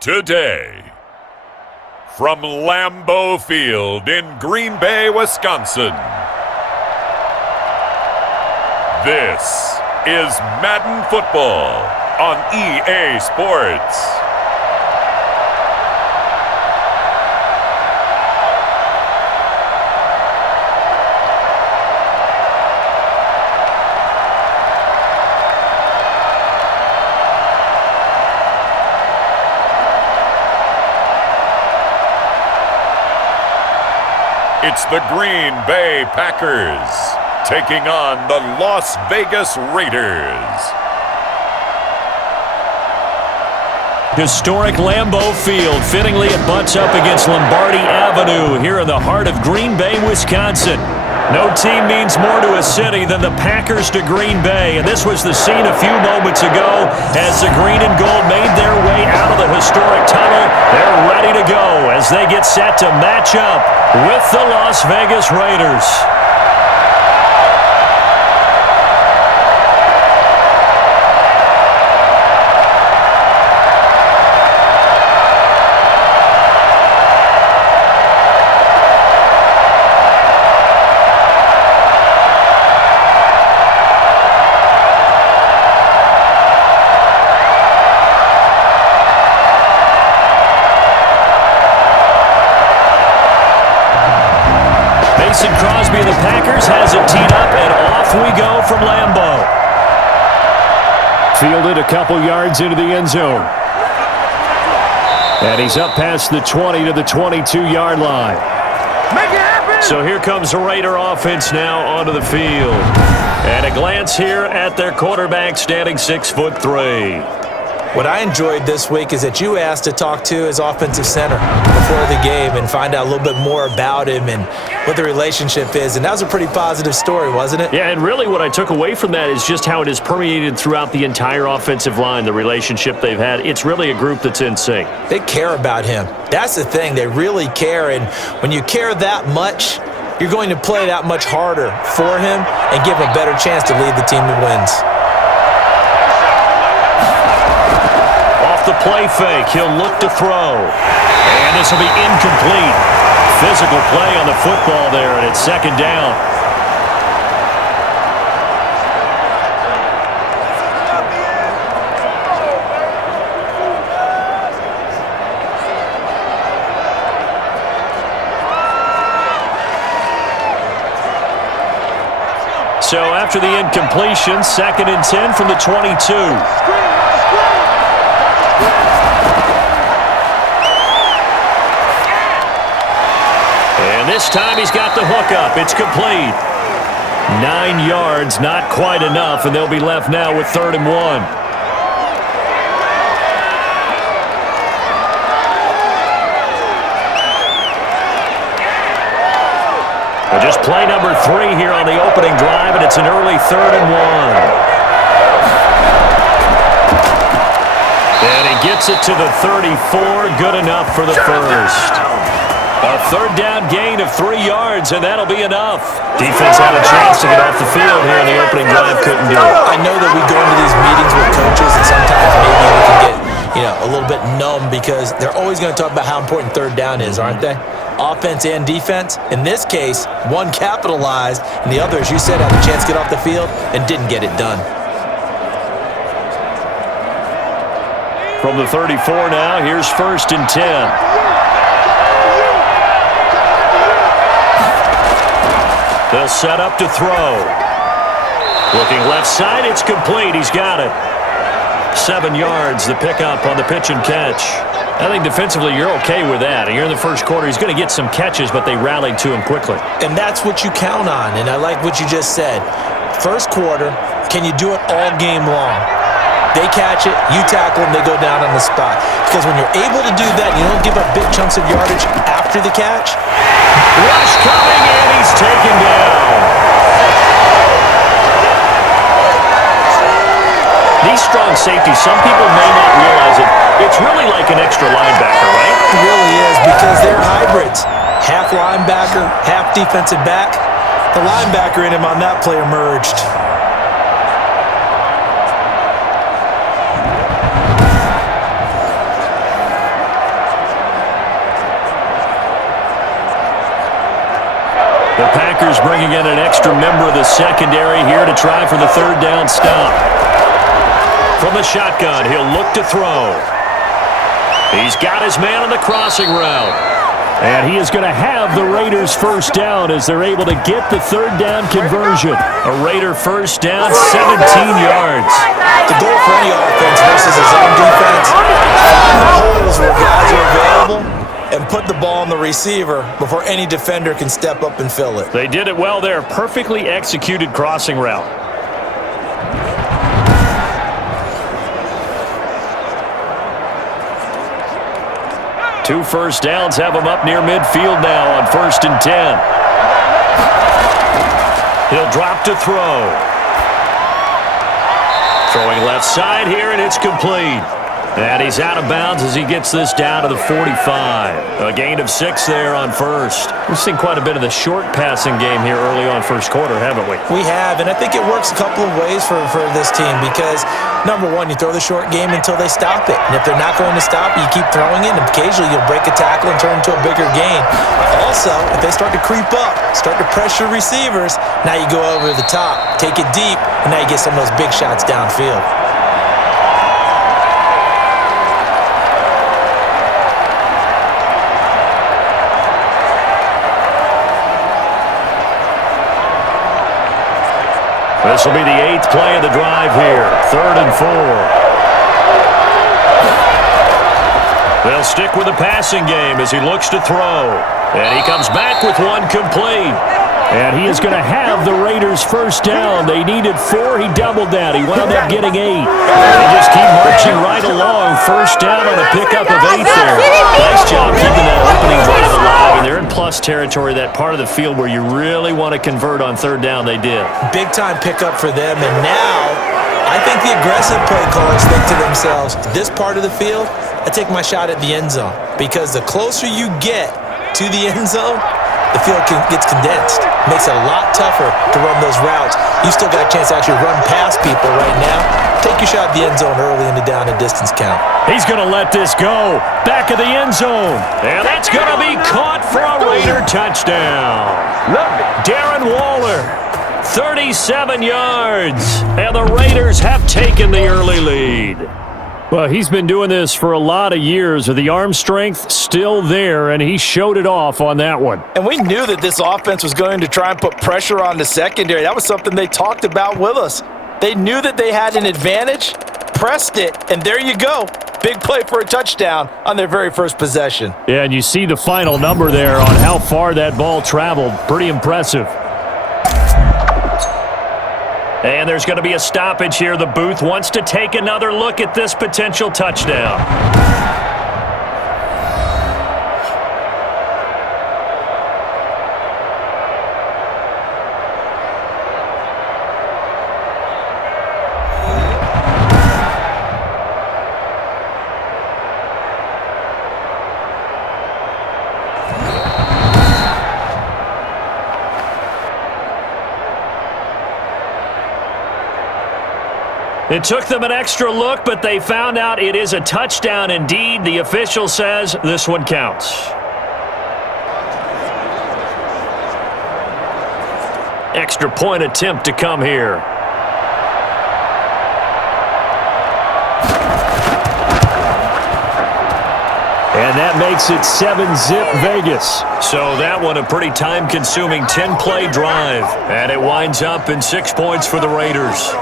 Today, from Lambeau Field in Green Bay, Wisconsin, this is Madden Football on EA Sports. It's the Green Bay Packers taking on the Las Vegas Raiders. Historic Lambeau Field, fittingly it butts up against Lombardi Avenue here in the heart of Green Bay, Wisconsin. No team means more to a city than the Packers to Green Bay, and this was the scene a few moments ago as the green and gold made their way out of the historic tunnel. They're ready to go as they get set to match up with the Las Vegas Raiders. Crosby of the Packers has it teed up, and off we go from Lambeau. Fielded a couple yards into the end zone. And he's up past the 20 to the 22-yard line. Make it happen! So here comes the Raider offense now onto the field. And a glance here at their quarterback standing 6'3". What I enjoyed this week is that you asked to talk to his offensive center before the game and find out a little bit more about him and what the relationship is. And that was a pretty positive story, wasn't it? Yeah, and really what I took away from that is just how it has permeated throughout the entire offensive line, the relationship they've had. It's really a group that's in sync. They care about him. That's the thing. They really care. And when you care that much, you're going to play that much harder for him and give him a better chance to lead the team to wins. The play fake, he'll look to throw. And this will be incomplete. Physical play on the football there, and it's second down. So after the incompletion, 2nd and 10 from the 22. This time he's got the hook up. It's complete. 9 yards, not quite enough, and they'll be left now with 3rd and 1. Well, just play number 3 here on the opening drive, and it's an early 3rd and 1. And he gets it to the 34. Good enough for the first. A 3rd down gain of 3 yards, and that'll be enough. Defense had a chance to get off the field here in the opening drive, couldn't do it. I know that we go into these meetings with coaches, and sometimes maybe we can get, a little bit numb because they're always going to talk about how important 3rd down is, aren't they? Offense and defense. In this case, one capitalized, and the other, as you said, had a chance to get off the field and didn't get it done. From the 34 now, here's 1st and 10. They'll set up to throw. Looking left side, it's complete. He's got it. 7 yards, the pickup on the pitch and catch. I think defensively you're okay with that. And you're in the first quarter. He's going to get some catches, but they rallied to him quickly. And that's what you count on, and I like what you just said. First quarter, can you do it all game long? They catch it, you tackle them, they go down on the spot. Because when you're able to do that, you don't give up big chunks of yardage after the catch. Rush coming, and he's taken down. These strong safeties, some people may not realize it. It's really like an extra linebacker, right? It really is, because they're hybrids. Half linebacker, half defensive back. The linebacker in him on that play emerged. Packers bringing in an extra member of the secondary here to try for the third down stop. From the shotgun, he'll look to throw. He's got his man on the crossing route. And he is going to have the Raiders first down as they're able to get the third down conversion. A Raider first down, 17 yards. The goal for any offense versus his own defense, find the holes where guys are available and put the ball on the receiver before any defender can step up and fill it. They did it well there. Perfectly executed crossing route. Two first downs have him up near midfield now on 1st and 10. He'll drop to throw. Throwing left side here, and it's complete. And he's out of bounds as he gets this down to the 45. A gain of 6 there on first. We've seen quite a bit of the short passing game here early on first quarter, haven't we? We have, and I think it works a couple of ways for this team because, number one, you throw the short game until they stop it. And if they're not going to stop it, you keep throwing it, and occasionally you'll break a tackle and turn into a bigger gain. Also, if they start to creep up, start to pressure receivers, now you go over the top, take it deep, and now you get some of those big shots downfield. This will be the 8th play of the drive here. 3rd and 4. They'll stick with the passing game as he looks to throw. And he comes back with one complete. And he is going to have the Raiders first down. They needed 4. He doubled that. He wound up getting 8. They just keep marching right along. First down on a pickup of 8 there. Nice job keeping that opening drive alive. And they're in plus territory, that part of the field where you really want to convert on 3rd down. They did. Big time pickup for them. And now I think the aggressive play callers think to themselves, this part of the field, I take my shot at the end zone. Because the closer you get to the end zone, the field gets condensed. Makes it a lot tougher to run those routes. You still got a chance to actually run past people right now. Take your shot at the end zone early in the down and distance count. He's going to let this go. Back of the end zone. And that's going to be caught for a Raider touchdown. Darren Waller, 37 yards. And the Raiders have taken the early lead. Well, he's been doing this for a lot of years with the arm strength still there, and he showed it off on that one. And we knew that this offense was going to try and put pressure on the secondary. That was something they talked about with us. They knew that they had an advantage, pressed it, and there you go. Big play for a touchdown on their very first possession. Yeah, and you see the final number there on how far that ball traveled. Pretty impressive. And there's going to be a stoppage here. The booth wants to take another look at this potential touchdown. It took them an extra look, but they found out it is a touchdown indeed. The official says this one counts. Extra point attempt to come here. And that makes it 7-zip Vegas. So that one a pretty time-consuming 10-play drive. And it winds up in 6 points for the Raiders.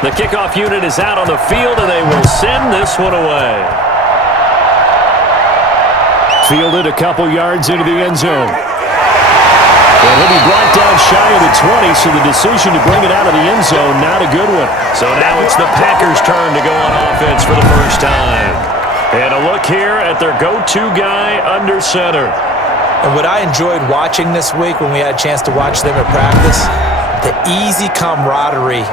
The kickoff unit is out on the field, and they will send this one away. Fielded a couple yards into the end zone. And he'll be brought down shy of the 20, so the decision to bring it out of the end zone, not a good one. So now it's the Packers' turn to go on offense for the first time. And a look here at their go-to guy under center. And what I enjoyed watching this week when we had a chance to watch them at practice, the easy camaraderie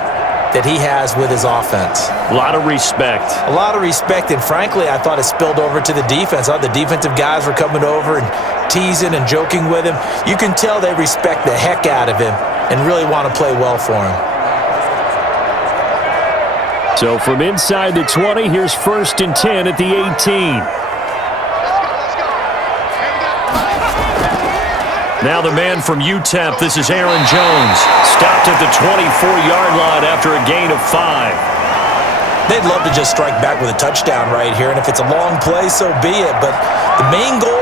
that he has with his offense. A lot of respect. A lot of respect, and frankly, I thought it spilled over to the defense. All the defensive guys were coming over and teasing and joking with him. You can tell they respect the heck out of him and really want to play well for him. So from inside the 20, here's 1st and 10 at the 18. Now the man from UTEP, this is Aaron Jones. Stopped at the 24-yard line after a gain of 5. They'd love to just strike back with a touchdown right here, and if it's a long play, so be it. But the main goal,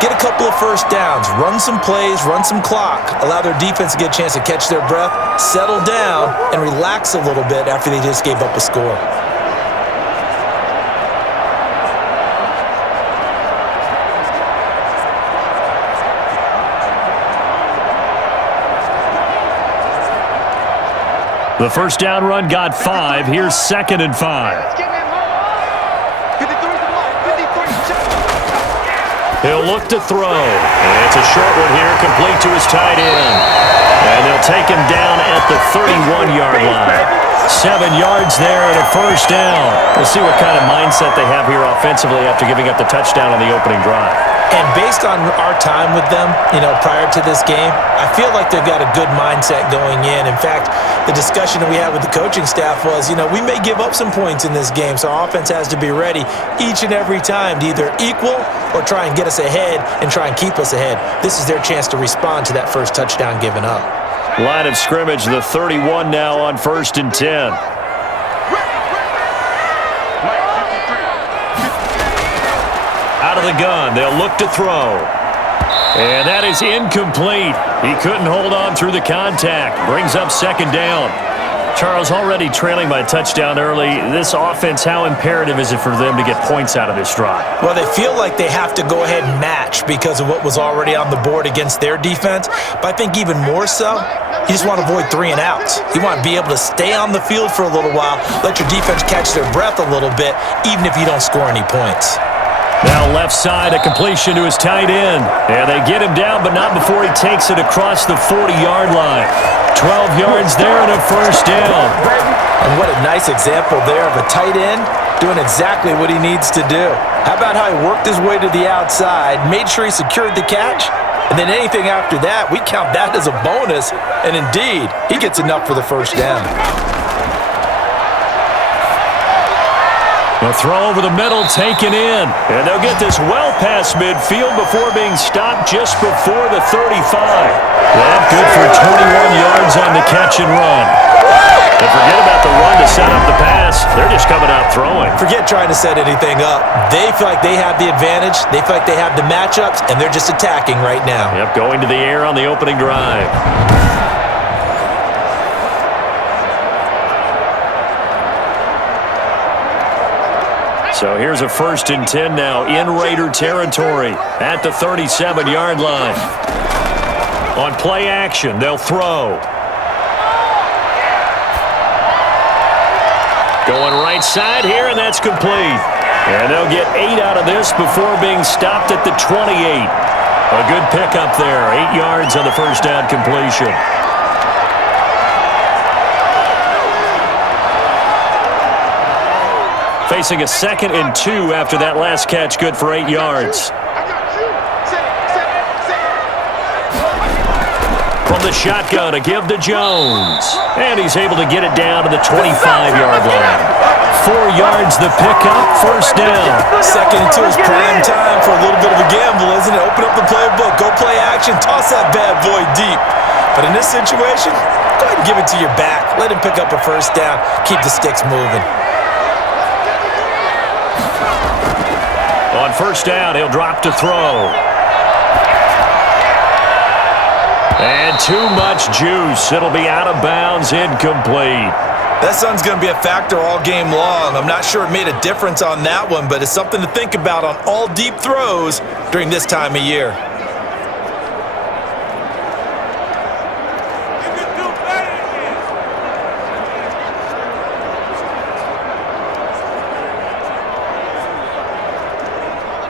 get a couple of first downs, run some plays, run some clock, allow their defense to get a chance to catch their breath, settle down, and relax a little bit after they just gave up a score. The first down run got 5. Here's 2nd and 5. He'll look to throw. And it's a short one here, complete to his tight end. And they'll take him down at the 31-yard line. 7 yards there and a first down. We'll see what kind of mindset they have here offensively after giving up the touchdown on the opening drive. And based on our time with them, prior to this game, I feel like they've got a good mindset going in. In fact, the discussion that we had with the coaching staff was, we may give up some points in this game, so our offense has to be ready each and every time to either equal or try and get us ahead and try and keep us ahead. This is their chance to respond to that first touchdown given up. Line of scrimmage, the 31 now on 1st and 10. Out of the gun, they'll look to throw. And that is incomplete. He couldn't hold on through the contact. Brings up 2nd down. Charles, already trailing by a touchdown early. This offense, how imperative is it for them to get points out of this drive? Well, they feel like they have to go ahead and match because of what was already on the board against their defense. But I think even more so, you just want to avoid 3 and outs. You want to be able to stay on the field for a little while, let your defense catch their breath a little bit, even if you don't score any points. Now left side, a completion to his tight end. And they get him down, but not before he takes it across the 40-yard line. 12 yards there and a first down. And what a nice example there of a tight end doing exactly what he needs to do. How about how he worked his way to the outside, made sure he secured the catch, and then anything after that, we count that as a bonus. And indeed, he gets enough for the first down. The throw over the middle taken in. And they'll get this well past midfield before being stopped just before the 35. That good for 21 yards on the catch and run. And forget about the run to set up the pass. They're just coming out throwing. Forget trying to set anything up. They feel like they have the advantage. They feel like they have the matchups, and they're just attacking right now. Yep, going to the air on the opening drive. So here's a 1st and 10 now in Raider territory at the 37-yard line. On play action, they'll throw. Going right side here, and that's complete. And they'll get 8 out of this before being stopped at the 28. A good pickup there, 8 yards on the first down completion. Facing a 2nd and 2 after that last catch, good for 8 yards. From the shotgun, a give to Jones. And he's able to get it down to the 25-yard line. 4 yards the pickup, first down. 2nd and 2 is prime time for a little bit of a gamble, isn't it? Open up the playbook, go play action, toss that bad boy deep. But in this situation, go ahead and give it to your back. Let him pick up a first down, keep the sticks moving. On first down, he'll drop to throw. And too much juice. It'll be out of bounds, incomplete. That sun's going to be a factor all game long. I'm not sure it made a difference on that one, but it's something to think about on all deep throws during this time of year.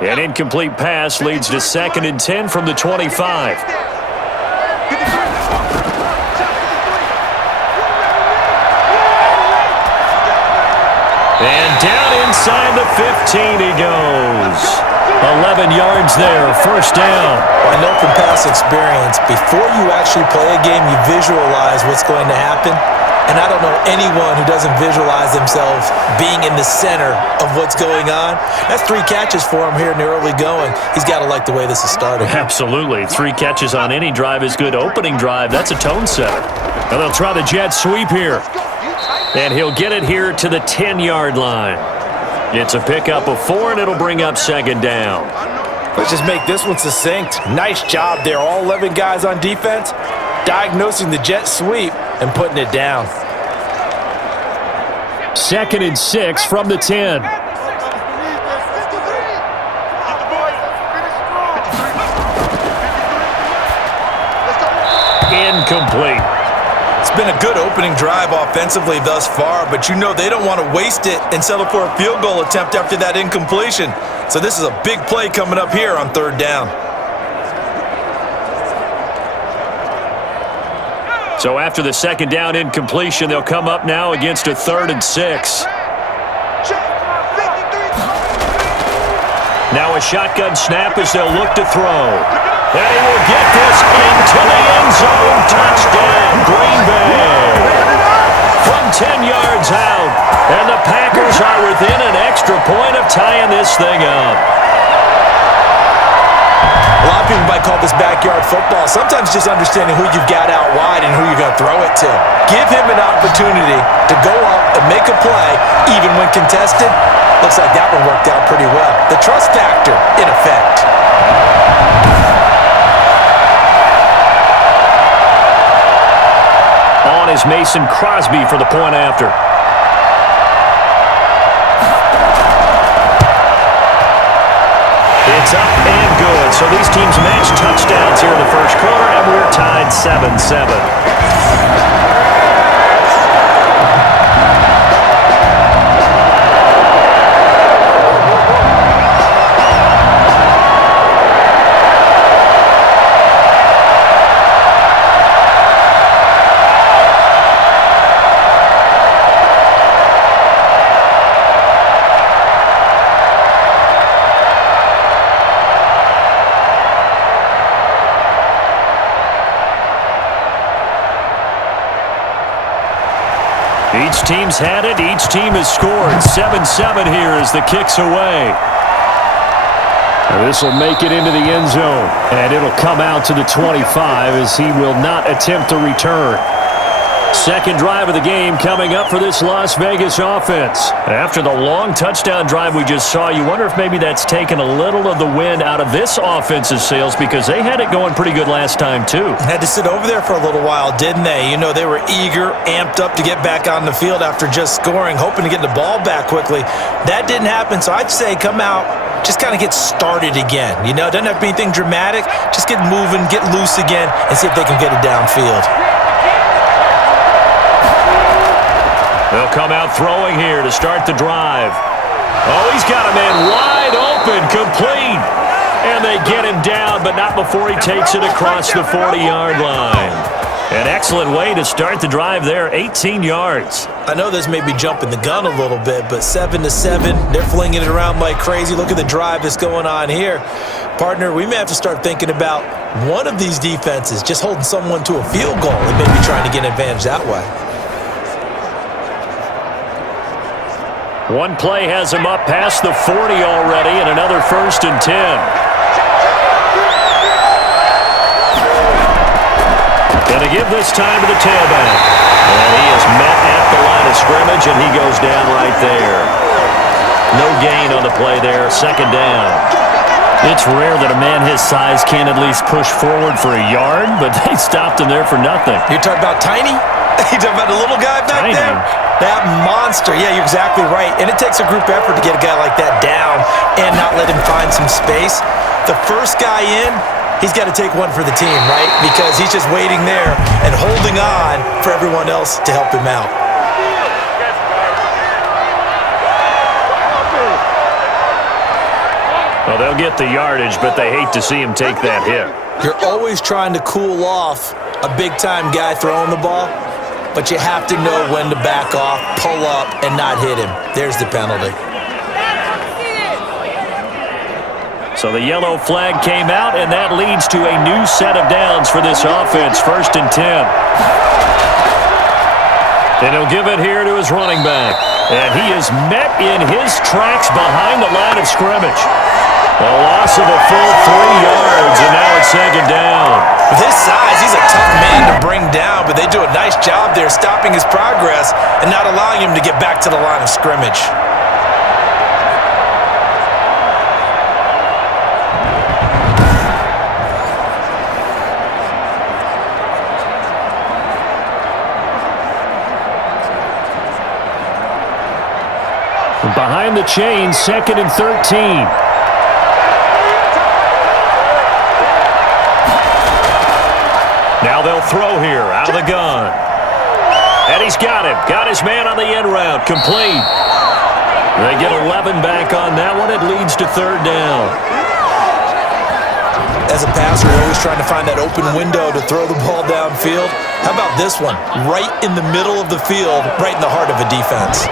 An incomplete pass leads to 2nd and 10 from the 25. And down inside the 15 he goes. 11 yards there, 1st down. I know from past experience, before you actually play a game, you visualize what's going to happen. And I don't know anyone who doesn't visualize themselves being in the center of what's going on. That's 3 catches for him here in the early going. He's got to like the way this is starting. Absolutely. 3 catches on any drive is good. Opening drive, that's a tone setter. Now they'll try the jet sweep here. And he'll get it here to the 10-yard line. It's a pickup of 4, and it'll bring up 2nd down. Let's just make this one succinct. Nice job there. All 11 guys on defense diagnosing the jet sweep and putting it down. 2nd and 6 from the 10. Incomplete. It's been a good opening drive offensively thus far, but you know they don't want to waste it and settle for a field goal attempt after that incompletion. So this is a big play coming up here on 3rd down. So after the 2nd down incompletion, they'll come up now against a 3rd and 6. Now a shotgun snap as they'll look to throw. And he will get this into the end zone. Touchdown, Green Bay. From 10 yards out. And the Packers are within an extra point of tying this thing up. A lot of people might call this backyard football. Sometimes just understanding who you've got out wide and who you're going to throw it to. Give him an opportunity to go up and make a play, even when contested. Looks like that one worked out pretty well. The trust factor, in effect. On is Mason Crosby for the point after. It's up and good. So these teams match touchdowns here in the first quarter, and we're tied 7-7. Each team's had it. Each team has scored. 7-7 here as the kick's away. This will make it into the end zone. And it'll come out to the 25 as he will not attempt to return. Second drive of the game coming up for this Las Vegas offense. After the long touchdown drive we just saw, you wonder if maybe that's taken a little of the wind out of this offense's sails because they had it going pretty good last time too. Had to sit over there for a little while, didn't they? You know, they were eager, amped up to get back on the field after just scoring, hoping to get the ball back quickly. That didn't happen, so I'd say come out, just kind of get started again. You know, doesn't have to be anything dramatic. Just get moving, get loose again, and see if they can get it downfield. They'll come out throwing here to start the drive. Oh, he's got a man wide open, complete. And they get him down, but not before he takes it across the 40-yard line. An excellent way to start the drive there, 18 yards. I know this may be jumping the gun a little bit, but 7-7, they're flinging it around like crazy. Look at the drive that's going on here. Partner, we may have to start thinking about one of these defenses just holding someone to a field goal and maybe trying to get an advantage that way. One play has him up past the 40 already, and another 1st and 10. Gonna give this time to the tailback. And he is met at the line of scrimmage, and he goes down right there. No gain on the play there, 2nd down. It's rare that a man his size can at least push forward for a yard, but they stopped him there for nothing. You're talking about tiny? You talking about the little guy back there? That monster. Yeah, you're exactly right. And it takes a group effort to get a guy like that down and not let him find some space. The first guy in, he's got to take one for the team, right? Because he's just waiting there and holding on for everyone else to help him out. Well, they'll get the yardage, but they hate to see him take that hit. You're always trying to cool off a big-time guy throwing the ball, but you have to know when to back off, pull up, and not hit him. There's the penalty. So the yellow flag came out, and that leads to a new set of downs for this offense, 1st and 10. And he'll give it here to his running back. And he is met in his tracks behind the line of scrimmage. A loss of a full 3 yards, and now it's 2nd down. With his size, he's a tough man to bring down, but they do a nice job there stopping his progress and not allowing him to get back to the line of scrimmage. Behind the chains, 2nd and 13. Now they'll throw here, out of the gun. And he's got him. Got his man on the end route. Complete. They get 11 back on that one. It leads to 3rd down. As a passer, you're always trying to find that open window to throw the ball downfield. How about this one? Right in the middle of the field, right in the heart of a defense.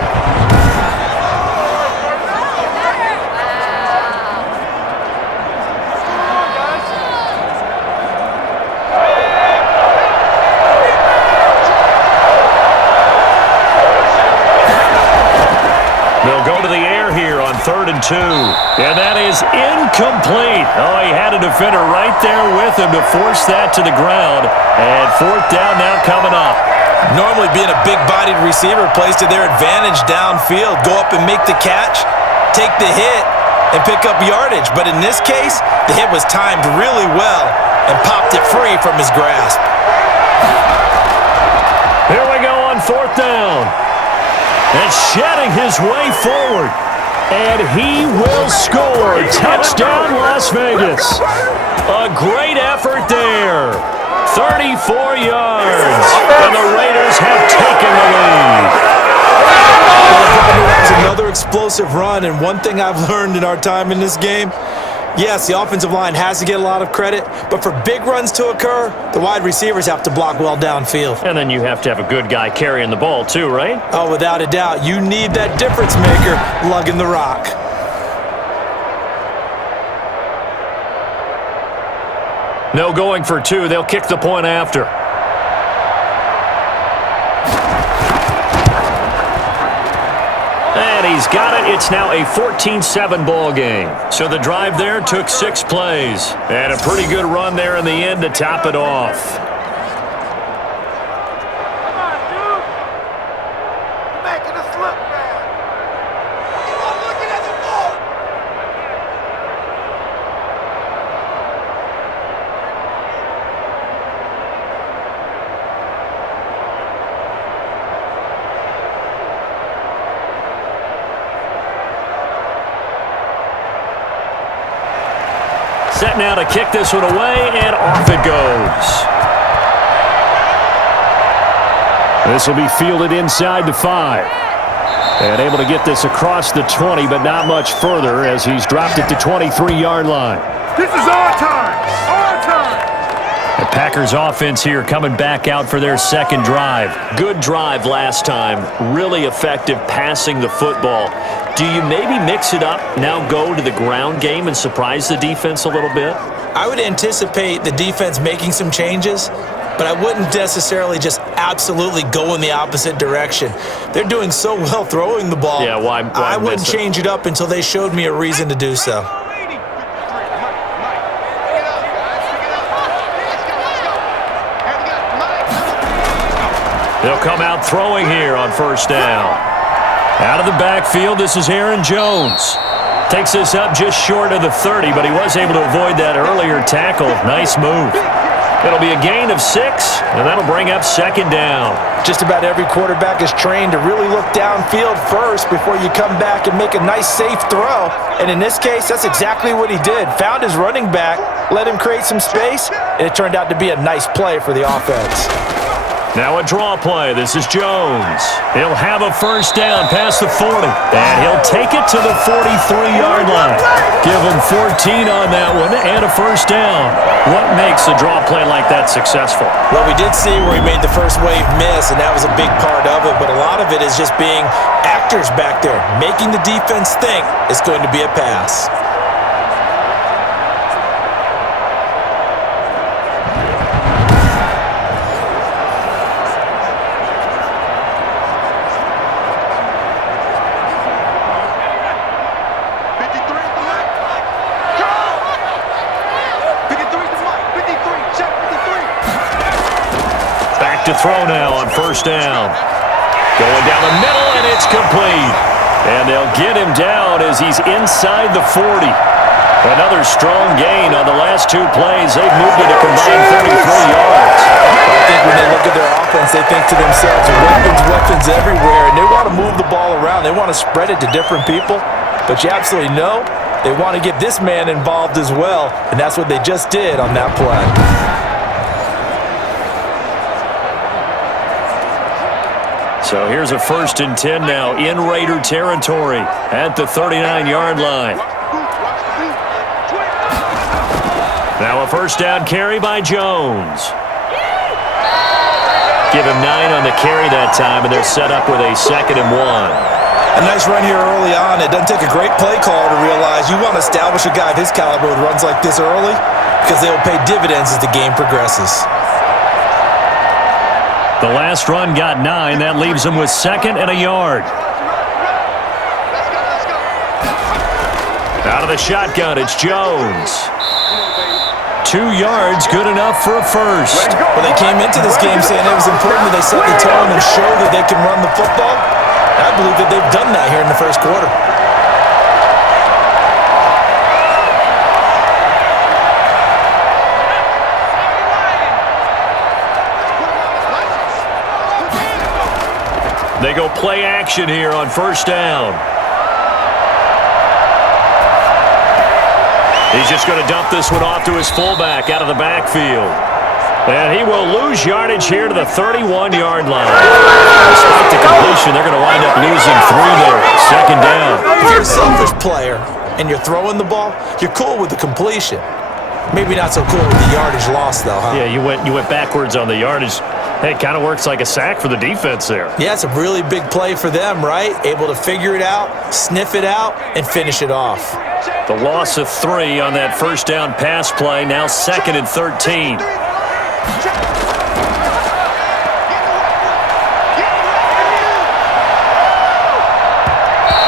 They'll go to the air here on 3rd and 2. And that is incomplete. Oh, he had a defender right there with him to force that to the ground. And 4th down now coming up. Normally being a big-bodied receiver plays to their advantage downfield. Go up and make the catch, take the hit, and pick up yardage. But in this case, the hit was timed really well and popped it free from his grasp. Here we go on 4th down. And shedding his way forward. And he will score. Touchdown, Las Vegas. A great effort there. 34 yards. And the Raiders have taken the lead. It's another explosive run, and one thing I've learned in our time in this game, yes, the offensive line has to get a lot of credit, but for big runs to occur, the wide receivers have to block well downfield. And then you have to have a good guy carrying the ball too, right? Oh, without a doubt. You need that difference maker lugging the rock. No going for 2. They'll kick the point after. And he's got it. It's now a 14-7 ball game. So the drive there took 6 plays. And a pretty good run there in the end to top it off. Set now to kick this one away, and off it goes. This will be fielded inside the 5. And able to get this across the 20, but not much further as he's dropped it to 23-yard line. This is our time! Our time! The Packers offense here coming back out for their 2nd drive. Good drive last time. Really effective passing the football. Do you maybe mix it up, now go to the ground game and surprise the defense a little bit? I would anticipate the defense making some changes, but I wouldn't necessarily just absolutely go in the opposite direction. They're doing so well throwing the ball. Yeah, why I wouldn't change it up until they showed me a reason to do so. They'll come out throwing here on 1st down. Out of the backfield, this is Aaron Jones. Takes this up just short of the 30, but he was able to avoid that earlier tackle. Nice move. It'll be a gain of 6, and that'll bring up 2nd down. Just about every quarterback is trained to really look downfield first before you come back and make a nice, safe throw. And in this case, that's exactly what he did. Found his running back, let him create some space, and it turned out to be a nice play for the offense. Now a draw play. This is Jones. He'll have a first down past the 40. And he'll take it to the 43-yard line. Give him 14 on that one and a first down. What makes a draw play like that successful? Well, we did see where he made the first wave miss, and that was a big part of it. But a lot of it is just being actors back there, making the defense think it's going to be a pass. To throw now on first down. Going down the middle, and it's complete. And they'll get him down as he's inside the 40. Another strong gain on the last two plays. They've moved it a combined 33 yards. I think when they look at their offense, they think to themselves, weapons everywhere, and they want to move the ball around. They want to spread it to different people. But you absolutely know they want to get this man involved as well, and that's what they just did on that play. So here's a 1st and 10 now in Raider territory at the 39-yard line. Now a first down carry by Jones. Give him 9 on the carry that time, and they're set up with a 2nd and 1. A nice run here early on. It doesn't take a great play caller to realize you want to establish a guy of his caliber with runs like this early because they will pay dividends as the game progresses. The last run got 9. That leaves him with 2nd and a yard. Out of the shotgun, it's Jones. 2 yards, good enough for a first. Well, they came into this game saying it was important that they set the tone and show that they can run the football. I believe that they've done that here in the first quarter. They go play action here on first down. He's just going to dump this one off to his fullback out of the backfield. And he will lose yardage here to the 31-yard line. Despite the completion, they're going to wind up losing 3 there. 2nd down. If you're a selfish player and you're throwing the ball, you're cool with the completion. Maybe not so cool with the yardage loss, though, huh? Yeah, you went backwards on the yardage. Hey, it kind of works like a sack for the defense there. Yeah, it's a really big play for them, right? Able to figure it out, sniff it out, and finish it off. The loss of 3 on that first down pass play, now 2nd and 13.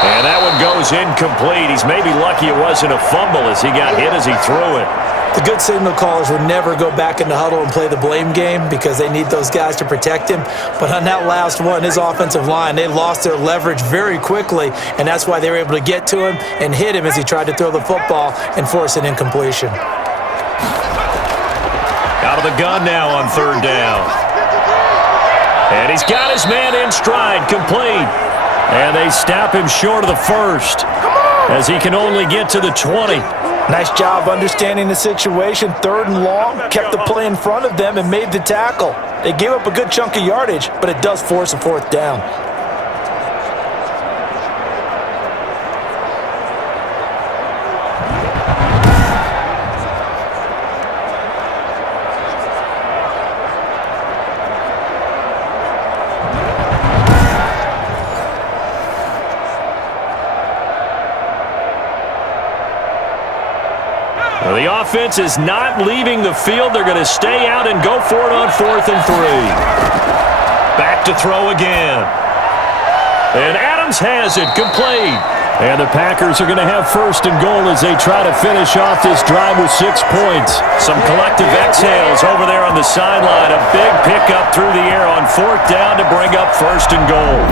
And that one goes incomplete. He's maybe lucky it wasn't a fumble as he got hit as he threw it. The good signal callers would never go back in the huddle and play the blame game because they need those guys to protect him. But on that last one, his offensive line, they lost their leverage very quickly, and that's why they were able to get to him and hit him as he tried to throw the football and force an incompletion. Out of the gun now on 3rd down. And he's got his man in stride, complete. And they stop him short of the first as he can only get to the 20. Nice job understanding the situation. 3rd and long, kept the play in front of them and made the tackle. They gave up a good chunk of yardage, but it does force a 4th down. The offense is not leaving the field. They're going to stay out and go for it on 4th and 3. Back to throw again. And Adams has it, complete. And the Packers are going to have 1st and goal as they try to finish off this drive with 6 points. Some collective exhales over there on the sideline. A big pickup through the air on 4th down to bring up 1st and goal.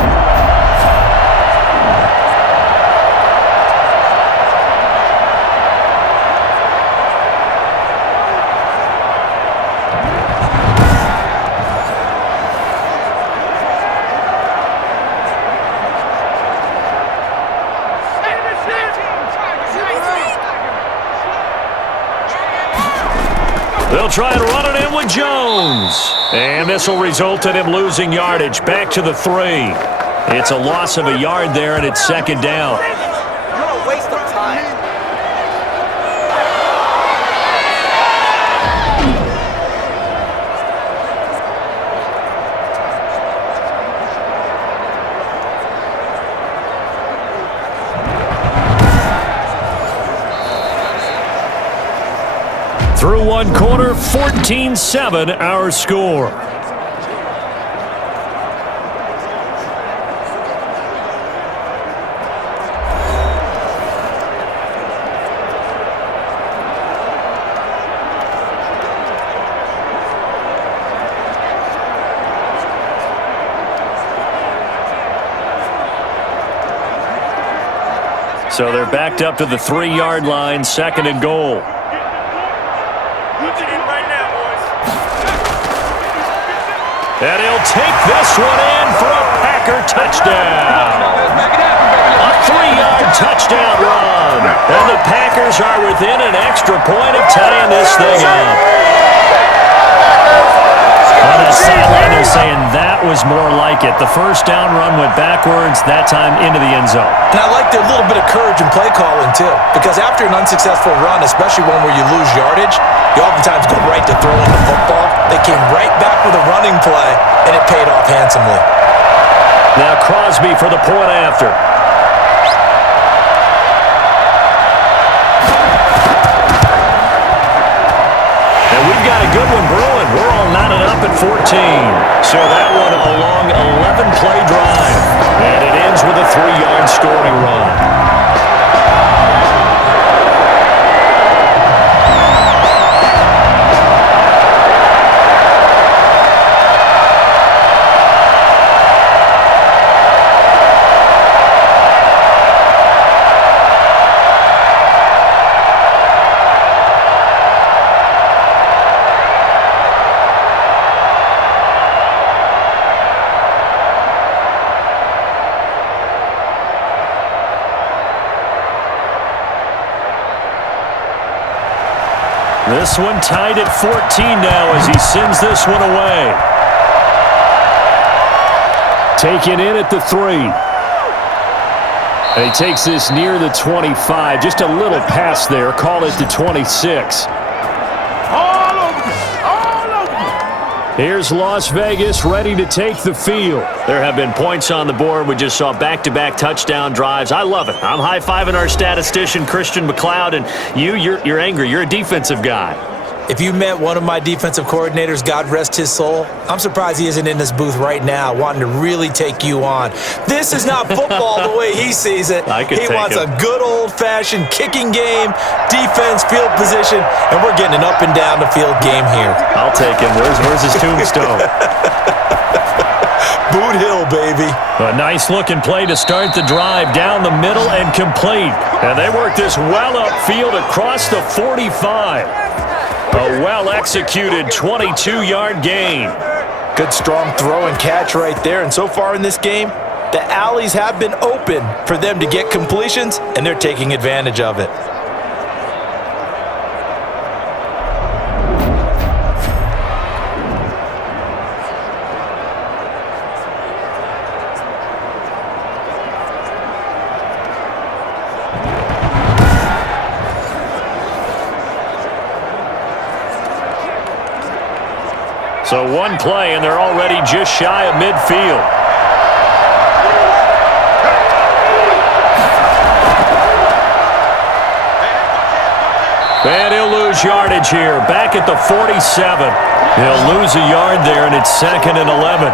They'll try and run it in with Jones. And this will result in him losing yardage. Back to the 3. It's a loss of a yard there, and it's second down. What a waste of time. Through one quarter, 14-7 our score. So they're backed up to the 3-yard line, second and goal. And he'll take this one in for a Packer touchdown. A 3-yard touchdown run. And the Packers are within an extra point of tying this thing up. On the sideline, they're saying that was more like it. The first down run went backwards, that time into the end zone. And I like their little bit of courage in play calling, too. Because after an unsuccessful run, especially one where you lose yardage, you oftentimes go right to throwing the football. They came right back with a running play, and it paid off handsomely. Now Crosby for the point after. And we've got a good one brewing. We're all knotted up at 14. So that one a long 11-play drive. And it ends with a 3-yard scoring run. This one tied at 14 now as he sends this one away. Taken in at the 3. And he takes this near the 25. Just a little pass there. Call it the 26. All over me. All over me. Here's Las Vegas ready to take the field. There have been points on the board. We just saw back-to-back touchdown drives. I love it. I'm high-fiving our statistician, Christian McLeod, and you're angry. You're a defensive guy. If you met one of my defensive coordinators, God rest his soul, I'm surprised he isn't in this booth right now wanting to really take you on. This is not football the way he sees it. He wants a good old-fashioned kicking game, defense, field position, and we're getting an up-and-down-the-field game here. I'll take him. Where's his tombstone? Boot Hill, baby. A nice-looking play to start the drive down the middle and complete. And they work this well upfield across the 45. A well-executed 22-yard gain. Good strong throw and catch right there. And so far in this game, the alleys have been open for them to get completions, and they're taking advantage of it. So one play, and they're already just shy of midfield. And he'll lose yardage here. Back at the 47. He'll lose a yard there, and it's second and 11.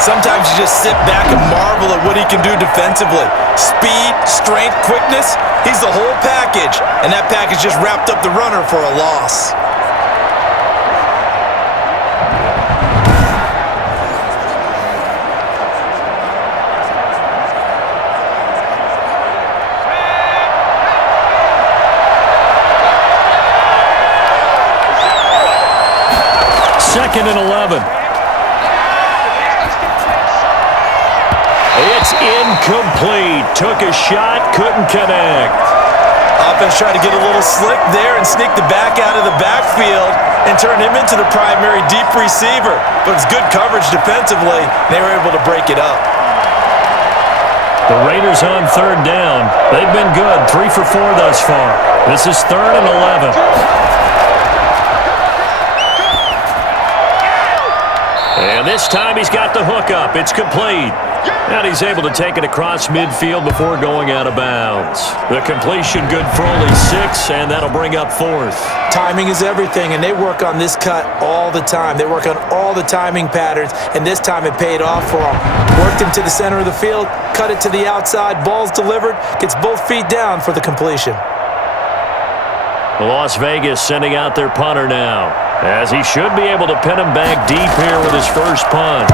Sometimes you just sit back and marvel at what he can do defensively. Speed, strength, quickness, he's the whole package. And that package just wrapped up the runner for a loss. Second and 11. It's incomplete. Took a shot, couldn't connect. Offense tried to get a little slick there and sneak the back out of the backfield and turn him into the primary deep receiver. But it's good coverage defensively. They were able to break it up. The Raiders on third down. They've been good, 3 for 4 thus far. This is 3rd and 11. And this time he's got the hook up. It's complete. And he's able to take it across midfield before going out of bounds. The completion good for only 6, and that'll bring up 4th. Timing is everything, and they work on this cut all the time. They work on all the timing patterns, and this time it paid off for them. Worked him to the center of the field, cut it to the outside, ball's delivered, gets both feet down for the completion. Las Vegas sending out their punter now, as he should be able to pin him back deep here with his first punt.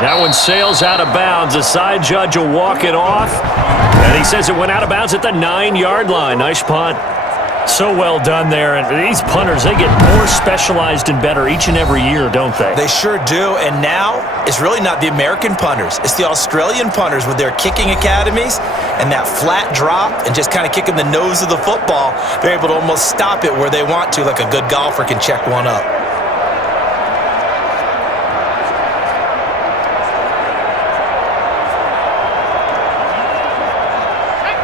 That one sails out of bounds. The side judge will walk it off. And he says it went out of bounds at the 9-yard line. Nice punt. So well done there. And these punters, they get more specialized and better each and every year, don't they? They sure do. And now it's really not the American punters. It's the Australian punters with their kicking academies and that flat drop and just kind of kicking the nose of the football. They're able to almost stop it where they want to, like a good golfer can check one up.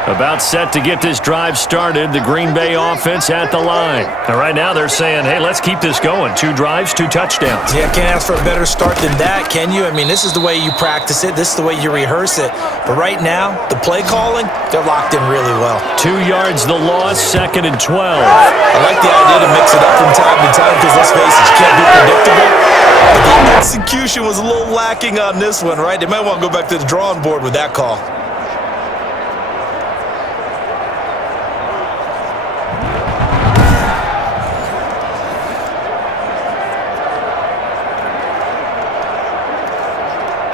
About set to get this drive started. The Green Bay offense at the line. And right now they're saying, hey, let's keep this going. 2 drives, 2 touchdowns. Yeah, can't ask for a better start than that, can you? I mean, this is the way you practice it. This is the way you rehearse it. But right now, the play calling, they're locked in really well. 2 yards the loss, 2nd and 12. I like the idea to mix it up from time to time because, let's face it, you can't be predictable. But the execution was a little lacking on this one, right? They might want to go back to the drawing board with that call.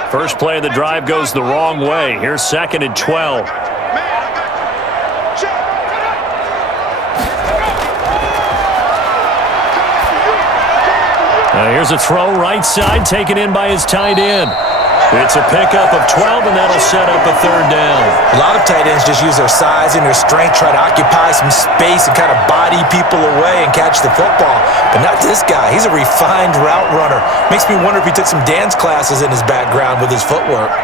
First play of the drive goes the wrong way. Here's 2nd and 12. Here's a throw right side taken in by his tight end. It's a pickup of 12, and that'll set up a 3rd down. A lot of tight ends just use their size and their strength, try to occupy some space and kind of body people away and catch the football. But not this guy. He's a refined route runner. Makes me wonder if he took some dance classes in his background with his footwork.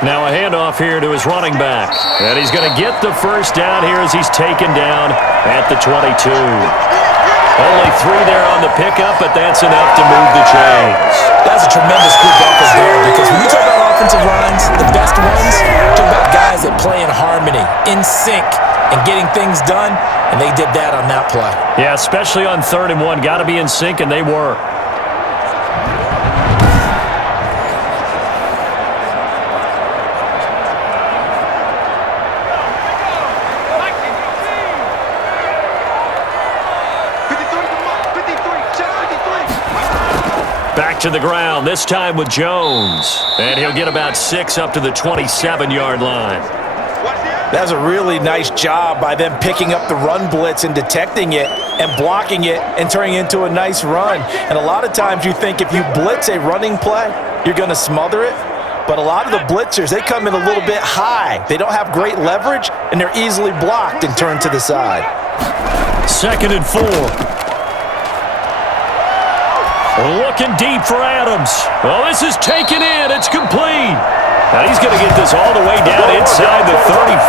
Now a handoff here to his running back. And he's going to get the first down here as he's taken down at the 22. Only 3 there on the pickup, but that's enough to move the chains. That's a tremendous group effort there because when you talk about offensive lines, the best ones, talk about guys that play in harmony, in sync, and getting things done, and they did that on that play. Yeah, especially on 3rd and 1. Got to be in sync, and they were. Back to the ground, this time with Jones. And he'll get about 6 up to the 27-yard line. That was a really nice job by them picking up the run blitz and detecting it and blocking it and turning it into a nice run. And a lot of times you think if you blitz a running play, you're going to smother it. But a lot of the blitzers, they come in a little bit high. They don't have great leverage, and they're easily blocked and turned to the side. 2nd and 4. Looking deep for Adams. Well, this is taken in. It's complete. Now he's going to get this all the way down inside the 35.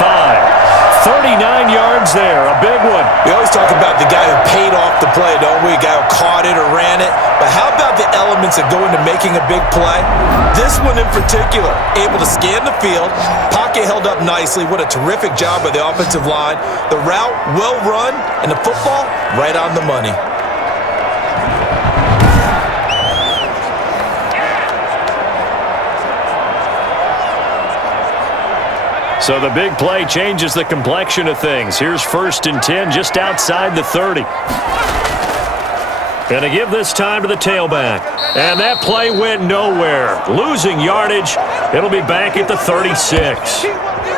39 yards there, a big one. We always talk about the guy who paid off the play, don't we? A guy who caught it or ran it. But how about the elements that go into making a big play? This one in particular, able to scan the field, pocket held up nicely. What a terrific job by the offensive line. The route well run, and the football right on the money. So the big play changes the complexion of things. Here's 1st and 10 just outside the 30. Going to give this time to the tailback. And that play went nowhere. Losing yardage. It'll be back at the 36.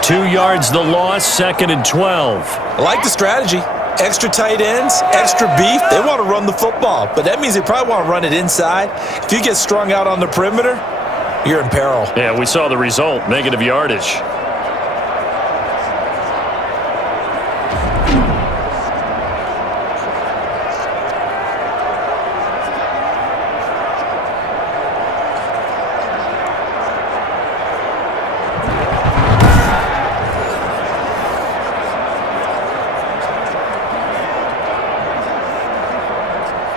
2 yards the loss, 2nd and 12. I like the strategy. Extra tight ends, extra beef, they want to run the football. But that means they probably want to run it inside. If you get strung out on the perimeter, you're in peril. Yeah, we saw the result, negative yardage.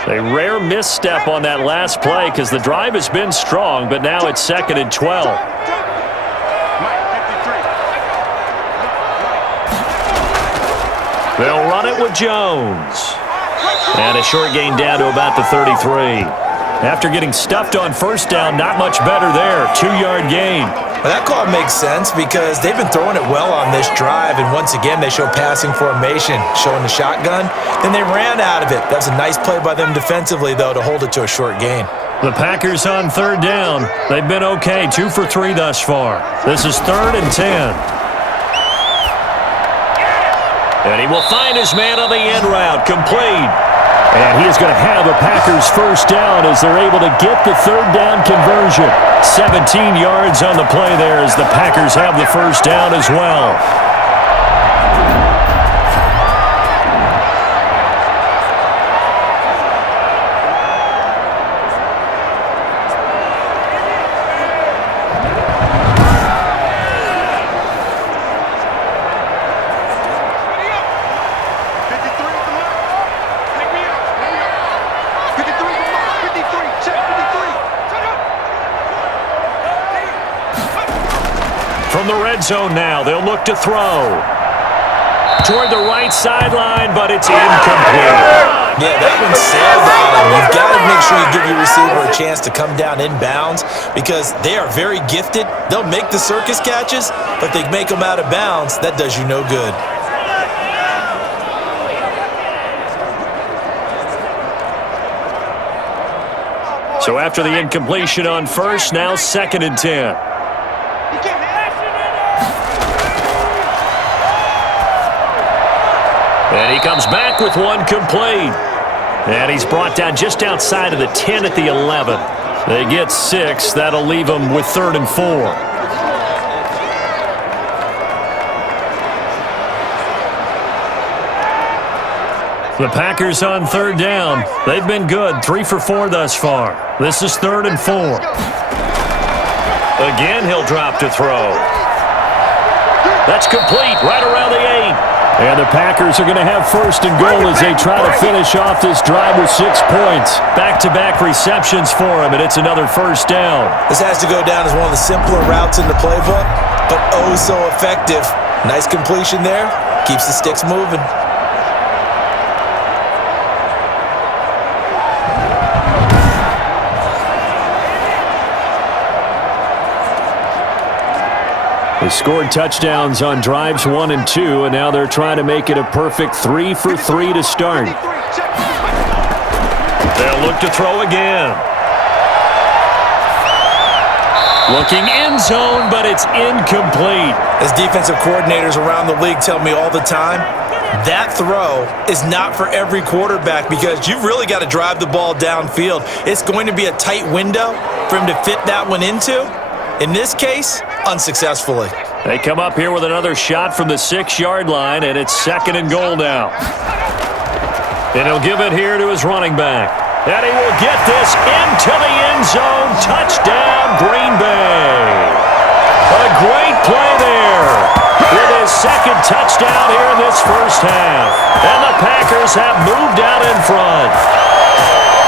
A rare misstep on that last play because the drive has been strong, but now it's 2nd and 12. They'll run it with Jones. And a short gain down to about the 33. After getting stuffed on first down, not much better there. 2-yard gain. Well, that call makes sense because they've been throwing it well on this drive, and once again they show passing formation, showing the shotgun. Then they ran out of it. That was a nice play by them defensively, though, to hold it to a short gain. The Packers on 3rd down. They've been okay, 2 for 3 thus far. This is 3rd and 10. And he will find his man on the end route, complete. And he is going to have a Packers first down as they're able to get the 3rd down conversion. 17 yards on the play there as the Packers have the first down as well. From the red zone now, they'll look to throw. Toward the right sideline, but it's incomplete. Yeah, that one sailed on him. You've got to make sure you give your receiver a chance to come down inbounds because they are very gifted. They'll make the circus catches, but they make them out of bounds. That does you no good. So after the incompletion on first, now 2nd and 10. And he comes back with one complete. And he's brought down just outside of the 10 at the 11. They get 6. That'll leave them with 3rd and 4. The Packers on 3rd down. They've been good, 3 for 4 thus far. This is 3rd and 4. Again, he'll drop to throw. That's complete right around the 8. And the Packers are going to have 1st and goal as they try to finish off this drive with 6 points. Back-to-back receptions for him, and it's another first down. This has to go down as one of the simpler routes in the playbook, but oh so effective. Nice completion there. Keeps the sticks moving. They scored touchdowns on drives 1 and 2, and now they're trying to make it a perfect 3 for 3 to start. They'll look to throw again. Looking end zone, but it's incomplete. As defensive coordinators around the league tell me all the time, that throw is not for every quarterback because you've really got to drive the ball downfield. It's going to be a tight window for him to fit that one into. In this case, unsuccessfully. They come up here with another shot from the 6-yard line, and it's 2nd and goal now. And he'll give it here to his running back. And he will get this into the end zone. Touchdown, Green Bay. A great play there with his 2nd touchdown here in this first half. And the Packers have moved out in front.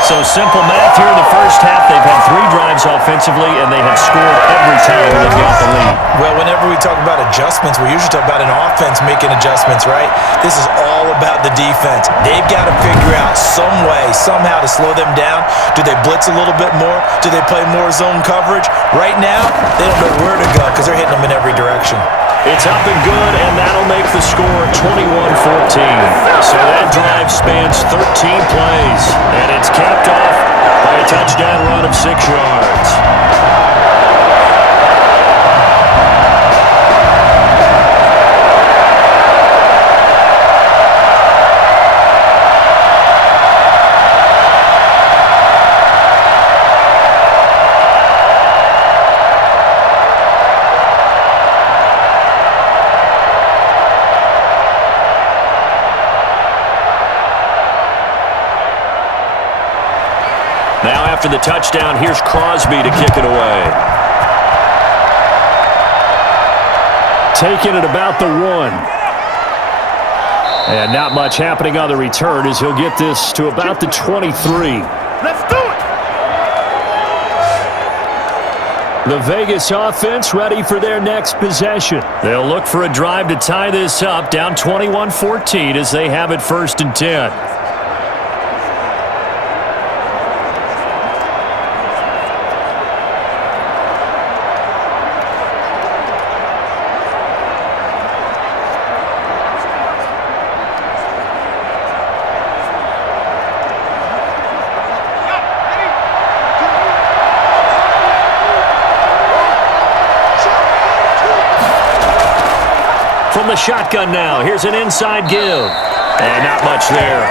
So simple math here in the first half. They've had 3 drives offensively, and they have scored every time they've got the lead. Well, whenever we talk about adjustments, we usually talk about an offense making adjustments, right? This is all about the defense. They've got to figure out some way, somehow to slow them down. Do they blitz a little bit more? Do they play more zone coverage? Right now, they don't know where to go because they're hitting them in every direction. It's up and good, and that'll make the score 21-14. So that drive spans 13 plays, and it's capped off by a touchdown run of 6 yards. after the touchdown. Here's Crosby to kick it away. Taking it about the 1. And not much happening on the return as he'll get this to about the 23. Let's do it. The Vegas offense ready for their next possession. They'll look for a drive to tie this up, down 21-14 as they have it 1st and 10. From the shotgun now, here's an inside give. And not much there.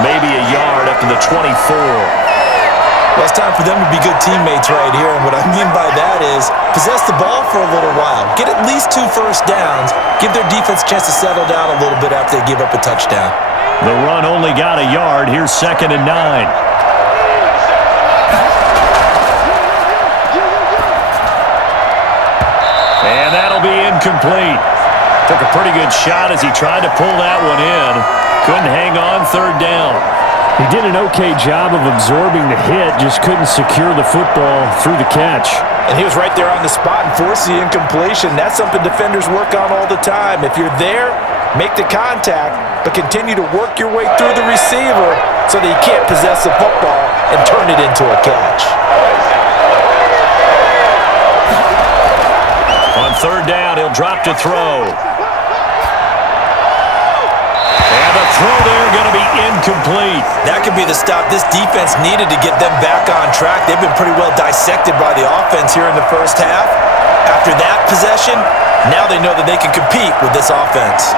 Maybe a yard up to the 24. Well, it's time for them to be good teammates right here, and what I mean by that is possess the ball for a little while. Get at least 2 first downs. Give their defense a chance to settle down a little bit after they give up a touchdown. The run only got a yard. Here's 2nd and 9. And that'll be incomplete. Took a pretty good shot as he tried to pull that one in. Couldn't hang on 3rd down. He did an okay job of absorbing the hit, just couldn't secure the football through the catch. And he was right there on the spot and forced the incompletion. That's something defenders work on all the time. If you're there, make the contact, but continue to work your way through the receiver so that you can't possess the football and turn it into a catch. On 3rd down, he'll drop to throw. And the throw there going to be incomplete. That could be the stop this defense needed to get them back on track. They've been pretty well dissected by the offense here in the first half. After that possession, now they know that they can compete with this offense.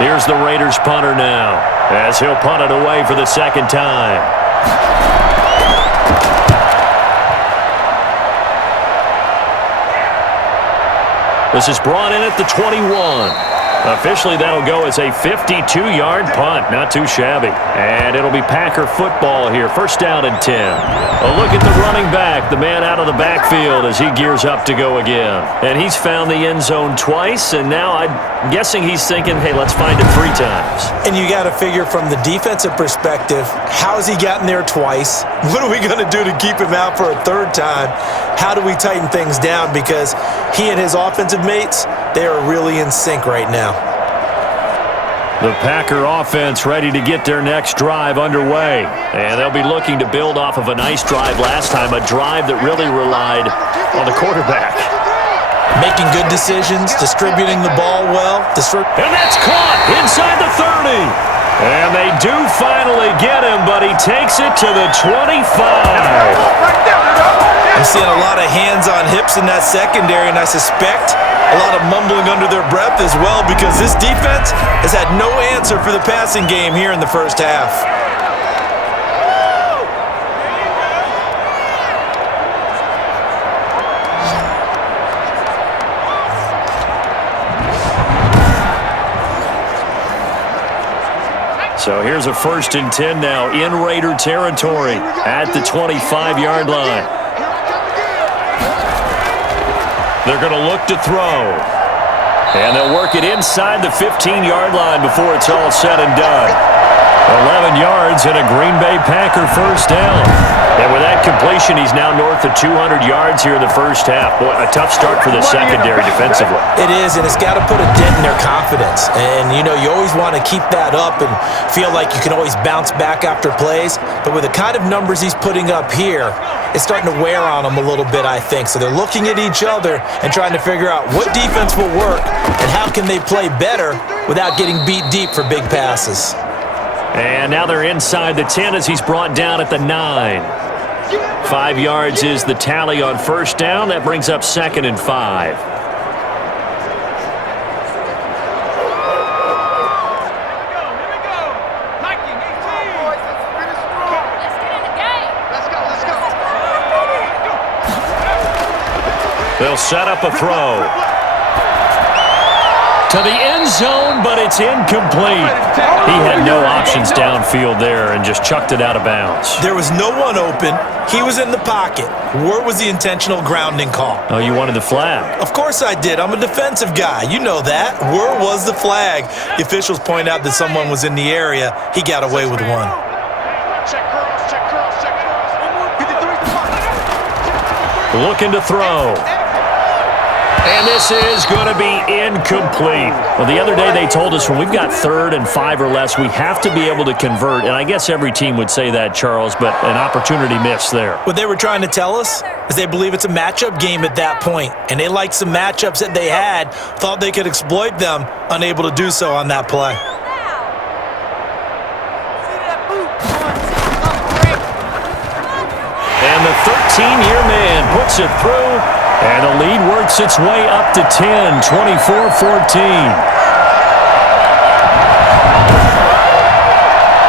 Here's the Raiders punter now, as he'll punt it away for the 2nd time. This is brought in at the 21. Officially, that'll go as a 52-yard punt. Not too shabby. And it'll be Packer football here. 1st down and 10. A look at the running back, the man out of the backfield as he gears up to go again. And he's found the end zone twice, and now I'm guessing he's thinking, hey, let's find it 3 times. And you got to figure from the defensive perspective, how has he gotten there twice? What are we going to do to keep him out for a 3rd time? How do we tighten things down? Because he and his offensive mates, they are really in sync right now. The Packer offense ready to get their next drive underway. And they'll be looking to build off of a nice drive last time, a drive that really relied on the quarterback. Making good decisions, distributing the ball well. And that's caught inside the 30. And they do finally get him, but he takes it to the 25. I'm seeing a lot of hands on hips in that secondary, and I suspect a lot of mumbling under their breath as well, because this defense has had no answer for the passing game here in the first half. So here's a 1st and 10 now in Raider territory at the 25-yard line. They're going to look to throw. And they'll work it inside the 15-yard line before it's all said and done. 11 yards and a Green Bay Packer 1st down. And with that completion, he's now north of 200 yards here in the first half. Boy, a tough start for the secondary defensively. It is, and it's got to put a dent in their confidence. And, you know, you always want to keep that up and feel like you can always bounce back after plays. But with the kind of numbers he's putting up here, it's starting to wear on them a little bit, I think. So they're looking at each other and trying to figure out what defense will work and how can they play better without getting beat deep for big passes. And now they're inside the 10 as he's brought down at the 9. 5 yards is the tally on 1st down. That brings up 2nd and 5. They'll set up a throw. To the end zone, but it's incomplete. He had no options downfield there and just chucked it out of bounds. There was no one open. He was in the pocket. Where was the intentional grounding call? Oh, you wanted the flag? Of course I did. I'm a defensive guy. You know that. Where was the flag? The officials point out that someone was in the area. He got away with one. Looking to throw. And this is going to be incomplete. Well, the other day they told us when we've got 3rd and 5 or less, we have to be able to convert. And I guess every team would say that, Charles, but an opportunity missed there. What they were trying to tell us is they believe it's a matchup game at that point. And they liked some matchups that they had, thought they could exploit them, unable to do so on that play. And the 13-year man puts it through. And the lead works its way up to 10, 24-14.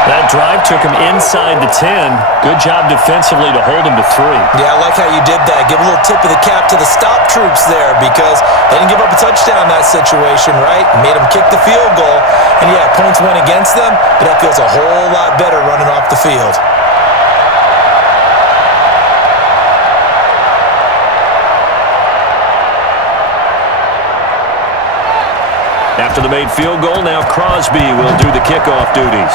That drive took him inside the 10. Good job defensively to hold him to 3. Yeah, I like how you did that. Give a little tip of the cap to the stop troops there because they didn't give up a touchdown in that situation, right? Made them kick the field goal. And, yeah, points went against them, but that feels a whole lot better running off the field. After the made field goal, now Crosby will do the kickoff duties.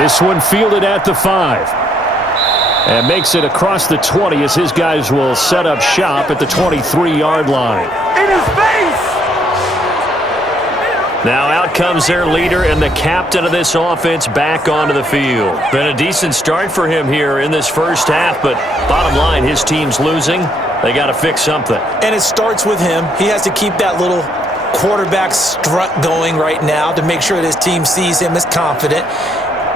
This one fielded at the 5. And makes it across the 20 as his guys will set up shop at the 23-yard line. In his face! Now out comes their leader and the captain of this offense back onto the field. Been a decent start for him here in this first half, but bottom line, his team's losing. They got to fix something. And it starts with him. He has to keep that little quarterback strut going right now to make sure that his team sees him as confident.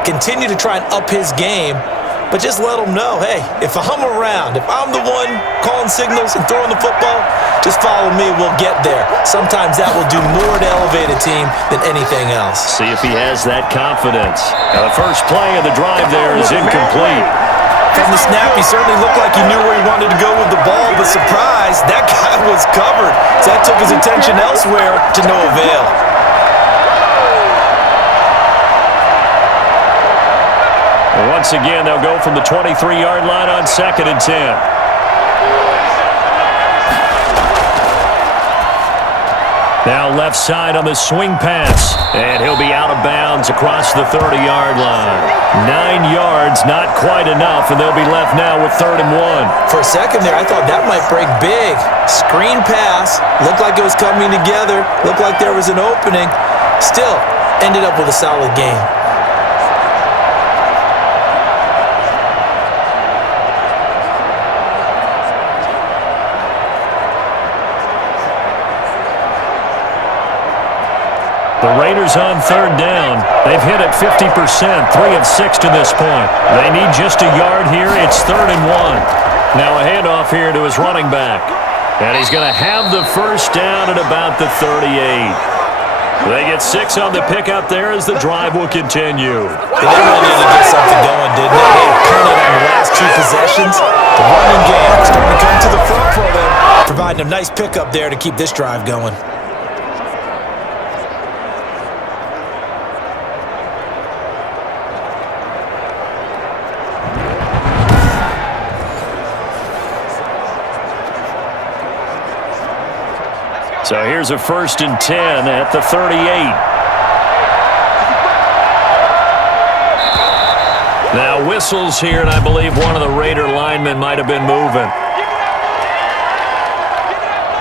Continue to try and up his game, but just let him know, hey, if I'm around, if I'm the one calling signals and throwing the football, just follow me, we'll get there. Sometimes that will do more to elevate a team than anything else. See if he has that confidence. Now the first play of the drive there is incomplete. From the snap, he certainly looked like he knew where he wanted to go with the ball, but surprise, that guy was covered. So that took his attention elsewhere to no avail. And once again, they'll go from the 23-yard line on 2nd and 10. Now left side on the swing pass, and he'll be out of bounds across the 30-yard line. 9 yards, not quite enough, and they'll be left now with 3rd and 1. For a second there, I thought that might break big. Screen pass, looked like it was coming together, looked like there was an opening. Still, ended up with a solid game. The Raiders on 3rd down. They've hit it 50%, 3 of 6 to this point. They need just a yard here. It's 3rd and 1. Now a handoff here to his running back. And he's going to have the first down at about the 38. They get 6 on the pickup there as the drive will continue. They really needed to get something going, didn't they? They punted on the last 2 possessions. The running game starting to come to the front for them, providing a nice pickup there to keep this drive going. So here's a 1st and 10 at the 38. Now whistles here, and I believe one of the Raider linemen might have been moving.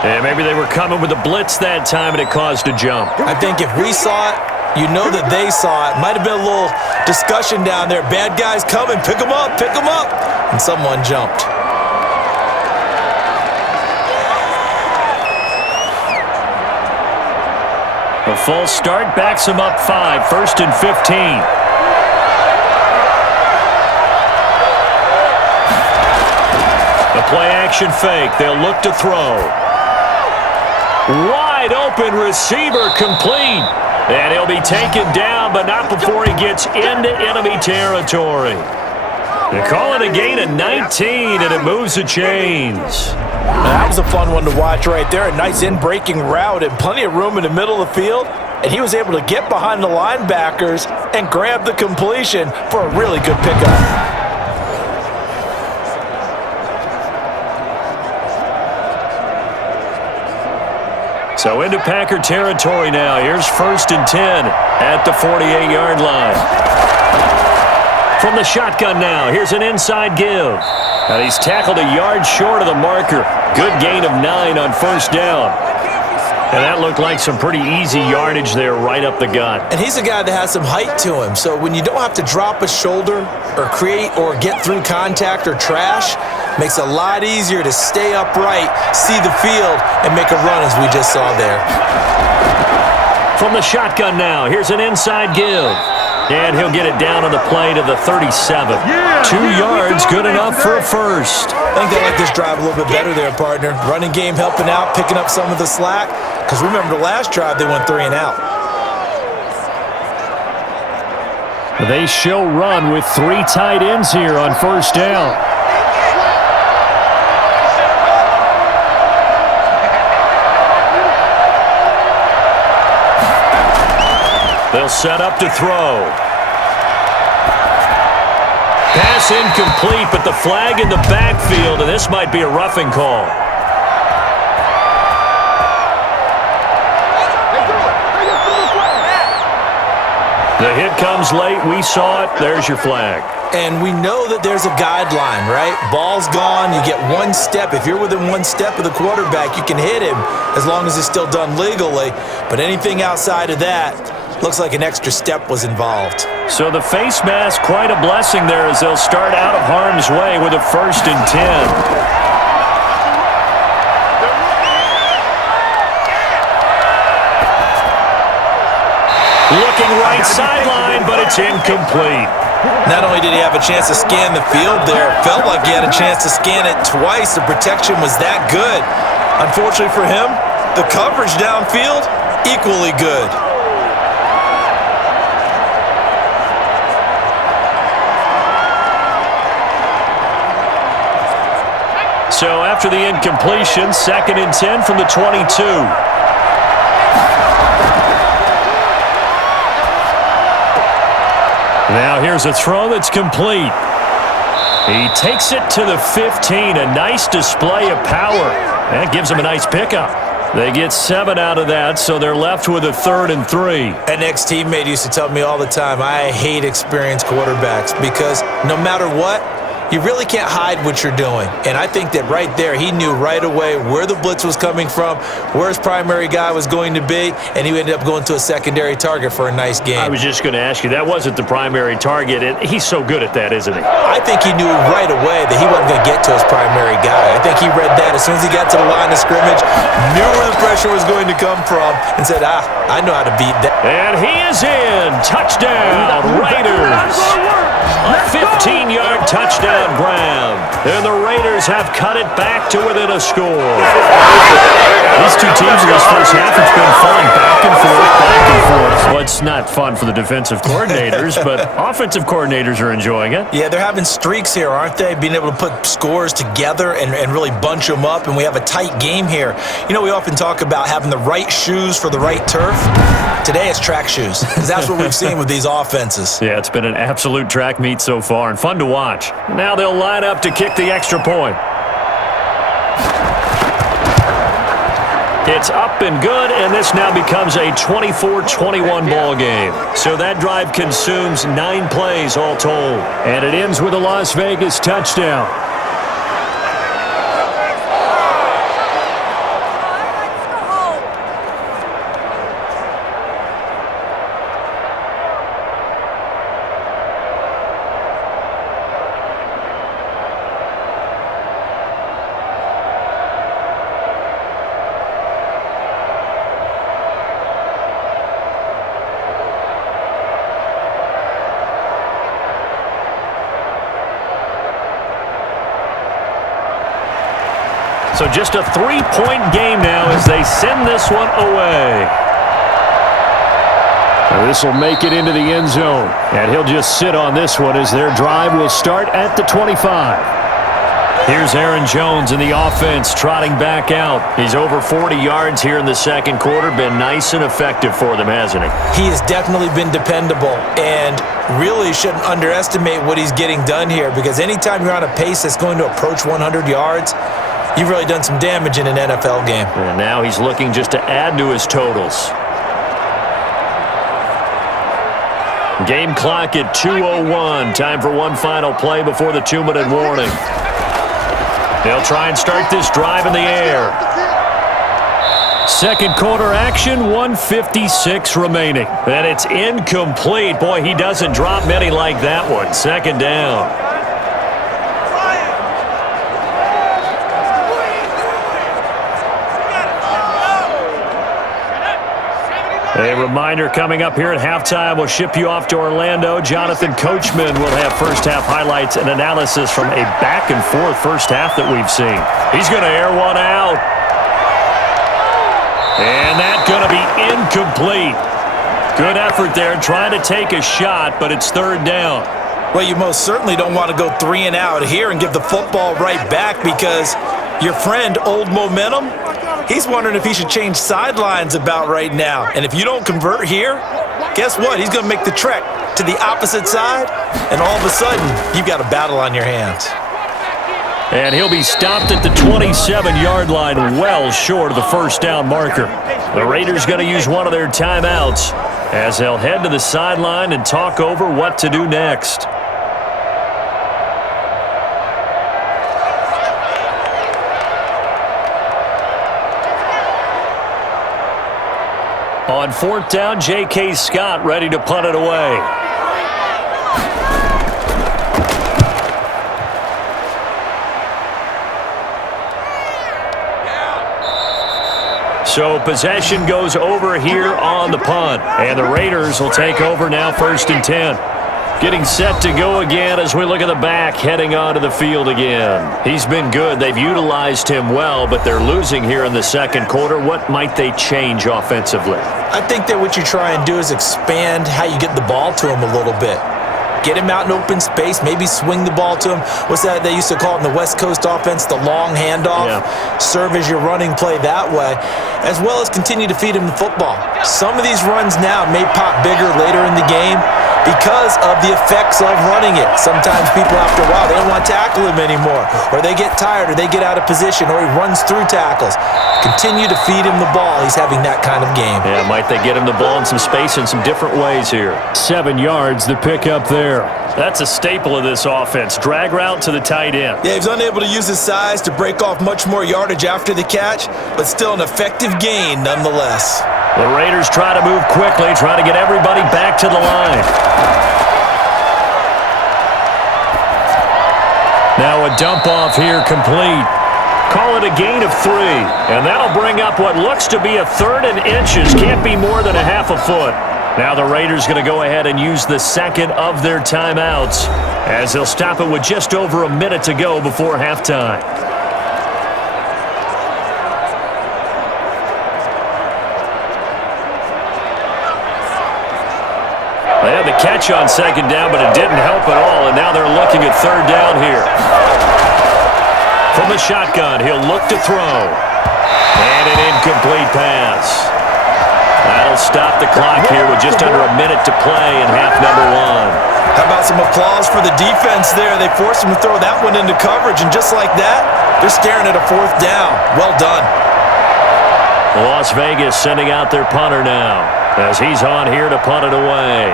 And maybe they were coming with a blitz that time, and it caused a jump. I think if we saw it, you know that they saw it. Might have been a little discussion down there. Bad guys coming, pick them up, pick them up. And someone jumped. A false start backs him up 5, 1st and 15. The play action fake. They'll look to throw. Wide open receiver complete. And he'll be taken down, but not before he gets into enemy territory. They call it a gain of 19, and it moves the chains. That was a fun one to watch right there. A nice in-breaking route and plenty of room in the middle of the field. And he was able to get behind the linebackers and grab the completion for a really good pickup. So into Packer territory now. Here's 1st and 10 at the 48-yard line. From the shotgun now, here's an inside give. And he's tackled a yard short of the marker. Good gain of 9 on 1st down. And that looked like some pretty easy yardage there right up the gut. And he's a guy that has some height to him. So when you don't have to drop a shoulder or create or get through contact or trash, makes it a lot easier to stay upright, see the field, and make a run as we just saw there. From the shotgun now, here's an inside give. And he'll get it down on the play to the 37. 2 yards, good enough for a first. I think they like this drive a little bit better there, partner. Running game helping out, picking up some of the slack. Because remember the last drive, they went 3 and out. They show run with 3 tight ends here on 1st down. They'll set up to throw. Pass incomplete, but the flag in the backfield, and this might be a roughing call. The hit comes late. We saw it. There's your flag. And we know that there's a guideline, right? Ball's gone. You get 1 step. If you're within 1 step of the quarterback, you can hit him as long as it's still done legally. But anything outside of that, looks like an extra step was involved. So the face mask, quite a blessing there as they'll start out of harm's way with a 1st and 10. Looking right sideline, but it's incomplete. Not only did he have a chance to scan the field there, felt like he had a chance to scan it twice. The protection was that good. Unfortunately for him, the coverage downfield, equally good. So after the incompletion, 2nd and 10 from the 22. Now here's a throw that's complete. He takes it to the 15. A nice display of power. That gives him a nice pickup. They get 7 out of that, so they're left with a 3rd and 3. An ex-teammate used to tell me all the time, I hate experienced quarterbacks because no matter what, you really can't hide what you're doing. And I think that right there, he knew right away where the blitz was coming from, where his primary guy was going to be, and he ended up going to a secondary target for a nice game. I was just going to ask you, that wasn't the primary target. And he's so good at that, isn't he? I think he knew right away that he wasn't going to get to his primary guy. I think he read that as soon as he got to the line of scrimmage, knew where the pressure was going to come from, and said, I know how to beat that. And he is in. Touchdown, Raiders. A 15-yard touchdown grab. And the Raiders have cut it back to within a score. These two teams in this first half, it's been fun. Back and forth, back and forth. Well, it's not fun for the defensive coordinators, but offensive coordinators are enjoying it. Yeah, they're having streaks here, aren't they? Being able to put scores together and really bunch them up, and we have a tight game here. You know, we often talk about having the right shoes for the right turf. Today it's track shoes, because that's what we've seen with these offenses. Yeah, it's been an absolute track meet so far and fun to watch. Now they'll line up to kick the extra point. It's up and good, and this now becomes a 24-21 ball game. So that drive consumes 9 plays all told. And it ends with a Las Vegas touchdown. So just a 3-point game now as they send this one away. This will make it into the end zone. And he'll just sit on this one as their drive will start at the 25. Here's Aaron Jones in the offense trotting back out. He's over 40 yards here in the second quarter. Been nice and effective for them, hasn't he? He has definitely been dependable and really shouldn't underestimate what he's getting done here, because anytime you're on a pace that's going to approach 100 yards, you've really done some damage in an NFL game. And now he's looking just to add to his totals. Game clock at 2:01. Time for one final play before the 2-minute warning. They'll try and start this drive in the air. Second quarter action, 1:56 remaining. And it's incomplete. Boy, he doesn't drop many like that one. Second down. A reminder coming up here at halftime. We'll ship you off to Orlando. Jonathan Coachman will have first-half highlights and analysis from a back-and-forth first half that we've seen. He's going to air one out. And that's going to be incomplete. Good effort there trying to take a shot, but it's third down. Well, you most certainly don't want to go 3 and out here and give the football right back, because your friend, Old Momentum, he's wondering if he should change sidelines about right now. And if you don't convert here, guess what? He's going to make the trek to the opposite side, and all of a sudden, you've got a battle on your hands. And he'll be stopped at the 27-yard line, well short of the first down marker. The Raiders going to use one of their timeouts as they'll head to the sideline and talk over what to do next. On fourth down, J.K. Scott ready to punt it away. So possession goes over here on the punt. And the Raiders will take over now, 1st and 10. Getting set to go again as we look at the back, heading onto the field again. He's been good. They've utilized him well, but they're losing here in the second quarter. What might they change offensively? I think that what you try and do is expand how you get the ball to him a little bit. Get him out in open space, maybe swing the ball to him. What's that they used to call it in the West Coast offense, the long handoff? Yeah. Serve as your running play that way, as well as continue to feed him the football. Some of these runs now may pop bigger later in the game because of the effects of running it. Sometimes people, after a while, they don't want to tackle him anymore, or they get tired, or they get out of position, or he runs through tackles. Continue to feed him the ball. He's having that kind of game. Yeah, might they get him the ball in some space in some different ways here. 7 yards, the pickup there. That's a staple of this offense. Drag route to the tight end. Yeah, he's unable to use his size to break off much more yardage after the catch, but still an effective gain nonetheless. The Raiders try to move quickly, trying to get everybody back to the line. Now a dump off here complete. Call it a gain of 3. And that'll bring up what looks to be a 3rd and inches. Can't be more than a half a foot. Now the Raiders going to go ahead and use the second of their timeouts as they'll stop it with just over a minute to go before halftime. They had the catch on second down, but it didn't help at all, and now they're looking at third down here. From the shotgun, he'll look to throw. And an incomplete pass. That'll stop the clock here with just under a minute to play in half number 1. How about some applause for the defense there? They forced him to throw that one into coverage, and just like that, they're staring at a 4th down. Well done. Las Vegas sending out their punter now as he's on here to punt it away.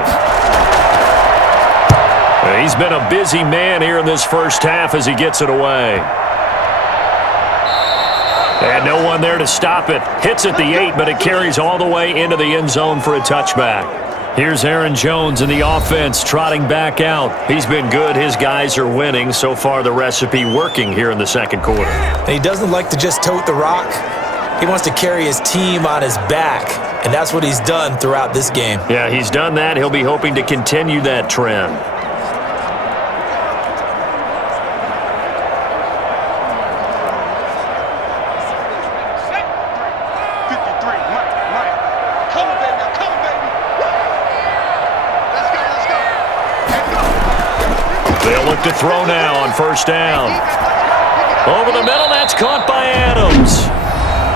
He's been a busy man here in this first half as he gets it away. And no one there to stop it. Hits at the 8, but it carries all the way into the end zone for a touchback. Here's Aaron Jones in the offense trotting back out. He's been good. His guys are winning. So far, the recipe working here in the second quarter. And he doesn't like to just tote the rock. He wants to carry his team on his back, and that's what he's done throughout this game. Yeah, he's done that. He'll be hoping to continue that trend. Let's go. They'll look to throw now on first down. Over the middle, that's caught by Adams.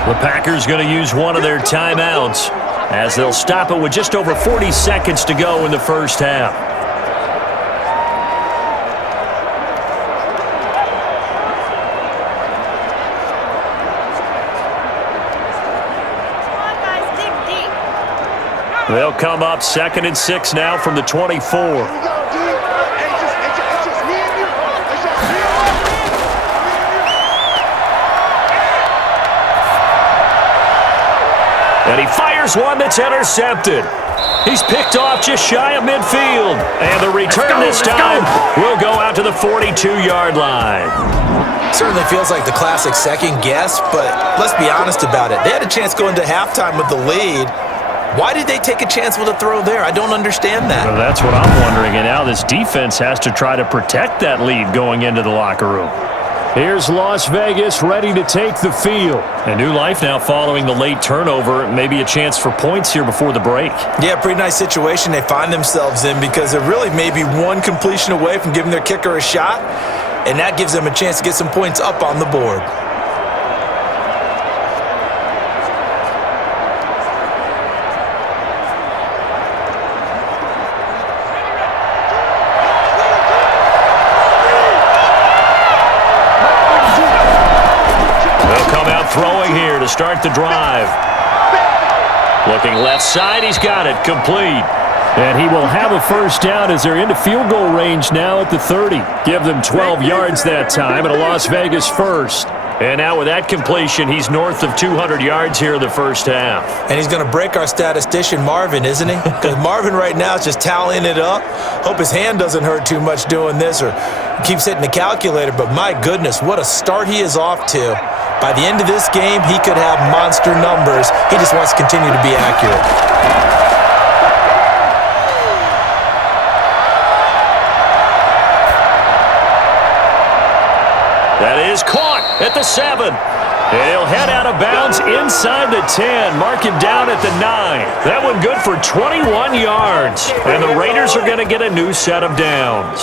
The Packers going to use one of their timeouts as they'll stop it with just over 40 seconds to go in the first half. They'll come up 2nd and 6 now from the 24. And he fires one that's intercepted. He's picked off just shy of midfield. And the return this time will go out to the 42-yard line. Certainly feels like the classic second guess, but let's be honest about it. They had a chance going to halftime with the lead. Why did they take a chance with a throw there? I don't understand that. Well, that's what I'm wondering. And now this defense has to try to protect that lead going into the locker room. Here's Las Vegas ready to take the field. A new life now following the late turnover. Maybe a chance for points here before the break. Yeah, pretty nice situation they find themselves in because they're really maybe one completion away from giving their kicker a shot, and that gives them a chance to get some points up on the board. Throwing here to start the drive. Looking left side, he's got it, complete. And he will have a first down as they're into field goal range now at the 30. Give them 12 yards that time and a Las Vegas first. And now with that completion, he's north of 200 yards here in the first half. And he's going to break our statistician Marvin, isn't he? Because Marvin right now is just tallying it up. Hope his hand doesn't hurt too much doing this or keeps hitting the calculator. But my goodness, what a start he is off to. By the end of this game, he could have monster numbers. He just wants to continue to be accurate. That is caught at the 7. And he'll head out of bounds inside the 10. Mark him down at the 9. That one good for 21 yards. And the Raiders are going to get a new set of downs.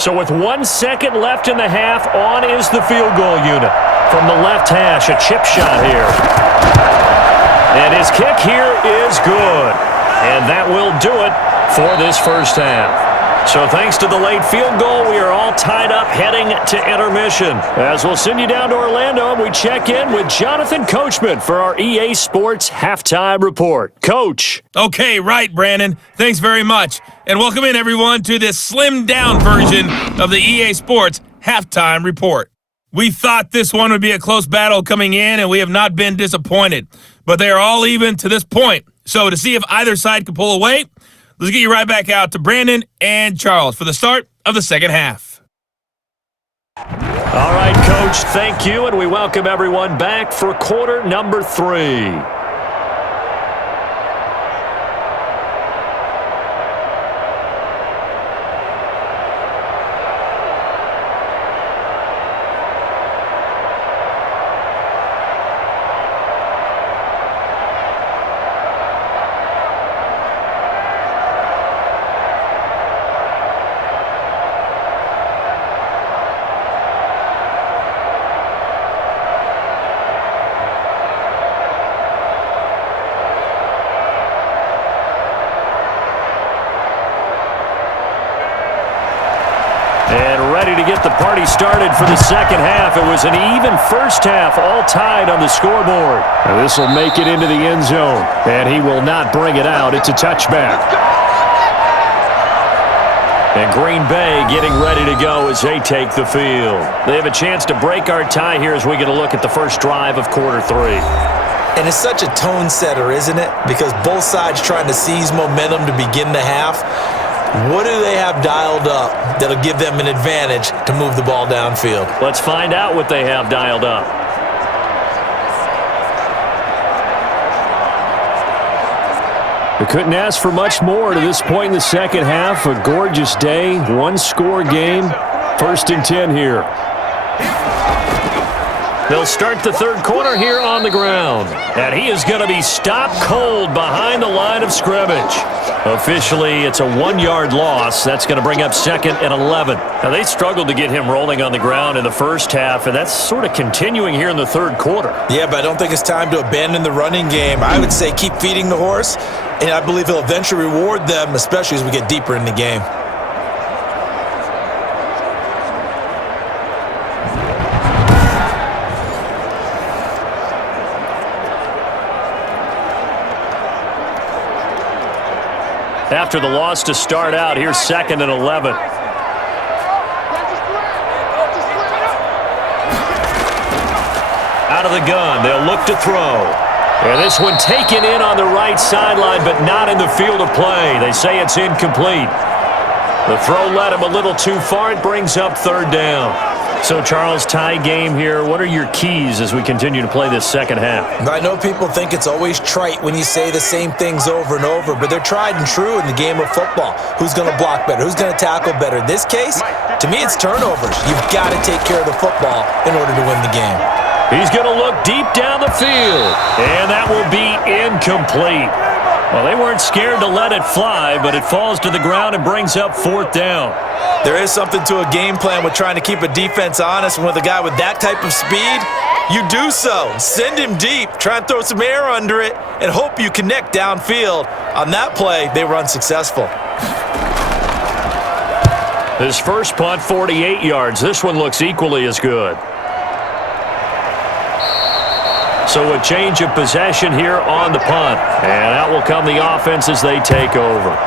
So with 1 second left in the half, on is the field goal unit. From the left hash, a chip shot here. And his kick here is good. And that will do it for this first half. So thanks to the late field goal, we are all tied up heading to intermission. As we'll send you down to Orlando, we check in with Jonathan Coachman for our EA Sports Halftime Report. Coach. Okay, right, Brandon. Thanks very much. And welcome in, everyone, to this slimmed-down version of the EA Sports Halftime Report. We thought this one would be a close battle coming in, and we have not been disappointed. But they are all even to this point. So to see if either side can pull away, let's get you right back out to Brandon and Charles for the start of the second half. All right, Coach, thank you, and we welcome everyone back for quarter number 3. Ready to get the party started for the second half. It was an even first half, all tied on the scoreboard. And this will make it into the end zone. And he will not bring it out. It's a touchback. And Green Bay getting ready to go as they take the field. They have a chance to break our tie here as we get a look at the first drive of quarter 3. And it's such a tone setter, isn't it? Because both sides trying to seize momentum to begin the half. What do they have dialed up that'll give them an advantage to move the ball downfield? Let's find out what they have dialed up. We couldn't ask for much more to this point in the second half. A gorgeous day, one-score game. 1st and 10 here. They'll start the third quarter here on the ground. And he is going to be stopped cold behind the line of scrimmage. Officially, it's a 1-yard loss. That's going to bring up 2nd and 11. Now, they struggled to get him rolling on the ground in the first half, and that's sort of continuing here in the third quarter. Yeah, but I don't think it's time to abandon the running game. I would say keep feeding the horse, and I believe he'll eventually reward them, especially as we get deeper in the game. After the loss to start out, here's 2nd and 11. Out of the gun, they'll look to throw. And this one taken in on the right sideline, but not in the field of play. They say it's incomplete. The throw led him a little too far. It brings up 3rd down. So, Charles, tie game here. What are your keys as we continue to play this second half? I know people think it's always trite when you say the same things over and over, but they're tried and true in the game of football. Who's going to block better? Who's going to tackle better? In this case, to me, it's turnovers. You've got to take care of the football in order to win the game. He's going to look deep down the field, and that will be incomplete. Well, they weren't scared to let it fly, but it falls to the ground and brings up 4th down. There is something to a game plan with trying to keep a defense honest. And with a guy with that type of speed, you do so. Send him deep. Try and throw some air under it and hope you connect downfield. On that play, they were unsuccessful. His first punt, 48 yards. This one looks equally as good. So a change of possession here on the punt. And out will come the offense as they take over.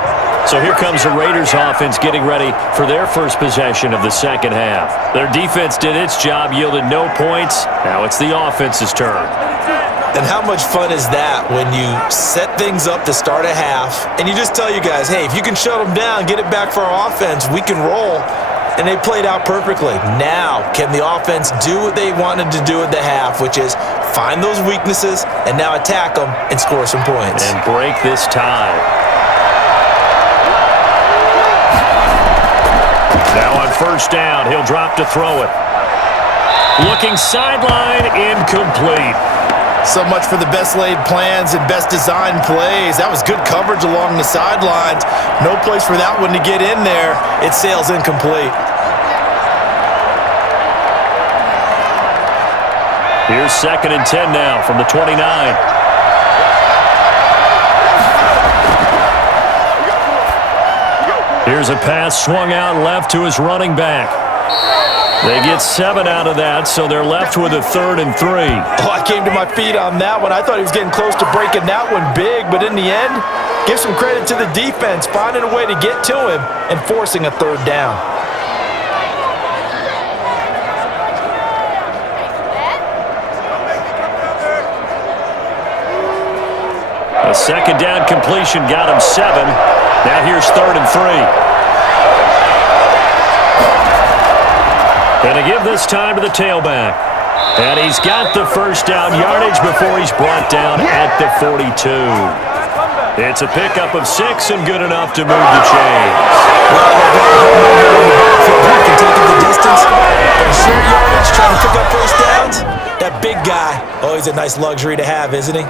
So here comes the Raiders offense getting ready for their first possession of the second half. Their defense did its job, yielded no points. Now it's the offense's turn. And how much fun is that when you set things up to start a half and you just tell you guys, hey, if you can shut them down, get it back for our offense, we can roll. And they played out perfectly. Now, can the offense do what they wanted to do at the half, which is find those weaknesses and now attack them and score some points. And break this tie. Now on 1st down, he'll drop to throw it. Looking sideline, incomplete. So much for the best laid plans and best designed plays. That was good coverage along the sidelines. No place for that one to get in there. It sails incomplete. Here's 2nd and 10 now from the 29. Here's a pass swung out left to his running back. They get 7 out of that, so they're left with a 3rd and 3. Oh, I came to my feet on that one. I thought he was getting close to breaking that one big, but in the end, give some credit to the defense, finding a way to get to him and forcing a 3rd down. A 2nd down completion got him 7. Now here's 3rd and 3. And to give this time to the tailback. And he's got the 1st down yardage before he's brought down at the 42. It's a pickup of 6 and good enough to move the chains. Can take it the distance. Short yardage, trying to pick up 1st downs. That big guy, oh, he's a nice luxury to have, isn't he?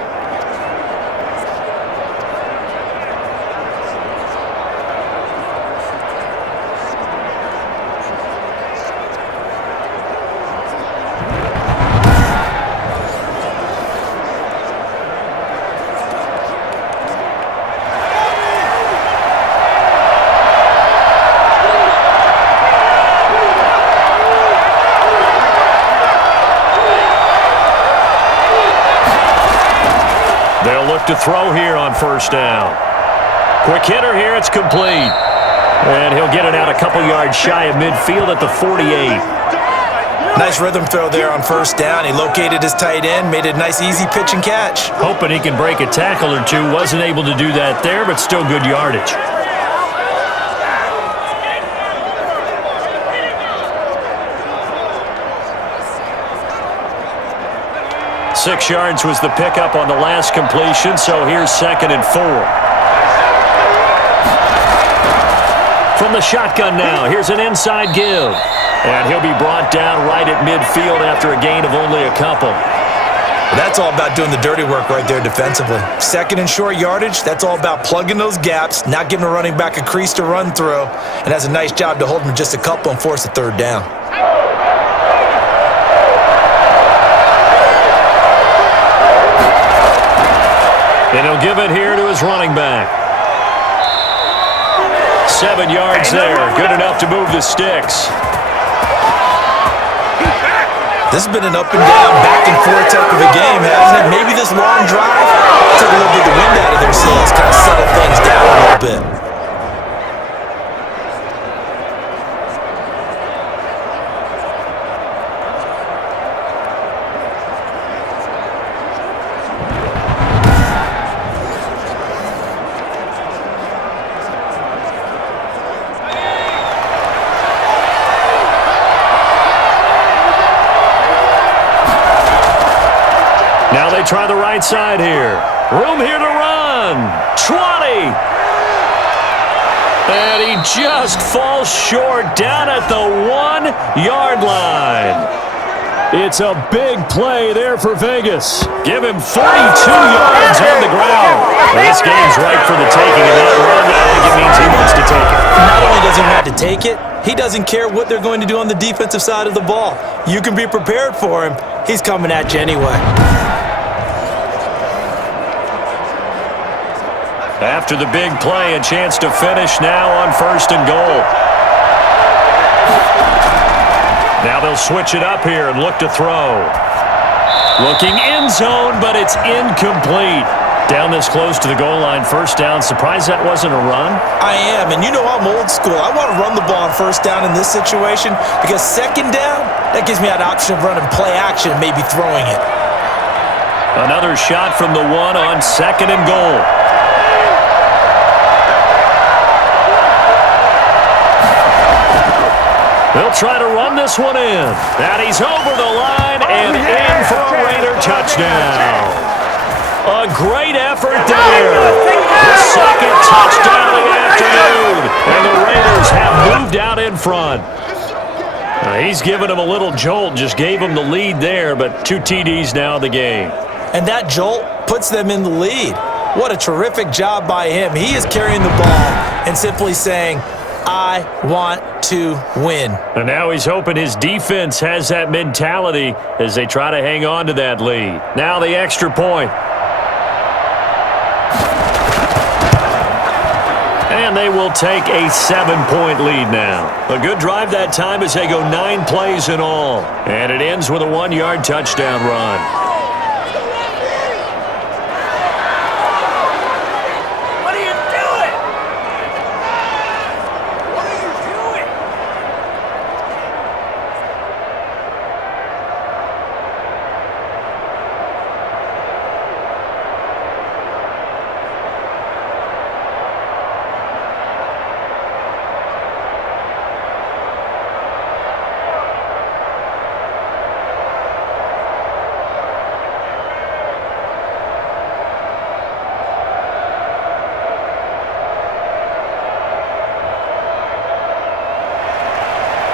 To throw here on 1st down. Quick hitter here, it's complete. And he'll get it out a couple yards shy of midfield at the 48. Nice rhythm throw there on 1st down. He located his tight end, made a nice easy pitch and catch. Hoping he can break a tackle or two. Wasn't able to do that there, but still good yardage. Six yards was the pickup on the last completion, so here's 2nd and 4. From the shotgun now, here's an inside give. And he'll be brought down right at midfield after a gain of only a couple. That's all about doing the dirty work right there defensively. Second and short yardage, that's all about plugging those gaps, not giving a running back a crease to run through, and has a nice job to hold him just a couple and force a third down. And he'll give it here to his running back. 7 yards there, good enough to move the sticks. This has been an up and down, back and forth type of a game, hasn't it? Maybe this long drive took a little bit of the wind out of their sails, kind of settled things down a little bit. Now they try the right side here. Room here to run. 20. And he just falls short down at the 1-yard line. It's a big play there for Vegas. Give him 42 yards on the ground. Well, this game's ripe for the taking, and that run, I think it means he wants to take it. Not only does he want to take it, he doesn't care what they're going to do on the defensive side of the ball. You can be prepared for him. He's coming at you anyway. After the big play, a chance to finish now on 1st and goal. Now they'll switch it up here and look to throw. Looking end zone, but it's incomplete. Down this close to the goal line, 1st down. Surprised that wasn't a run? I am, and you know I'm old school. I want to run the ball on 1st down in this situation because 2nd down, that gives me that option of running play action and maybe throwing it. Another shot from the 1 on 2nd and goal. They'll try to run this one in. And he's over the line and in for a Raider touchdown. A great effort there. The 2nd touchdown of the afternoon. And the Raiders have moved out in front. He's given him a little jolt, just gave him the lead there, but 2 TDs now in the game. And that jolt puts them in the lead. What a terrific job by him. He is carrying the ball and simply saying, I want to win. And now he's hoping his defense has that mentality as they try to hang on to that lead. Now the extra point. And they will take a 7-point lead now. A good drive that time as they go 9 plays in all. And it ends with a 1-yard touchdown run.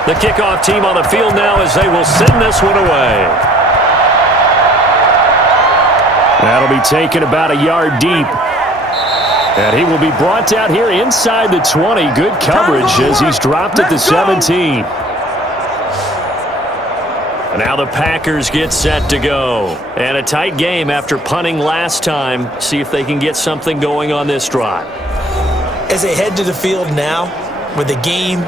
The kickoff team on the field now as they will send this one away. That'll be taken about a yard deep. And he will be brought down here inside the 20. Good coverage as he's dropped at the 17. And now the Packers get set to go. And a tight game after punting last time. See if they can get something going on this drive. As they head to the field now, with the game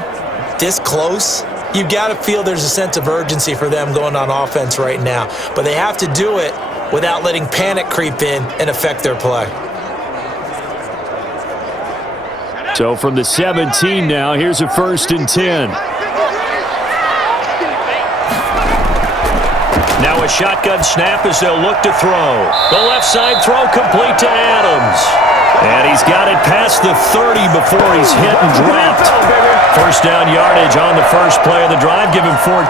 this close, you've got to feel there's a sense of urgency for them going on offense right now. But they have to do it without letting panic creep in and affect their play. So from the 17 now, here's a 1st and 10. Now a shotgun snap as they'll look to throw. The left side throw complete to Adams. And he's got it past the 30 before he's hit and dropped. 1st down yardage on the first play of the drive. Give him 14.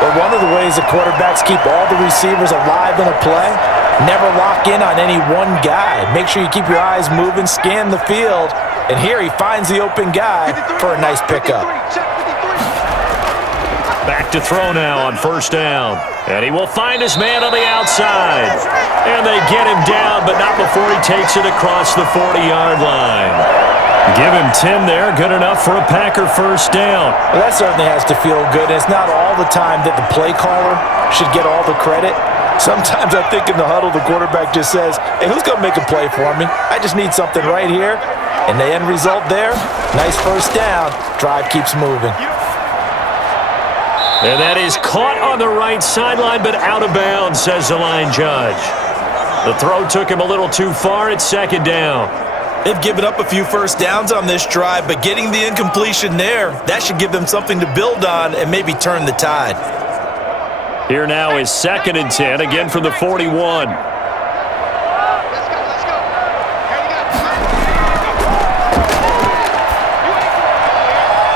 But one of the ways the quarterbacks keep all the receivers alive in a play, never lock in on any one guy. Make sure you keep your eyes moving, scan the field, And here he finds the open guy for a nice pickup. Back to throw now on first down. And he will find his man on the outside. And they get him down, but not before he takes it across the 40-yard line. Give him 10 there. Good enough for a Packer first down. Well, that certainly has to feel good. It's not all the time that the play caller should get all the credit. Sometimes I think in the huddle, the quarterback just says, hey, who's going to make a play for me? I just need something right here. And the end result there, nice first down. Drive keeps moving. And that is caught on the right sideline, but out of bounds, says the line judge. The throw took him a little too far. It's second down. They've given up a few first downs on this drive, but getting the incompletion there, that should give them something to build on and maybe turn the tide. Here now is 2nd and 10, again from the 41.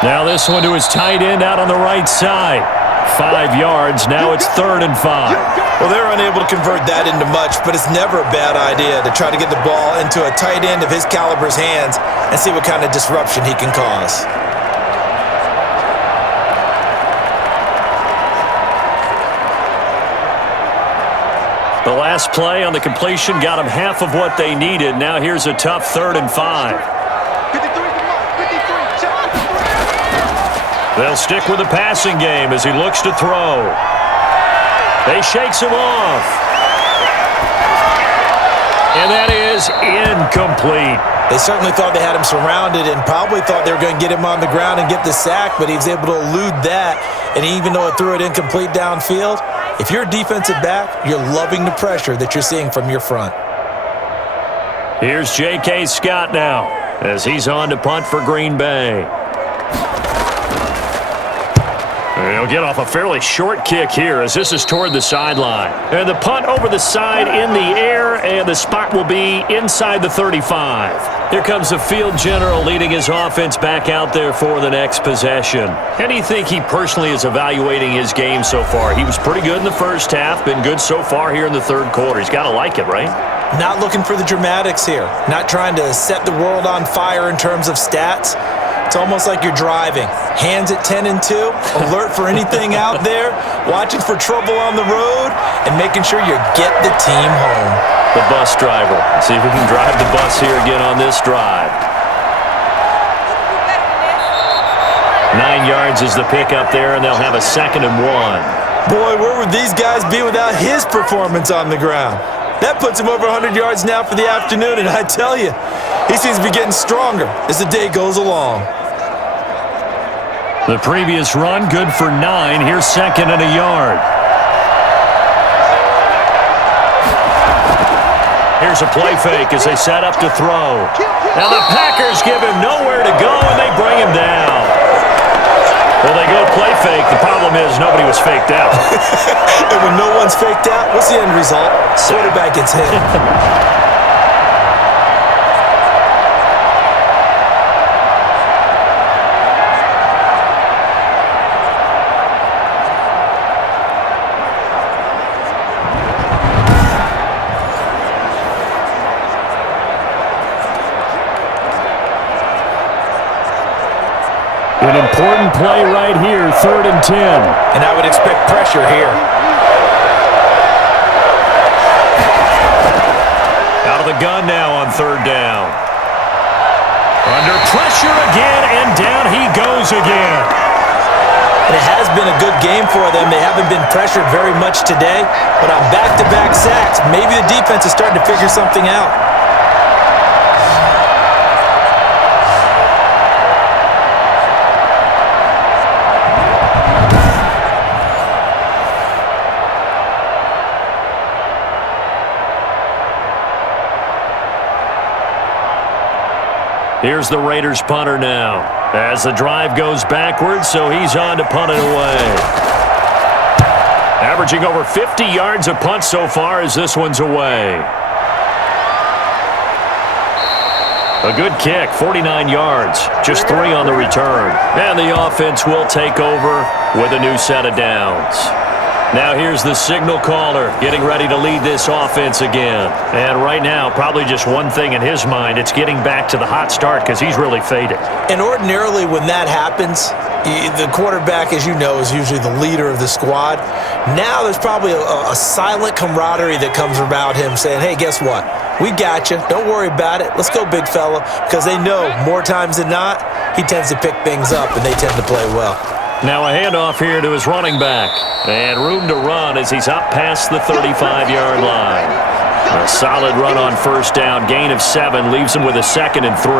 Now this one to his tight end out on the right side. 5 yards. Now it's 3rd and 5. Well, they're unable to convert that into much, but it's never a bad idea to try to get the ball into a tight end of his caliber's hands and see what kind of disruption he can cause. The last play on the completion got them half of what they needed. Now here's a tough 3rd and 5. They'll stick with the passing game as he looks to throw. They shakes him off. And that is incomplete. They certainly thought they had him surrounded and probably thought they were going to get him on the ground and get the sack, but he was able to elude that. And even though it threw it incomplete downfield, if you're a defensive back, you're loving the pressure that you're seeing from your front. Here's J.K. Scott now as he's on to punt for Green Bay. He'll get off a fairly short kick here as this is toward the sideline. And the punt over the side in the air, and the spot will be inside the 35. Here comes the field general leading his offense back out there for the next possession. How do you think he personally is evaluating his game so far? He was pretty good in the first half, been good so far here in the third quarter. He's got to like it, right? Not looking for the dramatics here. Not trying to set the world on fire in terms of stats. It's almost like you're driving. Hands at 10 and 2, alert for anything out there, watching for trouble on the road, and making sure you get the team home. The bus driver. See if we can drive the bus here again on this drive. 9 yards is the pickup there, and they'll have a 2nd and 1. Boy, where would these guys be without his performance on the ground? That puts him over 100 yards now for the afternoon, and I tell you, he seems to be getting stronger as the day goes along. The previous run, good for 9. Here's 2nd and a yard. Here's a play fake as they set up to throw. Now the Packers give him nowhere to go, and they bring him down. Well, they go play fake. The problem is nobody was faked out. And when no one's faked out, what's the end result? Quarterback gets hit. An important play right here, 3rd and 10. And I would expect pressure here. Out of the gun now on 3rd down. Under pressure again, and down he goes again. And it has been a good game for them. They haven't been pressured very much today, but on back-to-back sacks, maybe the defense is starting to figure something out. Here's the Raiders punter now as the drive goes backwards, so he's on to punt it away. Averaging over 50 yards a punt so far as this one's away. A good kick, 49 yards, just 3 on the return. And the offense will take over with a new set of downs. Now here's the signal caller getting ready to lead this offense again. And right now, probably just one thing in his mind. It's getting back to the hot start because he's really faded. And ordinarily when that happens, the quarterback, as you know, is usually the leader of the squad. Now there's probably a silent camaraderie that comes about him saying, hey, guess what? We got you. Don't worry about it. Let's go, big fella. Because they know more times than not, he tends to pick things up, and they tend to play well. Now a handoff here to his running back. And room to run as he's up past the 35-yard line. A solid run on first down. Gain of 7 leaves him with a 2nd and 3.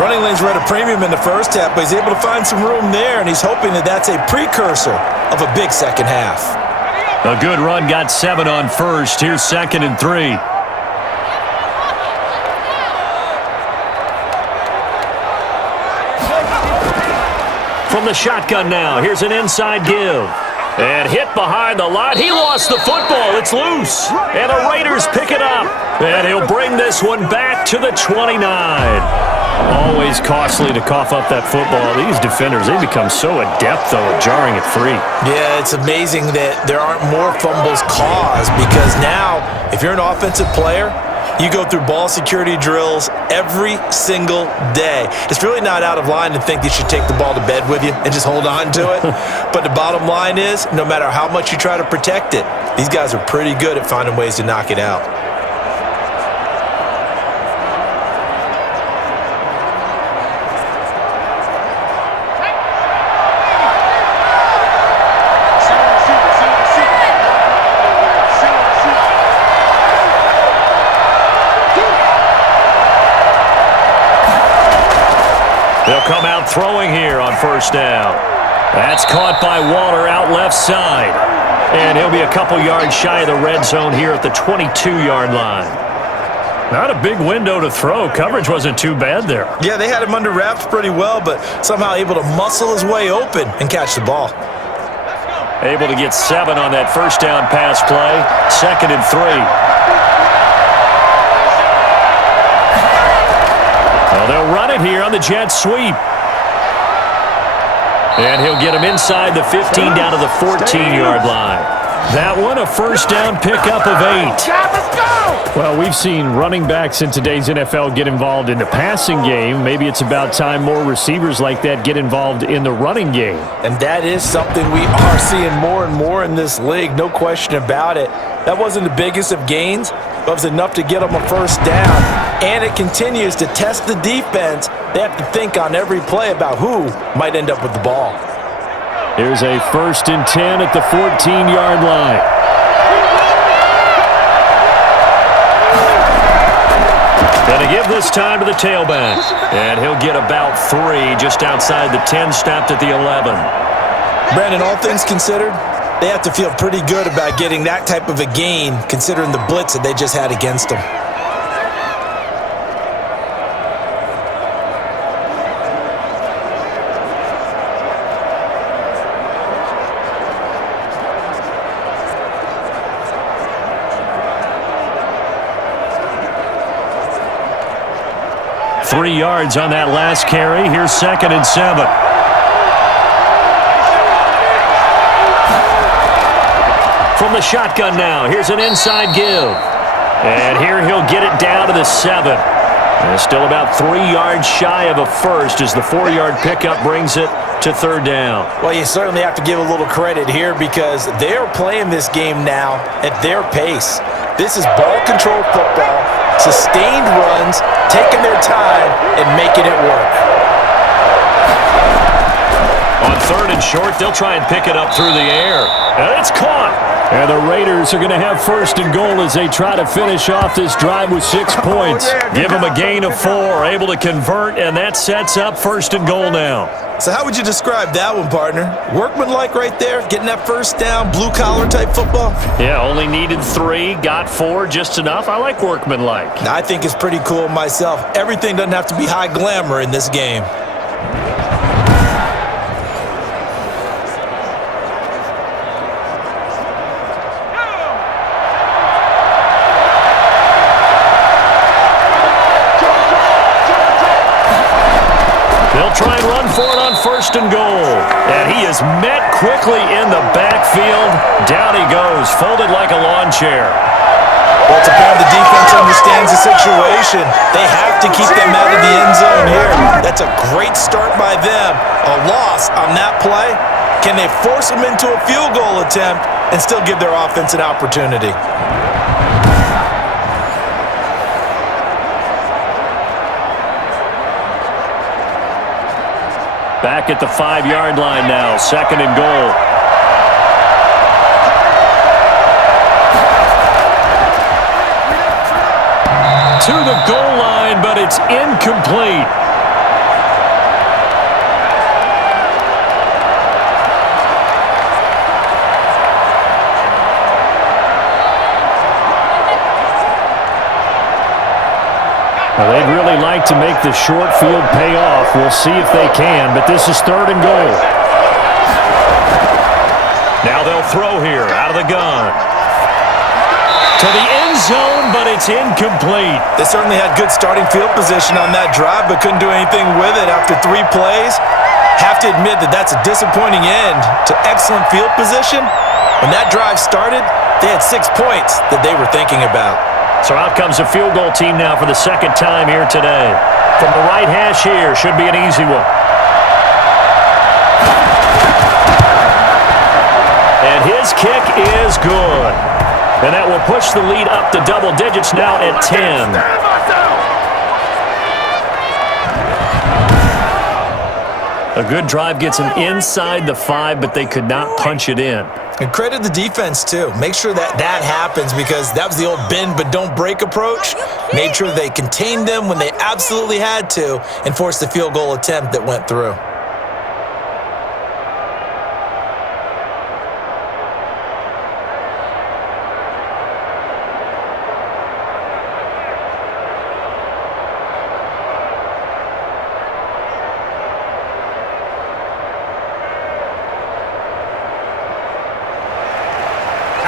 Running lanes were at a premium in the first half, but he's able to find some room there, and he's hoping that that's a precursor of a big second half. A good run got 7 on first. Here's 2nd and 3. From the shotgun now, here's an inside give. And hit behind the line. He lost the football. It's loose. And the Raiders pick it up. And he'll bring this one back to the 29. Always costly to cough up that football. These defenders, they become so adept, though, at jarring it free. Yeah, it's amazing that there aren't more fumbles caused because now, if you're an offensive player, you go through ball security drills every single day. It's really not out of line to think you should take the ball to bed with you and just hold on to it. But the bottom line is, no matter how much you try to protect it, these guys are pretty good at finding ways to knock it out. They'll come out throwing here on first down. That's caught by Waller out left side. And he'll be a couple yards shy of the red zone here at the 22-yard line. Not a big window to throw. Coverage wasn't too bad there. Yeah, they had him under wraps pretty well, but somehow able to muscle his way open and catch the ball. Able to get 7 on that first down pass play. 2nd and 3. Well, they'll run it here on the jet sweep. And he'll get him inside the 15 down to the 14-yard line. That one, a first down pickup of 8. Well, we've seen running backs in today's NFL get involved in the passing game. Maybe it's about time more receivers like that get involved in the running game. And that is something we are seeing more and more in this league, no question about it. That wasn't the biggest of gains, but it was enough to get them a first down. And it continues to test the defense. They have to think on every play about who might end up with the ball. Here's a 1st and 10 at the 14-yard line. Going to give this time to the tailback. And he'll get about 3 just outside the 10, stopped at the 11. Brandon, all things considered, they have to feel pretty good about getting that type of a gain considering the blitz that they just had against them. Three yards on that last carry. Here's 2nd and 7. From the shotgun now, here's an inside give. And here he'll get it down to the 7. And still about 3 yards shy of a first as the 4-yard pickup brings it to 3rd down. Well, you certainly have to give a little credit here because they're playing this game now at their pace. This is ball control football, sustained runs, taking their time, and making it work. On 3rd and short, they'll try and pick it up through the air. And it's caught. And the Raiders are going to have 1st and goal as they try to finish off this drive with 6 points. Give them a gain of 4, able to convert, and that sets up 1st and goal now. So how would you describe that one, partner? Workmanlike right there, getting that first down, blue-collar type football? Yeah, only needed 3, got 4, just enough. I like workmanlike. I think it's pretty cool myself. Everything doesn't have to be high glamour in this game. They'll try and run for it on 1st and goal. And he is met quickly in the backfield. Down he goes, folded like a lawn chair. Well, it's apparent the defense understands the situation. They have to keep them out of the end zone here. That's a great start by them. A loss on that play. Can they force them into a field goal attempt and still give their offense an opportunity? Back at the 5-yard line now, 2nd and goal. To the goal line, but it's incomplete. Well, they'd really like to make the short field pay off. We'll see if they can, but this is 3rd and goal. Now they'll throw here out of the gun. To the end zone, but it's incomplete. They certainly had good starting field position on that drive, but couldn't do anything with it after 3 plays. Have to admit that that's a disappointing end to excellent field position. When that drive started, they had 6 points that they were thinking about. So out comes a field goal team now for the 2nd time here today. From the right hash here, should be an easy one. And his kick is good. And that will push the lead up to double digits now at 10. A good drive gets them inside the 5, but they could not punch it in. And credit the defense, too. Make sure that happens because that was the old bend but don't break approach. Made sure they contained them when they absolutely had to and forced the field goal attempt that went through.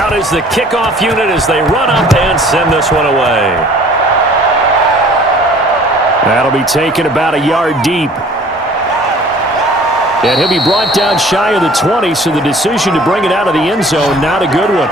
Out is the kickoff unit as they run up and send this one away. That'll be taken about a yard deep. And he'll be brought down shy of the 20, so the decision to bring it out of the end zone, not a good one.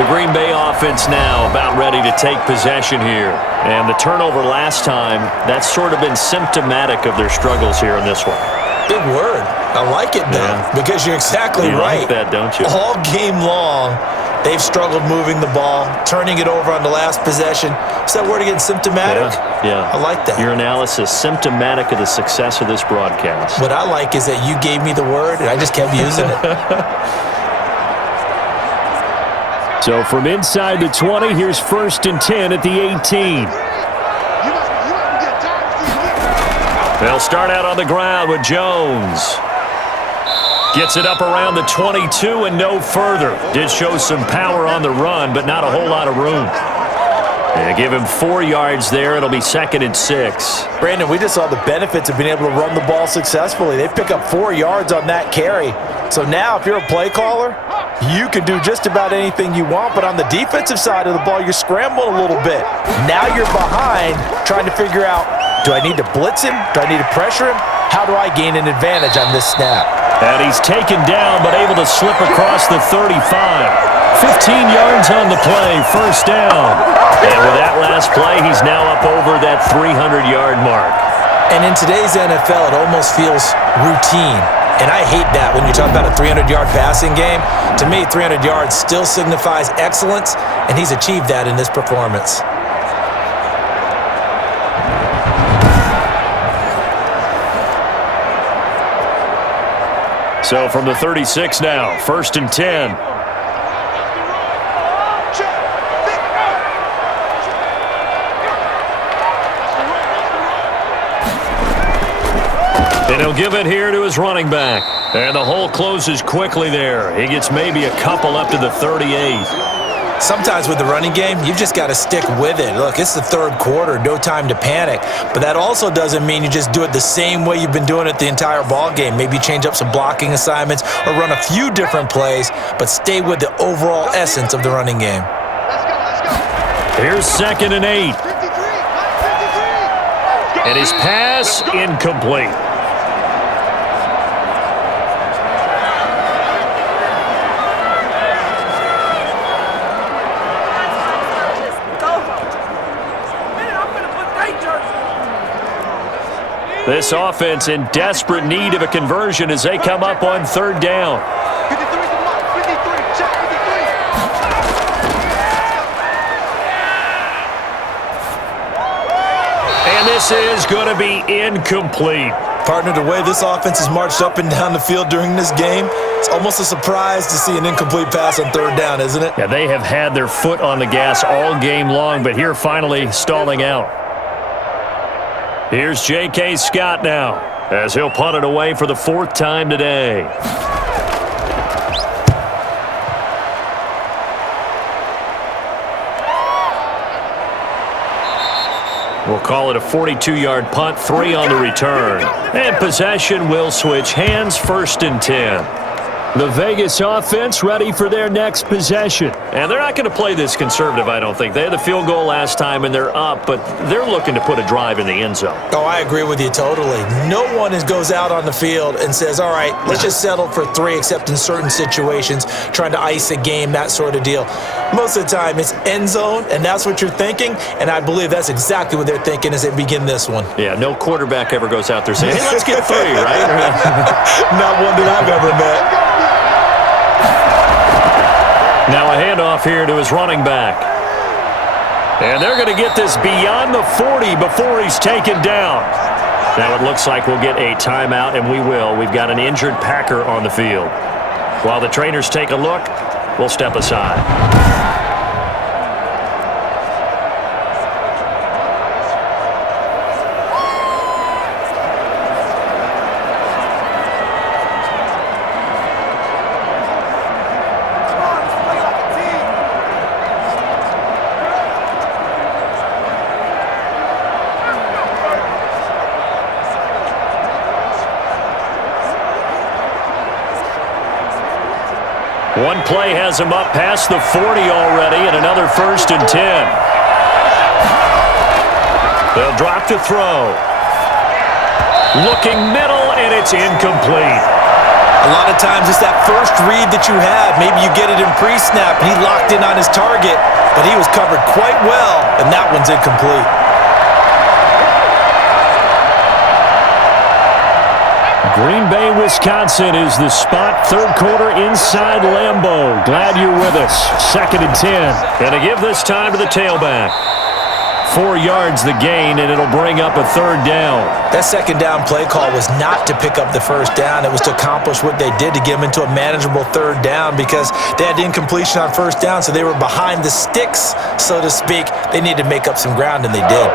The Green Bay offense now about ready to take possession here. And the turnover last time, that's sort of been symptomatic of their struggles here in this one. Big word. I like it now because you're exactly right. You like that, don't you? All game long, they've struggled moving the ball, turning it over on the last possession. Is that word again, symptomatic? Yeah. I like that. Your analysis, symptomatic of the success of this broadcast. What I like is that you gave me the word, and I just kept using it. So from inside the 20, here's 1st and 10 at the 18. They'll start out on the ground with Jones. Gets it up around the 22 and no further. Did show some power on the run, but not a whole lot of room. And give him 4 yards there. It'll be 2nd and 6. Brandon, we just saw the benefits of being able to run the ball successfully. They pick up 4 yards on that carry. So now if you're a play caller, you can do just about anything you want, but on the defensive side of the ball, you're scrambling a little bit. Now you're behind trying to figure out, do I need to blitz him? Do I need to pressure him? How do I gain an advantage on this snap? And he's taken down, but able to slip across the 35. 15 yards on the play, 1st down. And with that last play, he's now up over that 300-yard mark. And in today's NFL, it almost feels routine. And I hate that when you talk about a 300-yard passing game. To me, 300 yards still signifies excellence, and he's achieved that in this performance. So from the 36 now, 1st and 10. And he'll give it here to his running back. And the hole closes quickly there. He gets maybe a couple up to the 38. Sometimes with the running game, you've just got to stick with it. Look, it's the 3rd quarter, no time to panic. But that also doesn't mean you just do it the same way you've been doing it the entire ball game. Maybe change up some blocking assignments or run a few different plays, but stay with the overall essence of the running game. Here's 2nd and 8. And his pass incomplete. This offense in desperate need of a conversion as they come up on third down. 53 to Mike. 53. Check 53. And this is going to be incomplete. Partner, the way this offense has marched up and down the field during this game, it's almost a surprise to see an incomplete pass on third down, isn't it? Yeah, they have had their foot on the gas all game long, but here finally stalling out. Here's J.K. Scott now, as he'll punt it away for the fourth time today. We'll call it a 42-yard punt, 3 on the return. And possession will switch hands, 1st and 10. The Vegas offense ready for their next possession. And they're not going to play this conservative, I don't think. They had the field goal last time, and they're up, but they're looking to put a drive in the end zone. Oh, I agree with you totally. No one goes out on the field and says, all right, let's just settle for 3, except in certain situations, trying to ice a game, that sort of deal. Most of the time, it's end zone, and that's what you're thinking, and I believe that's exactly what they're thinking as they begin this one. Yeah, no quarterback ever goes out there saying, hey, let's get 3, right? Not one that I've ever met. Now a handoff here to his running back. And they're going to get this beyond the 40 before he's taken down. Now it looks like we'll get a timeout, and we will. We've got an injured Packer on the field. While the trainers take a look, we'll step aside. One play has him up past the 40 already, and another 1st and 10. They'll drop to throw. Looking middle, and it's incomplete. A lot of times it's that first read that you have. Maybe you get it in pre-snap, and he locked in on his target, but he was covered quite well, and that one's incomplete. Green Bay, Wisconsin is the spot. Third quarter inside Lambeau. Glad you're with us. 2nd and 10. And to give this time to the tailback. 4 yards the gain, and it'll bring up a third down. That second down play call was not to pick up the first down. It was to accomplish what they did to get them into a manageable third down because they had incompletion on first down, so they were behind the sticks, so to speak. They needed to make up some ground, and they did.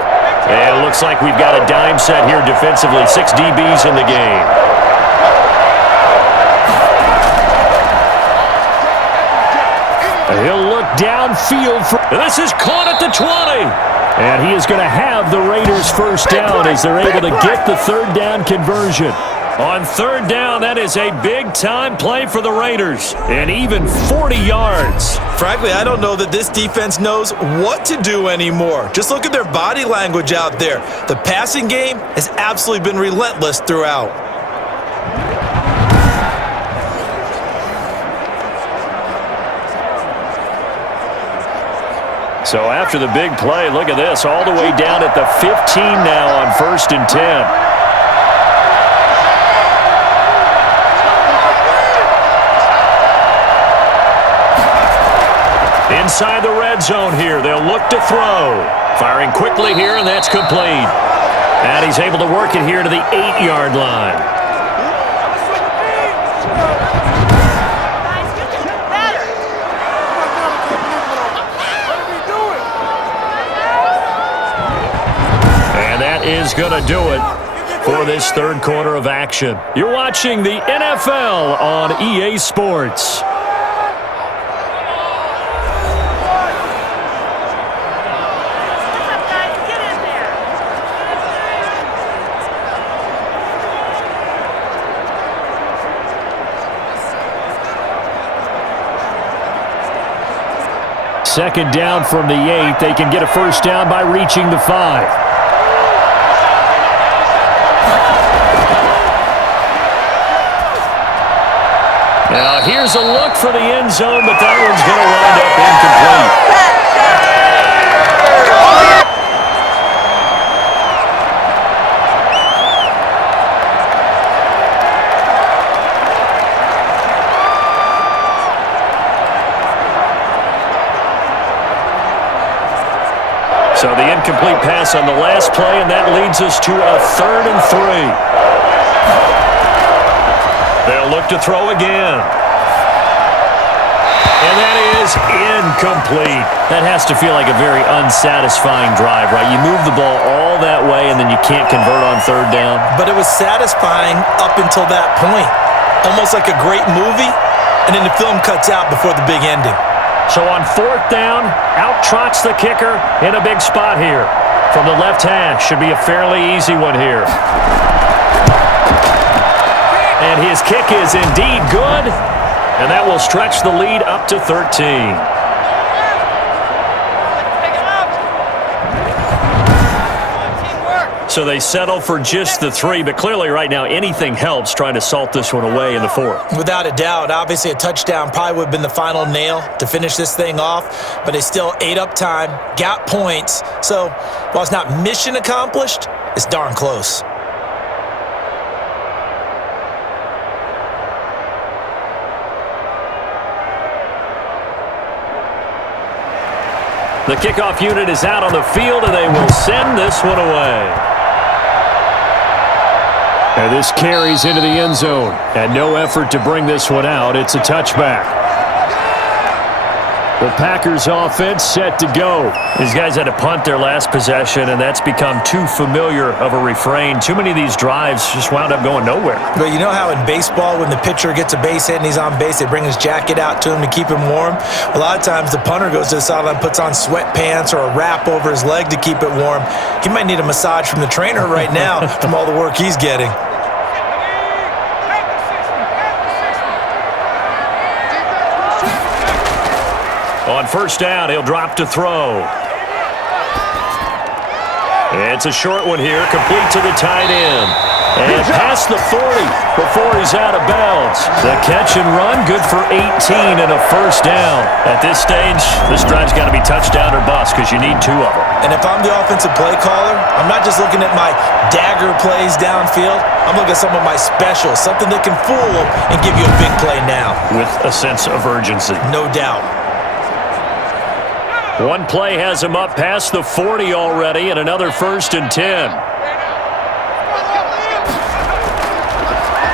And it looks like we've got a dime set here defensively. 6 DBs in the game. He'll look downfield. This is caught at the 20. And he is going to have the Raiders first down as they're able to get the third down conversion. On third down, that is a big-time play for the Raiders. And even 40 yards. Frankly, I don't know that this defense knows what to do anymore. Just look at their body language out there. The passing game has absolutely been relentless throughout. So after the big play, look at this, all the way down at the 15 now on 1st and 10. Inside the red zone here, they'll look to throw. Firing quickly here, and that's complete. And he's able to work it here to the 8-yard line. Is going to do it for this third quarter of action. You're watching the NFL on EA Sports. Second down from the 8. They can get a first down by reaching the 5. Now, here's a look for the end zone, but that one's going to wind up incomplete. pass on the last play, and that leads us to a 3rd and 3. They'll look to throw again. And that is incomplete. That has to feel like a very unsatisfying drive, right? You move the ball all that way, and then you can't convert on 3rd down. But it was satisfying up until that point. Almost like a great movie, and then the film cuts out before the big ending. So on 4th down, out trots the kicker in a big spot here. From the left hash, should be a fairly easy one here. And his kick is indeed good. And that will stretch the lead up to 13. So they settle for just the 3, but clearly right now anything helps trying to salt this one away in the 4th. Without a doubt, obviously a touchdown probably would have been the final nail to finish this thing off, but they still ate up time, got points. So while it's not mission accomplished, it's darn close. The kickoff unit is out on the field, and they will send this one away. And this carries into the end zone. And no effort to bring this one out. It's a touchback. The Packers offense set to go. These guys had to punt their last possession, and that's become too familiar of a refrain. Too many of these drives just wound up going nowhere. But you know how in baseball, when the pitcher gets a base hit and he's on base, they bring his jacket out to him to keep him warm? A lot of times the punter goes to the sideline, puts on sweatpants or a wrap over his leg to keep it warm. He might need a massage from the trainer right now from all the work he's getting. On 1st down, he'll drop to throw. It's a short one here, complete to the tight end. And past the 40 before he's out of bounds. The catch and run, good for 18 and a 1st down. At this stage, this drive's got to be touchdown or bust because you need 2 of them. And if I'm the offensive play caller, I'm not just looking at my dagger plays downfield. I'm looking at some of my specials, something that can fool them and give you a big play now. With a sense of urgency. No doubt. One play has him up past the 40 already, and another 1st and 10.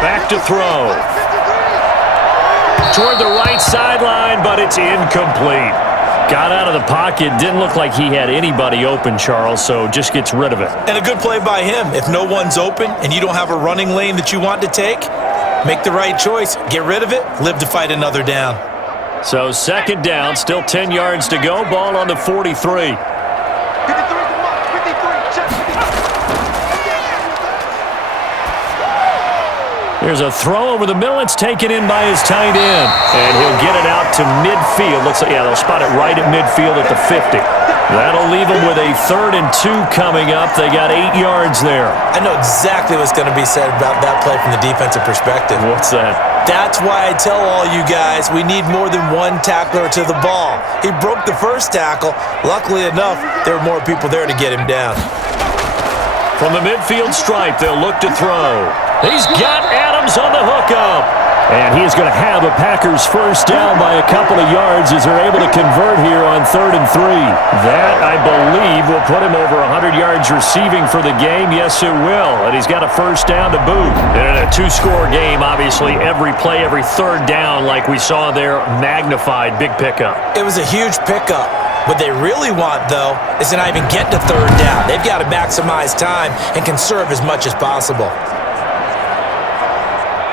Back to throw. Toward the right sideline, but it's incomplete. Got out of the pocket. Didn't look like he had anybody open, Charles, so just gets rid of it. And a good play by him. If no one's open and you don't have a running lane that you want to take, make the right choice. Get rid of it. Live to fight another down. So 2nd down, still 10 yards to go. Ball on the 43. There's a throw over the middle. It's taken in by his tight end. And he'll get it out to midfield. Looks like, yeah, they'll spot it right at midfield at the 50. That'll leave them with a 3rd and 2 coming up. They got 8 yards there. I know exactly what's going to be said about that play from the defensive perspective. What's that? That's why I tell all you guys we need more than one tackler to the ball. He broke the first tackle. Luckily enough, there were more people there to get him down. From the midfield stripe, they'll look to throw. He's got Adams on the hookup. And he is going to have a Packers 1st down by a couple of yards as they're able to convert here on 3rd and 3. That, I believe, will put him over 100 yards receiving for the game. Yes, it will. And he's got a 1st down to boot. And in a 2-score game, obviously, every play, every 3rd down, like we saw there, magnified. Big pickup. It was a huge pickup. What they really want, though, is to not even get to 3rd down. They've got to maximize time and conserve as much as possible.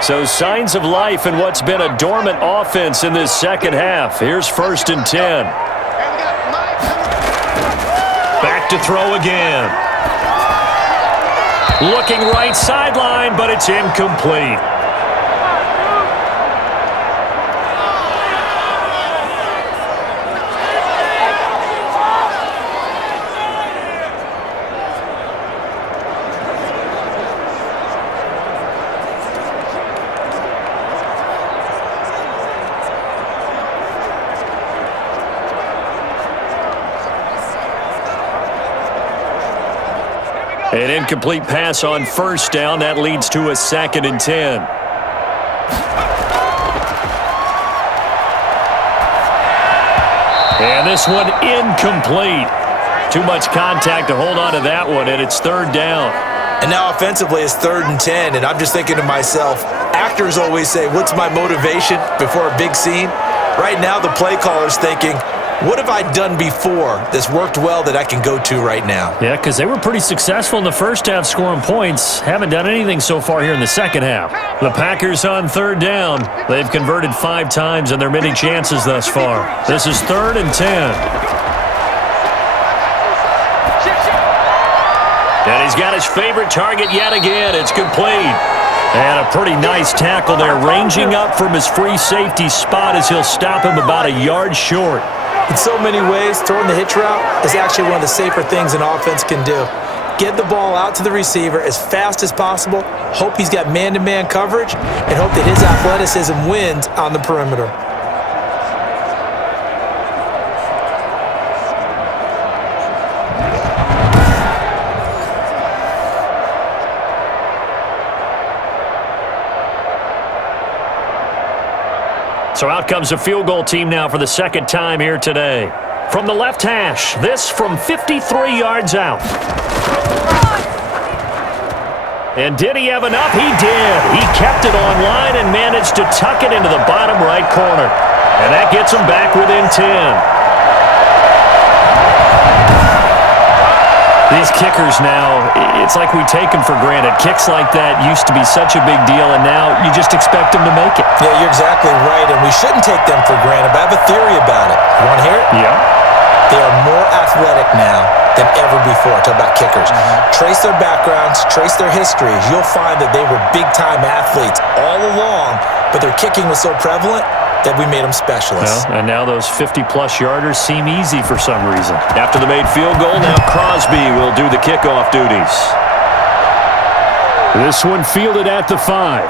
So signs of life in what's been a dormant offense in this 2nd half. Here's 1st and 10. Back to throw again. Looking right sideline, but it's incomplete. An incomplete pass on 1st down. That leads to a 2nd and 10. And this one incomplete. Too much contact to hold on to that one, and it's third down. And now offensively, it's 3rd and 10, and I'm just thinking to myself, actors always say, what's my motivation before a big scene? Right now, the play caller's thinking, what have I done before that's worked well that I can go to right now? Yeah, because they were pretty successful in the first half scoring points. Haven't done anything so far here in the second half. The Packers on 3rd down. They've converted 5 times in their many chances thus far. This is 3rd and 10. And he's got his favorite target yet again. It's complete. And a pretty nice tackle there, ranging up from his free safety spot as he'll stop him about a yard short. In so many ways, throwing the hitch route is actually one of the safer things an offense can do. Get the ball out to the receiver as fast as possible, hope he's got man-to-man coverage, and hope that his athleticism wins on the perimeter. So out comes a field goal team now for the second time here today. From the left hash, this from 53 yards out. And did he have enough? He did. He kept it on line and managed to tuck it into the bottom right corner. And that gets him back within 10. These kickers now, it's like we take them for granted. Kicks like that used to be such a big deal, and now you just expect them to make it. Yeah, you're exactly right, and we shouldn't take them for granted, but I have a theory about it. You want to hear it? Yeah. They are more athletic now than ever before. Talk about kickers. Trace their backgrounds, trace their histories. You'll find that they were big-time athletes all along, but their kicking was so prevalent that we made them specialists. Well, and now those 50-plus yarders seem easy for some reason. After the made field goal, now Crosby will do the kickoff duties. This one fielded at the 5.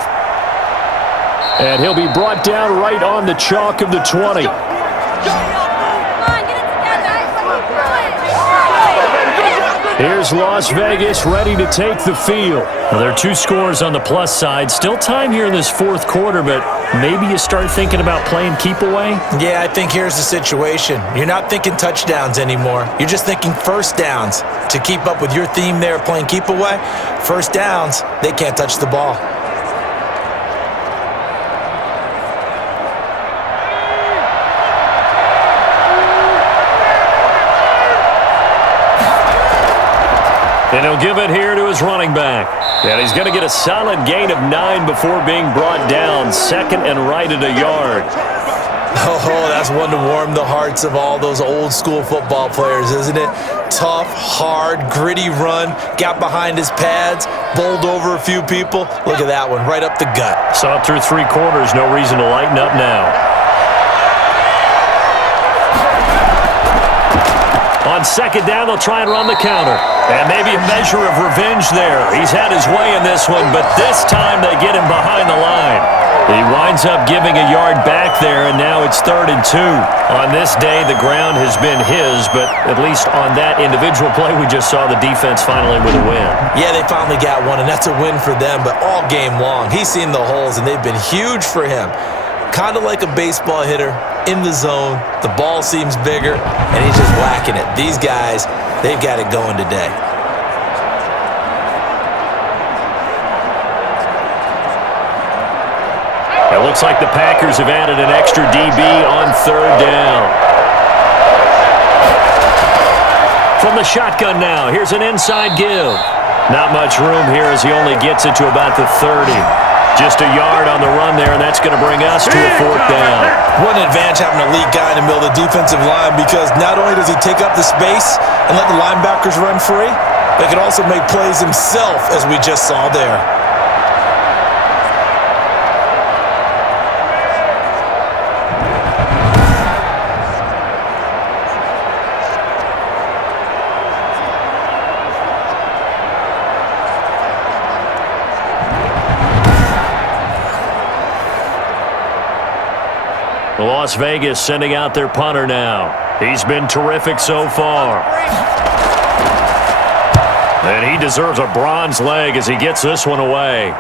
And he'll be brought down right on the chalk of the 20. Here's Las Vegas ready to take the field. Now, there are 2 scores on the plus side. Still time here in this 4th quarter, but maybe you start thinking about playing keep away? Yeah, I think here's the situation. You're not thinking touchdowns anymore. You're just thinking first downs. To keep up with your theme there, playing keep away, first downs, they can't touch the ball. And he'll give it here to his running back. And he's going to get a solid gain of 9 before being brought down. 2nd and right at a yard. Oh, that's one to warm the hearts of all those old school football players, isn't it? Tough, hard, gritty run. Got behind his pads, bowled over a few people. Look at that one, right up the gut. Saw it through 3 quarters. No reason to lighten up now. On 2nd down, they'll try and run the counter. And maybe a measure of revenge there. He's had his way in this one, but this time they get him behind the line. He winds up giving a yard back there, and now it's 3rd and 2. On this day, the ground has been his, but at least on that individual play, we just saw the defense finally with a win. Yeah, they finally got one, and that's a win for them, but all game long, he's seen the holes, and they've been huge for him. Kind of like a baseball hitter in the zone. The ball seems bigger, and he's just whacking it. These guys, they've got it going today. It looks like the Packers have added an extra DB on 3rd down. From the shotgun now, here's an inside give. Not much room here as he only gets it to about the 30. Just a yard on the run there, and that's going to bring us to a 4th down. What an advantage having an elite guy in the middle of the defensive line, because not only does he take up the space and let the linebackers run free, but he can also make plays himself, as we just saw there. Las Vegas sending out their punter now. He's been terrific so far. And he deserves a bronze leg as he gets this one away.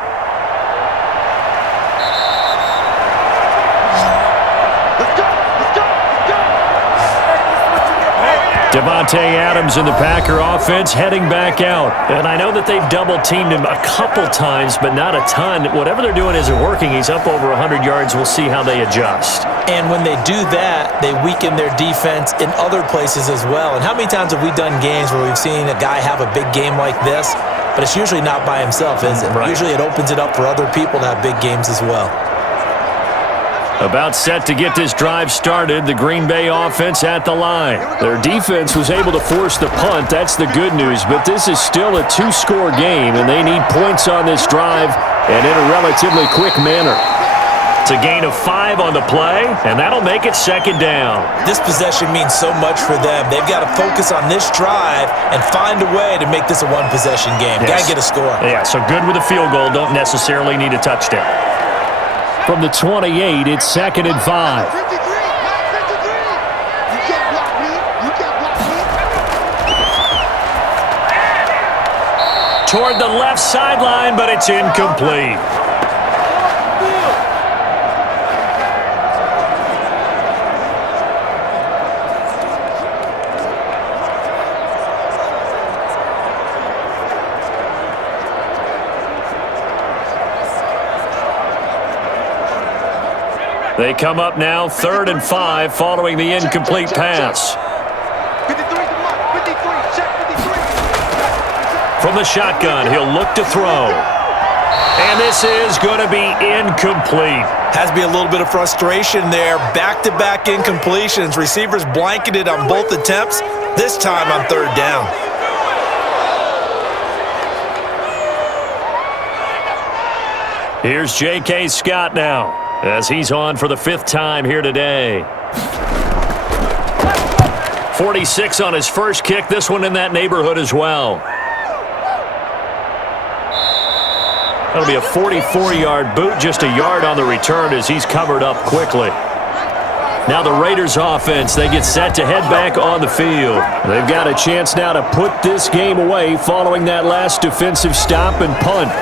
Devontae Adams in the Packer offense heading back out. And I know that they've double-teamed him a couple times, but not a ton. Whatever they're doing isn't working. He's up over 100 yards. We'll see how they adjust. And when they do that, they weaken their defense in other places as well. And how many times have we done games where we've seen a guy have a big game like this, but it's usually not by himself, is it? Right. Usually it opens it up for other people to have big games as well. About set to get this drive started, the Green Bay offense at the line. Their defense was able to force the punt. That's the good news, but this is still a two-score game, and they need points on this drive and in a relatively quick manner. It's a gain of 5 on the play, and that'll make it second down. This possession means so much for them. They've got to focus on this drive and find a way to make this a one-possession game. Yes. Got to get a score. Yeah, so good with a field goal. Don't necessarily need a touchdown. From the 28, it's second and 5. Toward the left sideline, but it's incomplete. They come up now, 3rd and 5, following the incomplete pass. From the shotgun, he'll look to throw. And this is going to be incomplete. Has to be a little bit of frustration there. Back-to-back incompletions. Receivers blanketed on both attempts, this time on 3rd down. Here's J.K. Scott now, as he's on for the 5th time here today. 46 on his first kick. This one in that neighborhood as well. That'll be a 44-yard boot, just a yard on the return as he's covered up quickly. Now the Raiders offense, they get set to head back on the field. They've got a chance now to put this game away following that last defensive stop and punt.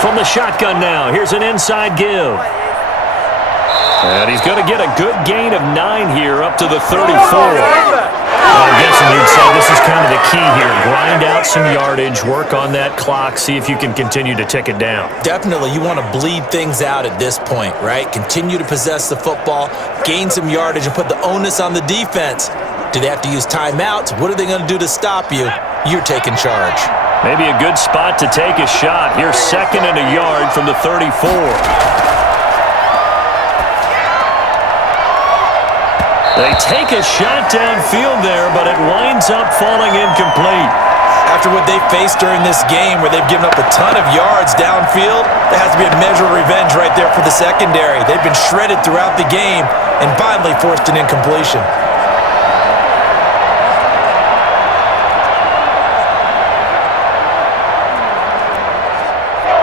From the shotgun now, here's an inside give. And he's going to get a good gain of 9 here up to the 34. I'm guessing you'd say this is kind of the key here. Grind out some yardage, work on that clock, see if you can continue to tick it down. Definitely, you want to bleed things out at this point, right? Continue to possess the football, gain some yardage, and put the onus on the defense. Do they have to use timeouts? What are they going to do to stop you? You're taking charge. Maybe a good spot to take a shot. Here's 2nd and a yard from the 34. They take a shot downfield there, but it winds up falling incomplete. After what they faced during this game where they've given up a ton of yards downfield, there has to be a measure of revenge right there for the secondary. They've been shredded throughout the game and finally forced an incompletion.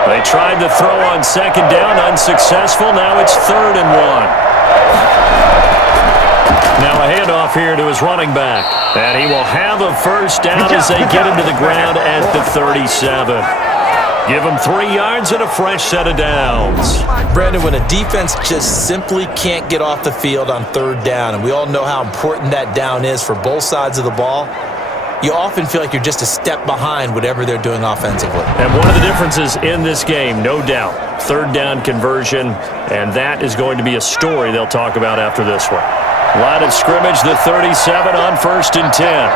They tried to throw on 2nd down, unsuccessful. Now it's 3rd and 1. Now a handoff here to his running back. And he will have a first down as they get him to the ground at the 37. Give him 3 yards and a fresh set of downs. Brandon, when a defense just simply can't get off the field on 3rd down, and we all know how important that down is for both sides of the ball, you often feel like you're just a step behind whatever they're doing offensively. And one of the differences in this game, no doubt, 3rd down conversion, and that is going to be a story they'll talk about after this one. Line of scrimmage, the 37 on 1st and 10.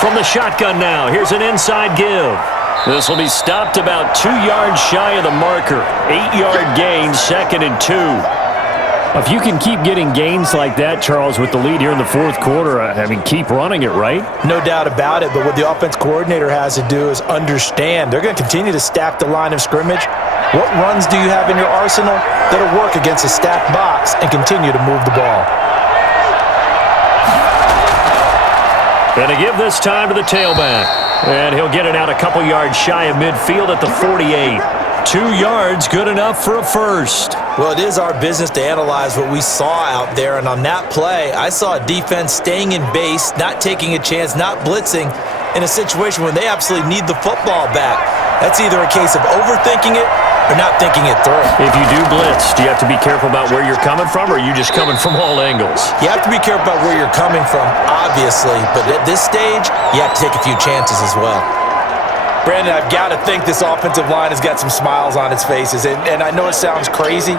From the shotgun now, here's an inside give. This will be stopped about 2 yards shy of the marker. 8-yard gain, 2nd and 2. If you can keep getting gains like that, Charles, with the lead here in the 4th quarter, I mean, keep running it, right? No doubt about it, but what the offense coordinator has to do is understand they're going to continue to stack the line of scrimmage. What runs do you have in your arsenal that'll work against a stacked box and continue to move the ball? Going to give this time to the tailback. And he'll get it out a couple yards shy of midfield at the 48. 2 yards, good enough for a first. Well, it is our business to analyze what we saw out there, and on that play, I saw a defense staying in base, not taking a chance, not blitzing in a situation where they absolutely need the football back. That's either a case of overthinking it or not thinking it through. If you do blitz, do you have to be careful about where you're coming from, or are you just coming from all angles? You have to be careful about where you're coming from, obviously, but at this stage, you have to take a few chances as well. Brandon, I've got to think this offensive line has got some smiles on its faces, and I know it sounds crazy,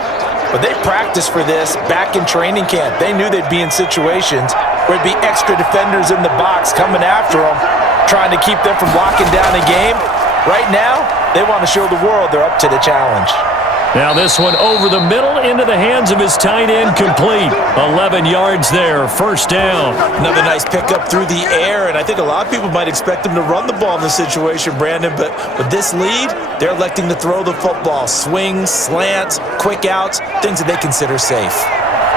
but they practiced for this back in training camp. They knew they'd be in situations where it'd be extra defenders in the box coming after them, trying to keep them from locking down a game. Right now, they want to show the world they're up to the challenge. Now this one over the middle into the hands of his tight end, complete. 11 yards there, first down. Another nice pickup through the air, and I think a lot of people might expect them to run the ball in this situation, Brandon, but with this lead, they're electing to throw the football. Swings, slants, quick outs, things that they consider safe.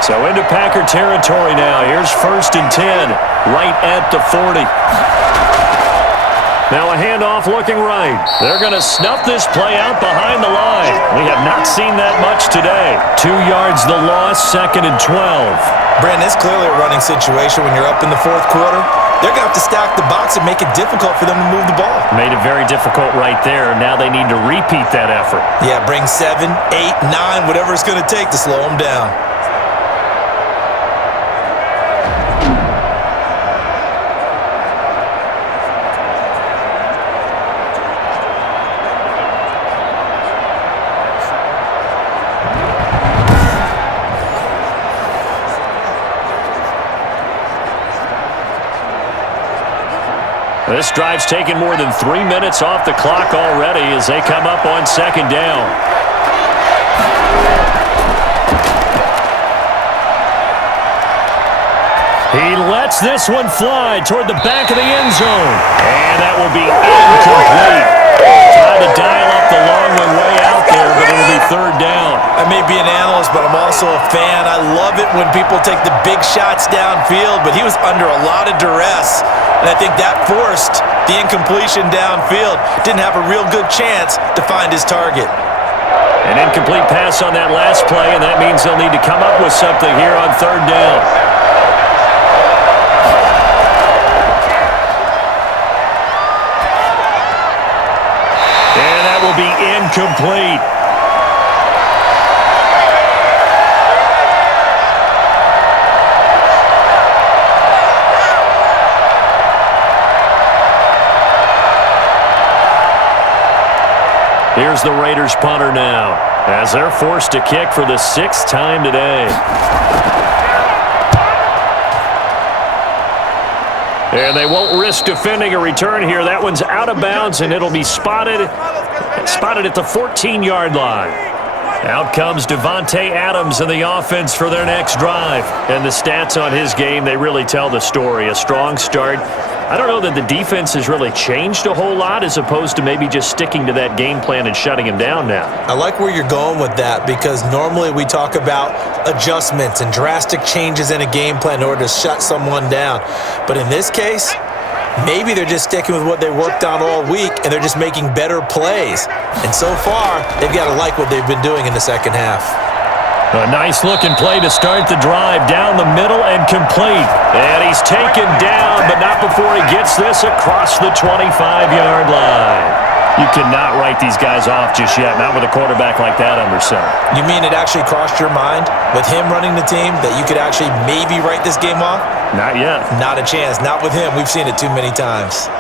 So into Packer territory now. Here's 1st and 10, right at the 40. Now a handoff looking right. They're going to snuff this play out behind the line. We have not seen that much today. 2 yards the loss, 2nd and 12. Brandon, it's clearly a running situation when you're up in the 4th quarter. They're going to have to stack the box and make it difficult for them to move the ball. Made it very difficult right there. Now they need to repeat that effort. Yeah, bring 7, 8, 9, whatever it's going to take to slow them down. This drive's taken more than 3 minutes off the clock already as they come up on 2nd down. He lets this one fly toward the back of the end zone. And that will be incomplete. Trying to dial up the long one way out there, but it'll be 3rd down. I may be an analyst, but I'm also a fan. I love it when people take the big shots downfield, but he was under a lot of duress. And I think that forced the incompletion downfield. Didn't have a real good chance to find his target. An incomplete pass on that last play, and that means they'll need to come up with something here on 3rd down. And that will be incomplete. Here's the Raiders punter now, as they're forced to kick for the 6th time today. And they won't risk defending a return here. That one's out of bounds, and it'll be spotted at the 14-yard line. Out comes Devontae Adams and the offense for their next drive. And the stats on his game, they really tell the story. A strong start. I don't know that the defense has really changed a whole lot as opposed to maybe just sticking to that game plan and shutting him down now. I like where you're going with that because normally we talk about adjustments and drastic changes in a game plan in order to shut someone down. But in this case, maybe they're just sticking with what they worked on all week and they're just making better plays. And so far, they've got to like what they've been doing in the second half. A nice-looking play to start the drive down the middle and complete. And he's taken down, but not before he gets this across the 25-yard line. You cannot write these guys off just yet, not with a quarterback like that under center. You mean it actually crossed your mind with him running the team that you could actually maybe write this game off? Not yet. Not a chance. Not with him. We've seen it too many times.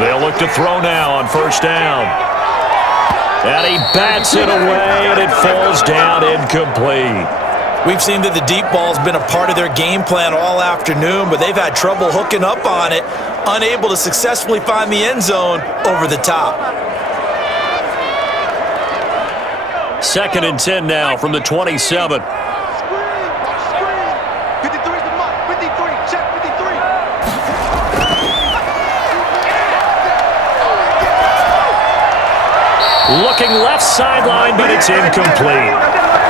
They'll look to throw now on 1st down. And he bats it away, and it falls down incomplete. We've seen that the deep ball's been a part of their game plan all afternoon, but they've had trouble hooking up on it, unable to successfully find the end zone over the top. 2nd and 10 now from the 27. Looking left sideline, but it's incomplete.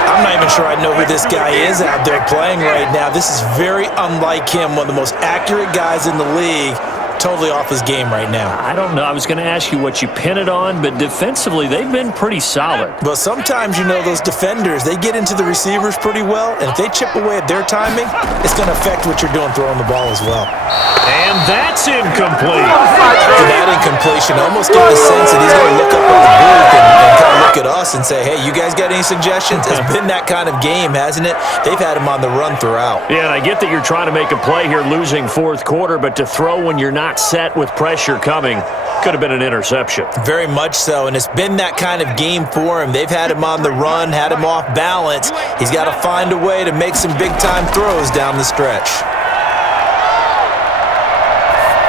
I'm not even sure I know who this guy is out there playing right now. This is very unlike him, one of the most accurate guys in the league. Totally off his game right now. I don't know. I was going to ask you what you pin it on, but defensively, they've been pretty solid. But sometimes, you know, those defenders, they get into the receivers pretty well, and if they chip away at their timing, it's going to affect what you're doing throwing the ball as well. And that's incomplete. After that incompletion, I almost get the sense that he's going to look up at the booth and kind of look at us and say, hey, you guys got any suggestions? It's been that kind of game, hasn't it? They've had him on the run throughout. Yeah, and I get that you're trying to make a play here losing fourth quarter, but to throw when you're not set with pressure coming could have been an interception. Very much so, and it's been that kind of game for him. They've had him on the run, had him off balance. He's got to find a way to make some big-time throws down the stretch.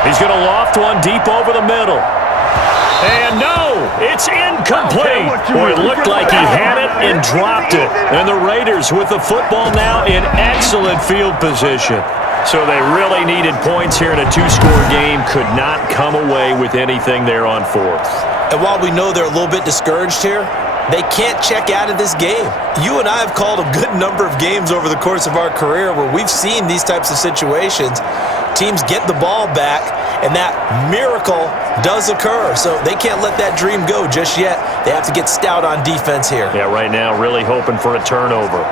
He's going to loft one deep over the middle. And no, it's incomplete. Boy, it looked like he had it and dropped it. And the Raiders with the football now in excellent field position. So they really needed points here in a two-score game. Could not come away with anything there on fourth. And while we know they're a little bit discouraged here, they can't check out of this game. You and I have called a good number of games over the course of our career where we've seen these types of situations. Teams get the ball back, and that miracle does occur. So they can't let that dream go just yet. They have to get stout on defense here. Yeah, right now really hoping for a turnover.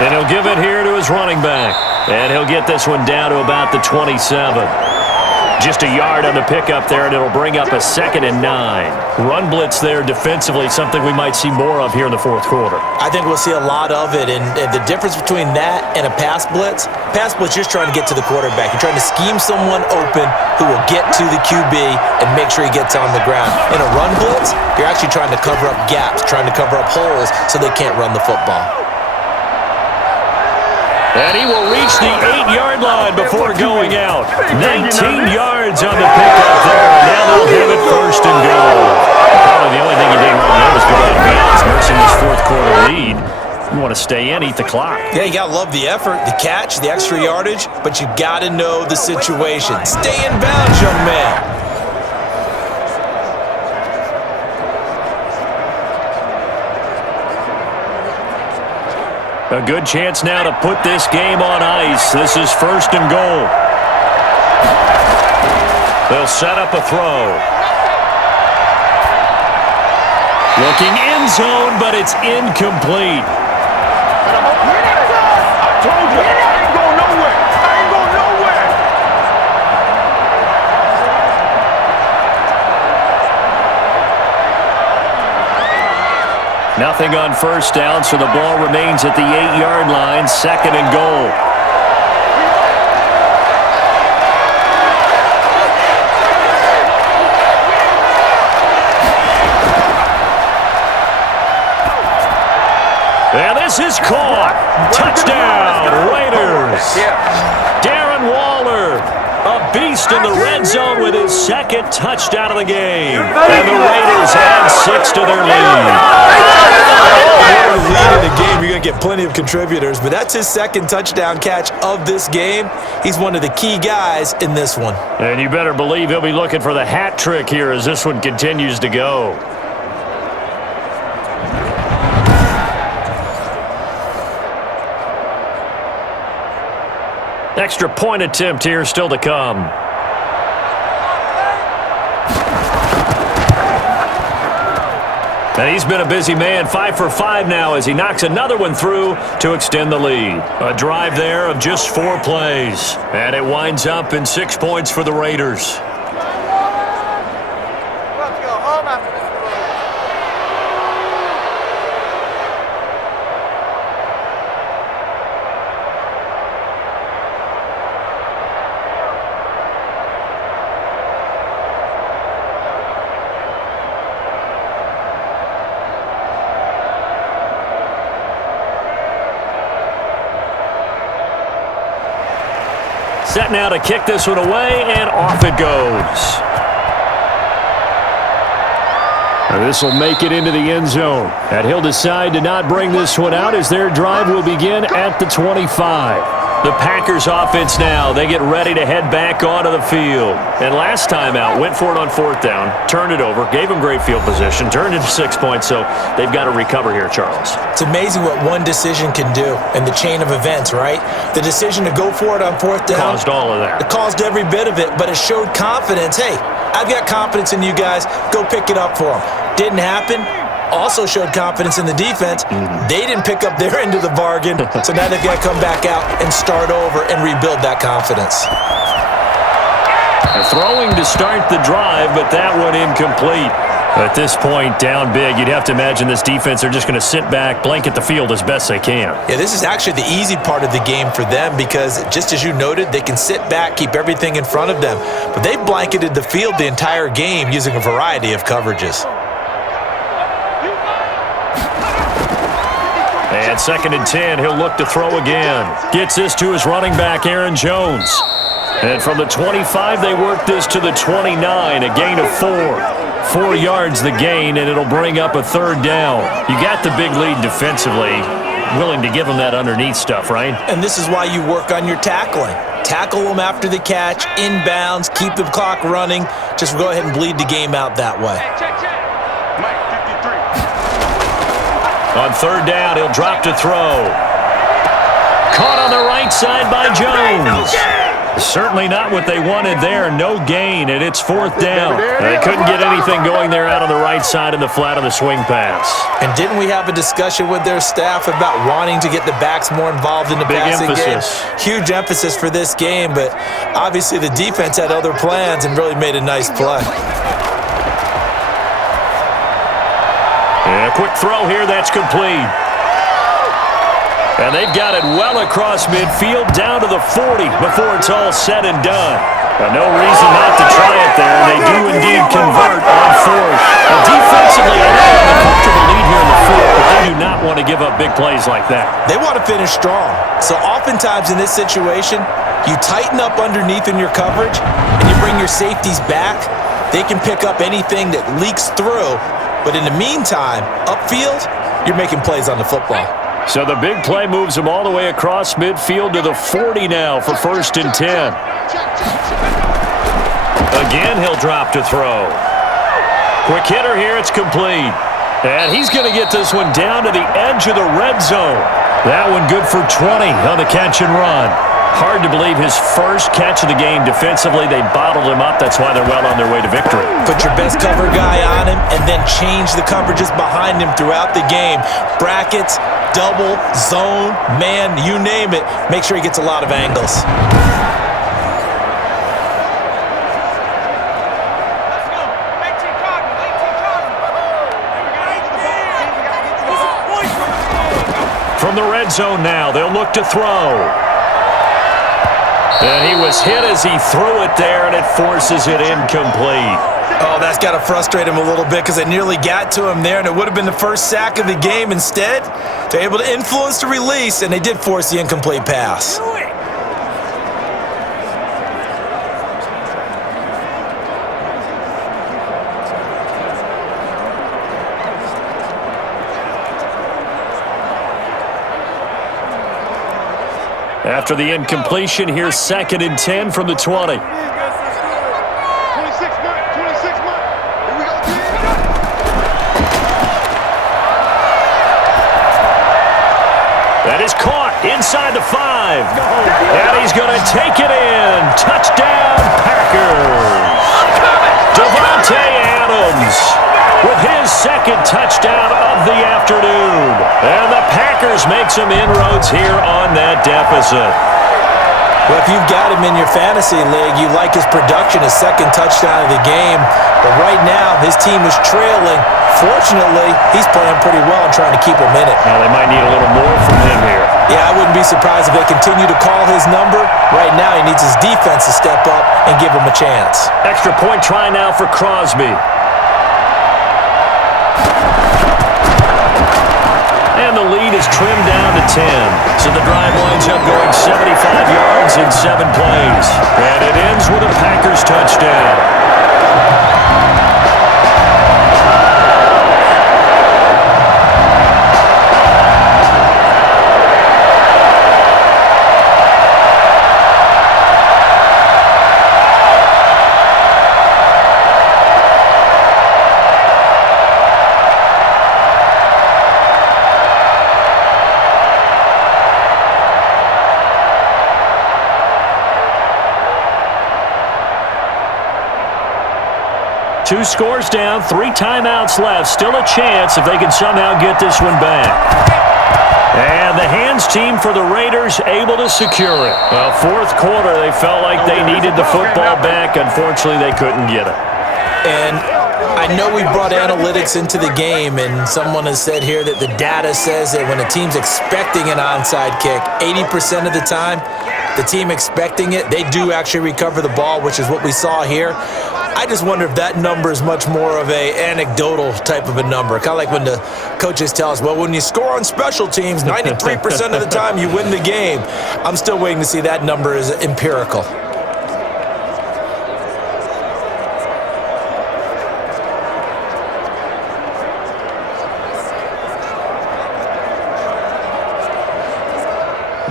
And he'll give it here to his running back. And he'll get this one down to about the 27. Just a yard on the pickup there, and it'll bring up a 2nd and 9. Run blitz there defensively, something we might see more of here in the fourth quarter. I think we'll see a lot of it, and the difference between that and a pass blitz just trying to get to the quarterback. You're trying to scheme someone open who will get to the QB and make sure he gets on the ground. In a run blitz, you're actually trying to cover up gaps, trying to cover up holes so they can't run the football. And he will reach the 8-yard line before going out. 19 yards on the pickup there. Now they'll have it 1st and goal. Probably the only thing he did wrong there was go out of bounds, nursing this fourth quarter lead. You want to stay in, eat the clock. Yeah, you got to love the effort, the catch, the extra yardage, but you got to know the situation. Stay in bounds, young man. A good chance now to put this game on ice. This is 1st and goal. They'll set up a throw. Looking end zone, but it's incomplete. I told you, I ain't going nowhere. I ain't going nowhere. Nothing on 1st down, so the ball remains at the 8-yard line, 2nd and goal. And this is caught. Touchdown, Raiders. Darren Waller, a beast in the red zone with his 2nd touchdown of the game. And the Raiders add 6 to their lead. Lead in the game, you're going to get plenty of contributors, but that's his 2nd touchdown catch of this game. He's one of the key guys in this one. And you better believe he'll be looking for the hat trick here as this one continues to go. Extra point attempt here still to come. And he's been a busy man, 5 for 5 now as he knocks another one through to extend the lead. A drive there of just 4 plays. And it winds up in 6 points for the Raiders. Let's go home after this. Set now to kick this one away, and off it goes. This will make it into the end zone. And he'll decide to not bring this one out as their drive will begin at the 25. The Packers offense now, they get ready to head back onto the field. And last time out, went for it on 4th down, turned it over, gave them great field position, turned it to 6 points, so they've got to recover here, Charles. It's amazing what one decision can do in the chain of events, right? The decision to go for it on 4th down. Caused all of that. It caused every bit of it, but it showed confidence. Hey, I've got confidence in you guys. Go pick it up for them. Didn't happen. Also showed confidence in the defense. They didn't pick up their end of the bargain, so now they've got to come back out and start over and rebuild that confidence. Throwing to start the drive, but that one incomplete. At this point, down big, you'd have to imagine this defense, they're just going to sit back, blanket the field as best they can. Yeah, this is actually the easy part of the game for them because, just as you noted, they can sit back, keep everything in front of them. But they've blanketed the field the entire game using a variety of coverages. And 2nd and 10, he'll look to throw again. Gets this to his running back, Aaron Jones. And from the 25, they work this to the 29, a gain of 4. 4 yards the gain, and it'll bring up a 3rd down. You got the big lead defensively, willing to give them that underneath stuff, right? And this is why you work on your tackling. Tackle them after the catch, inbounds, keep the clock running. Just go ahead and bleed the game out that way. On 3rd down, he'll drop to throw. Caught on the right side by Jones. Certainly not what they wanted there. No gain, and it's 4th down. They couldn't get anything going there out on the right side in the flat of the swing pass. And didn't we have a discussion with their staff about wanting to get the backs more involved in the passing game? Huge emphasis for this game, but obviously the defense had other plans and really made a nice play. And a quick throw here, that's complete. And they've got it well across midfield down to the 40 before it's all said and done. No reason not to try it there, and they do indeed convert on 4th. Defensively, they have a comfortable lead here in the 4th, but they do not want to give up big plays like that. They want to finish strong. So oftentimes in this situation, you tighten up underneath in your coverage, and you bring your safeties back. They can pick up anything that leaks through. But in the meantime, upfield, you're making plays on the football. So the big play moves him all the way across midfield to the 40 now for 1st and 10. Again, he'll drop to throw. Quick hitter here, it's complete. And he's going to get this one down to the edge of the red zone. That one good for 20 on the catch and run. Hard to believe his first catch of the game defensively. They bottled him up. That's why they're well on their way to victory. Put your best cover guy on him and then change the coverages behind him throughout the game. Brackets, double, zone, man, you name it. Make sure he gets a lot of angles. From the red zone now, they'll look to throw. And he was hit as he threw it there, and it forces it incomplete. Oh, that's got to frustrate him a little bit because it nearly got to him there, and it would have been the first sack of the game. Instead, they're able to influence the release, and they did force the incomplete pass. After the incompletion, here's 2nd and 10 from the 20. That is caught inside the 5. And he's going to take it in. Touchdown, Packers. Devontae Adams with his 2nd touchdown of the afternoon. And the Packers make some inroads here on that deficit. Well, if you've got him in your fantasy league, you like his production, his 2nd touchdown of the game. But right now, his team is trailing. Fortunately, he's playing pretty well and trying to keep him in it. Now, they might need a little more from him here. Yeah, I wouldn't be surprised if they continue to call his number. Right now, he needs his defense to step up and give him a chance. Extra point try now for Crosby. And the lead is trimmed down to 10. So the drive winds up going 75 yards in 7 plays. And it ends with a Packers touchdown. 2 scores down, 3 timeouts left. Still a chance if they can somehow get this one back. And the hands team for the Raiders able to secure it. Well, 4th quarter, they felt like they needed the football back. Unfortunately, they couldn't get it. And I know we brought analytics into the game, and someone has said here that the data says that when a team's expecting an onside kick, 80% of the time, the team expecting it, they do actually recover the ball, which is what we saw here. I just wonder if that number is much more of a anecdotal type of a number. Kind of like when the coaches tell us, well, when you score on special teams, 93% of the time you win the game. I'm still waiting to see that number is empirical.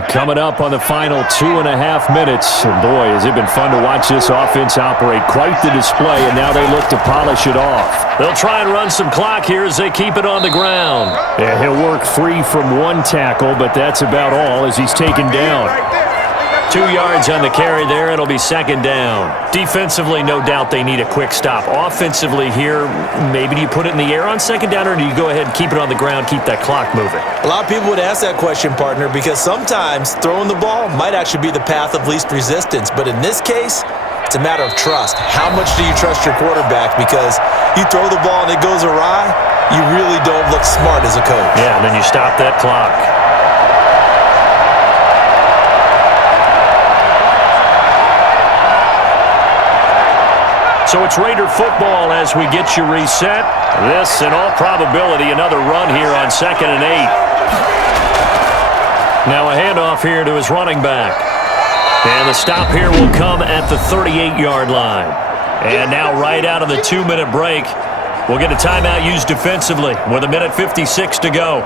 Coming up on the final 2.5 minutes. And boy, has it been fun to watch this offense operate. Quite the display, and now they look to polish it off. They'll try and run some clock here as they keep it on the ground. Yeah, he'll work free from 1 tackle, but that's about all as he's taken down. 2 yards on the carry there. It'll be 2nd down. Defensively, no doubt they need a quick stop. Offensively here, maybe do you put it in the air on 2nd down, or do you go ahead and keep it on the ground, keep that clock moving? A lot of people would ask that question, partner, because sometimes throwing the ball might actually be the path of least resistance. But in this case, it's a matter of trust. How much do you trust your quarterback? Because you throw the ball and it goes awry, you really don't look smart as a coach. Yeah, and then you stop that clock. So it's Raider football as we get you reset. This, in all probability, another run here on 2nd and 8. Now a handoff here to his running back. And the stop here will come at the 38-yard line. And now right out of the 2-minute break, we'll get a timeout used defensively with 1:56 to go.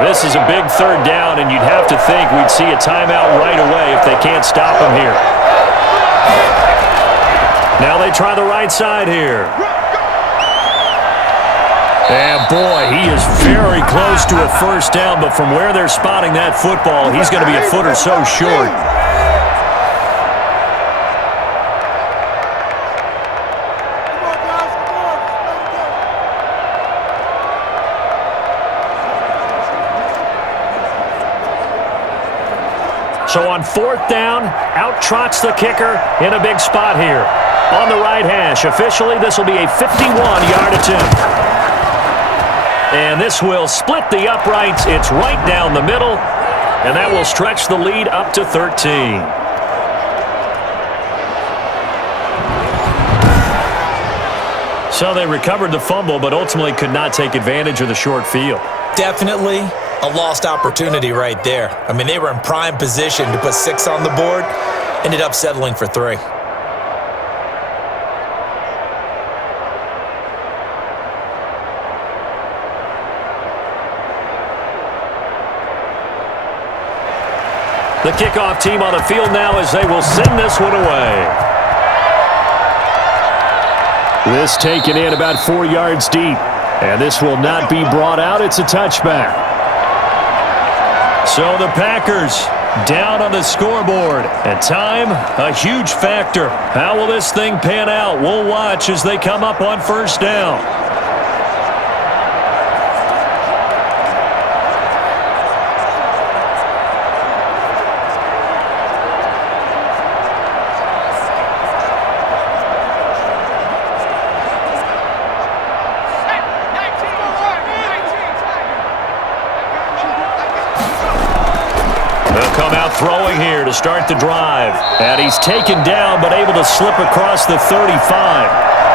This is a big 3rd down, and you'd have to think we'd see a timeout right away if they can't stop him here. Now they try the right side here. And boy, he is very close to a 1st down, but from where they're spotting that football, he's going to be a foot or so short. So on 4th down, out trots the kicker in a big spot here. On the right hash, officially this will be a 51-yard attempt. And this will split the uprights. It's right down the middle, and that will stretch the lead up to 13. So they recovered the fumble, but ultimately could not take advantage of the short field. Definitely a lost opportunity right there. I mean, they were in prime position to put 6 on the board, ended up settling for 3. The kickoff team on the field now as they will send this one away. This taken in about 4 yards deep. And this will not be brought out. It's a touchback. So the Packers down on the scoreboard. And time, a huge factor. How will this thing pan out? We'll watch as they come up on 1st down. Throwing here to start the drive. And he's taken down, but able to slip across the 35.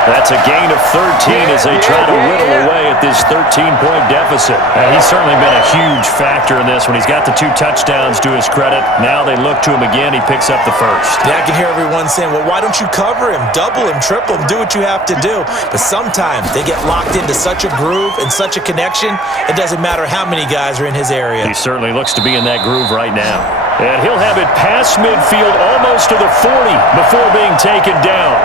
That's a gain of 13 as they try to whittle away at this 13-point deficit. And he's certainly been a huge factor in this when he's got the 2 touchdowns to his credit. Now they look to him again. He picks up the 1st. Yeah, I can hear everyone saying, well, why don't you cover him, double him, triple him, do what you have to do. But sometimes they get locked into such a groove and such a connection, it doesn't matter how many guys are in his area. He certainly looks to be in that groove right now. And he'll have it past midfield almost to the 40 before being taken down.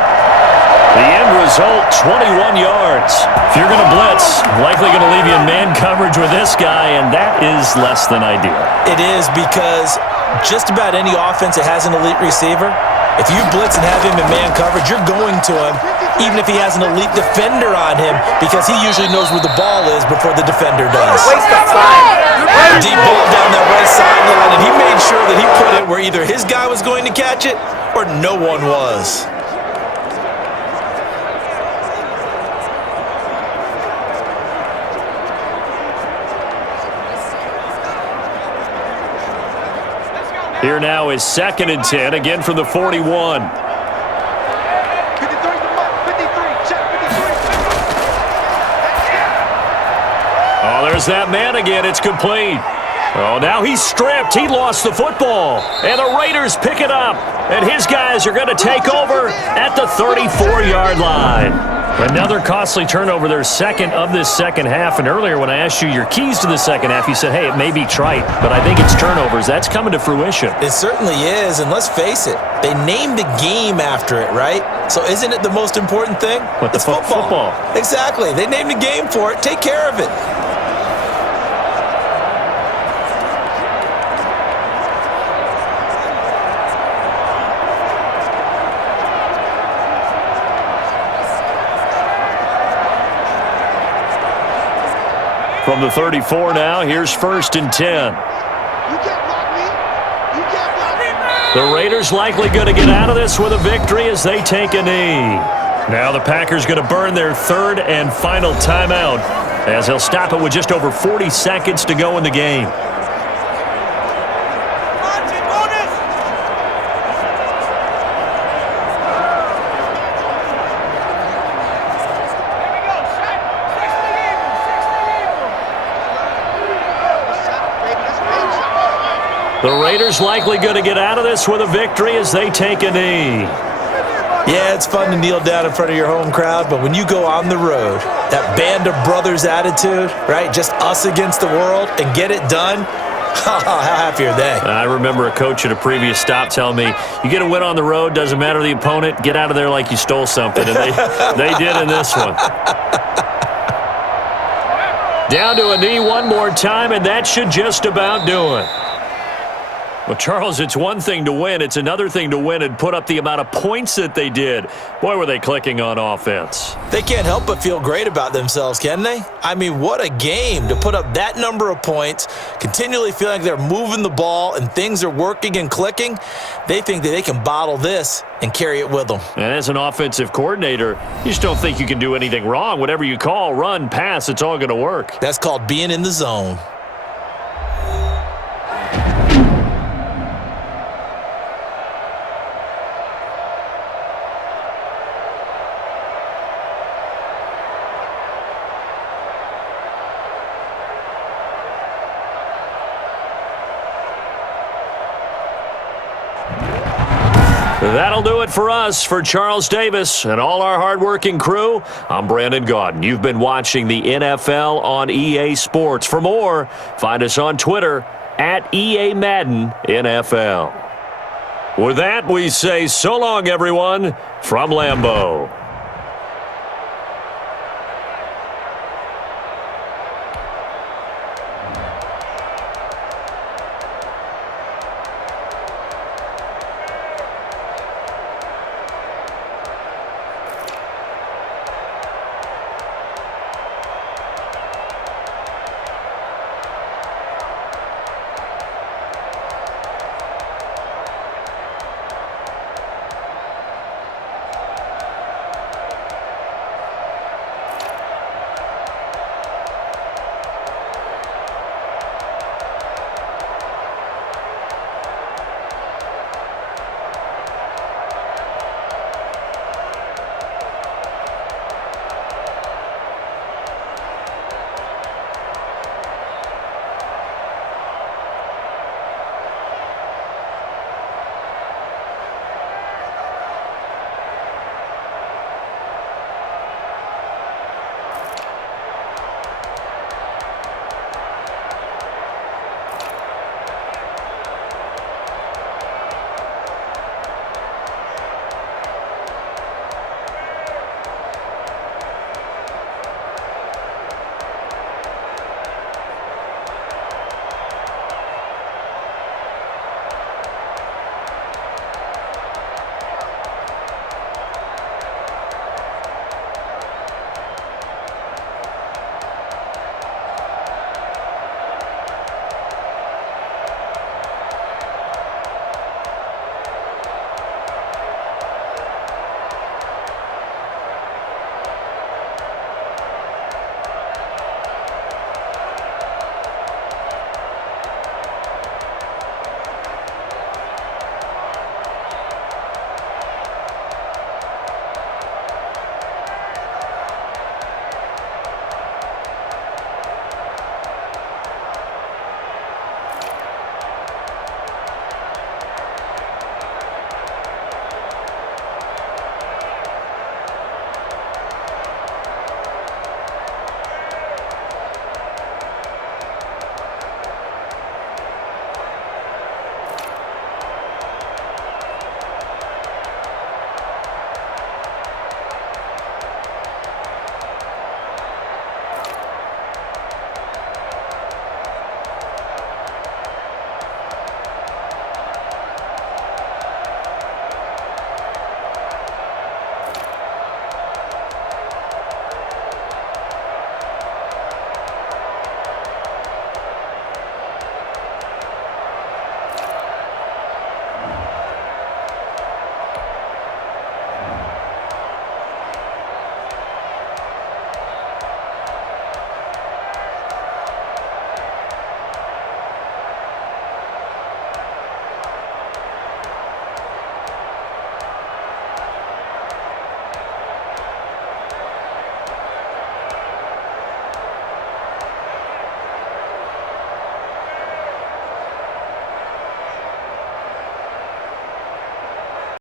The end result, 21 yards. If you're going to blitz, likely going to leave you in man coverage with this guy, and that is less than ideal. It is, because just about any offense that has an elite receiver, if you blitz and have him in man coverage, you're going to him, even if he has an elite defender on him, because he usually knows where the ball is before the defender does. Waste of time. Deep ball down that right sideline, and he made sure that he put it where either his guy was going to catch it or no one was. Here now is 2nd and 10, again from the 41. 53, check 53. Oh, there's that man again. It's complete. Oh, now he's stripped. He lost the football. And the Raiders pick it up. And his guys are going to take over at the 34-yard line. Another costly turnover, their second of this second half. And earlier when I asked you your keys to the second half, you said, hey, it may be trite, but I think it's turnovers. That's coming to fruition. It certainly is, and let's face it, they named the game after it, right? So isn't it the most important thing? What, it's football. Exactly. They named the game for it. Take care of it. From the 34 now, here's 1st and 10. The Raiders likely going to get out of this with a victory as they take a knee. Now the Packers going to burn their 3rd and final timeout as they'll stop it with just over 40 seconds to go in the game. The Raiders likely going to get out of this with a victory as they take a knee. Yeah, it's fun to kneel down in front of your home crowd, but when you go on the road, that band of brothers attitude, right, just us against the world, and get it done, how happy are they? I remember a coach at a previous stop telling me, you get a win on the road, doesn't matter the opponent, get out of there like you stole something, and they did in this one. Down to a knee one more time, and that should just about do it. Well, Charles, it's one thing to win. It's another thing to win and put up the amount of points that they did. Boy, were they clicking on offense. They can't help but feel great about themselves, can they? I mean, what a game to put up that number of points, continually feeling like they're moving the ball and things are working and clicking. They think that they can bottle this and carry it with them. And as an offensive coordinator, you just don't think you can do anything wrong. Whatever you call, run, pass, it's all going to work. That's called being in the zone. That'll do it for us. For Charles Davis and all our hardworking crew, I'm Brandon Gaudin. You've been watching the NFL on EA Sports. For more, find us on Twitter at EA Madden NFL. With that, we say so long, everyone, from Lambeau.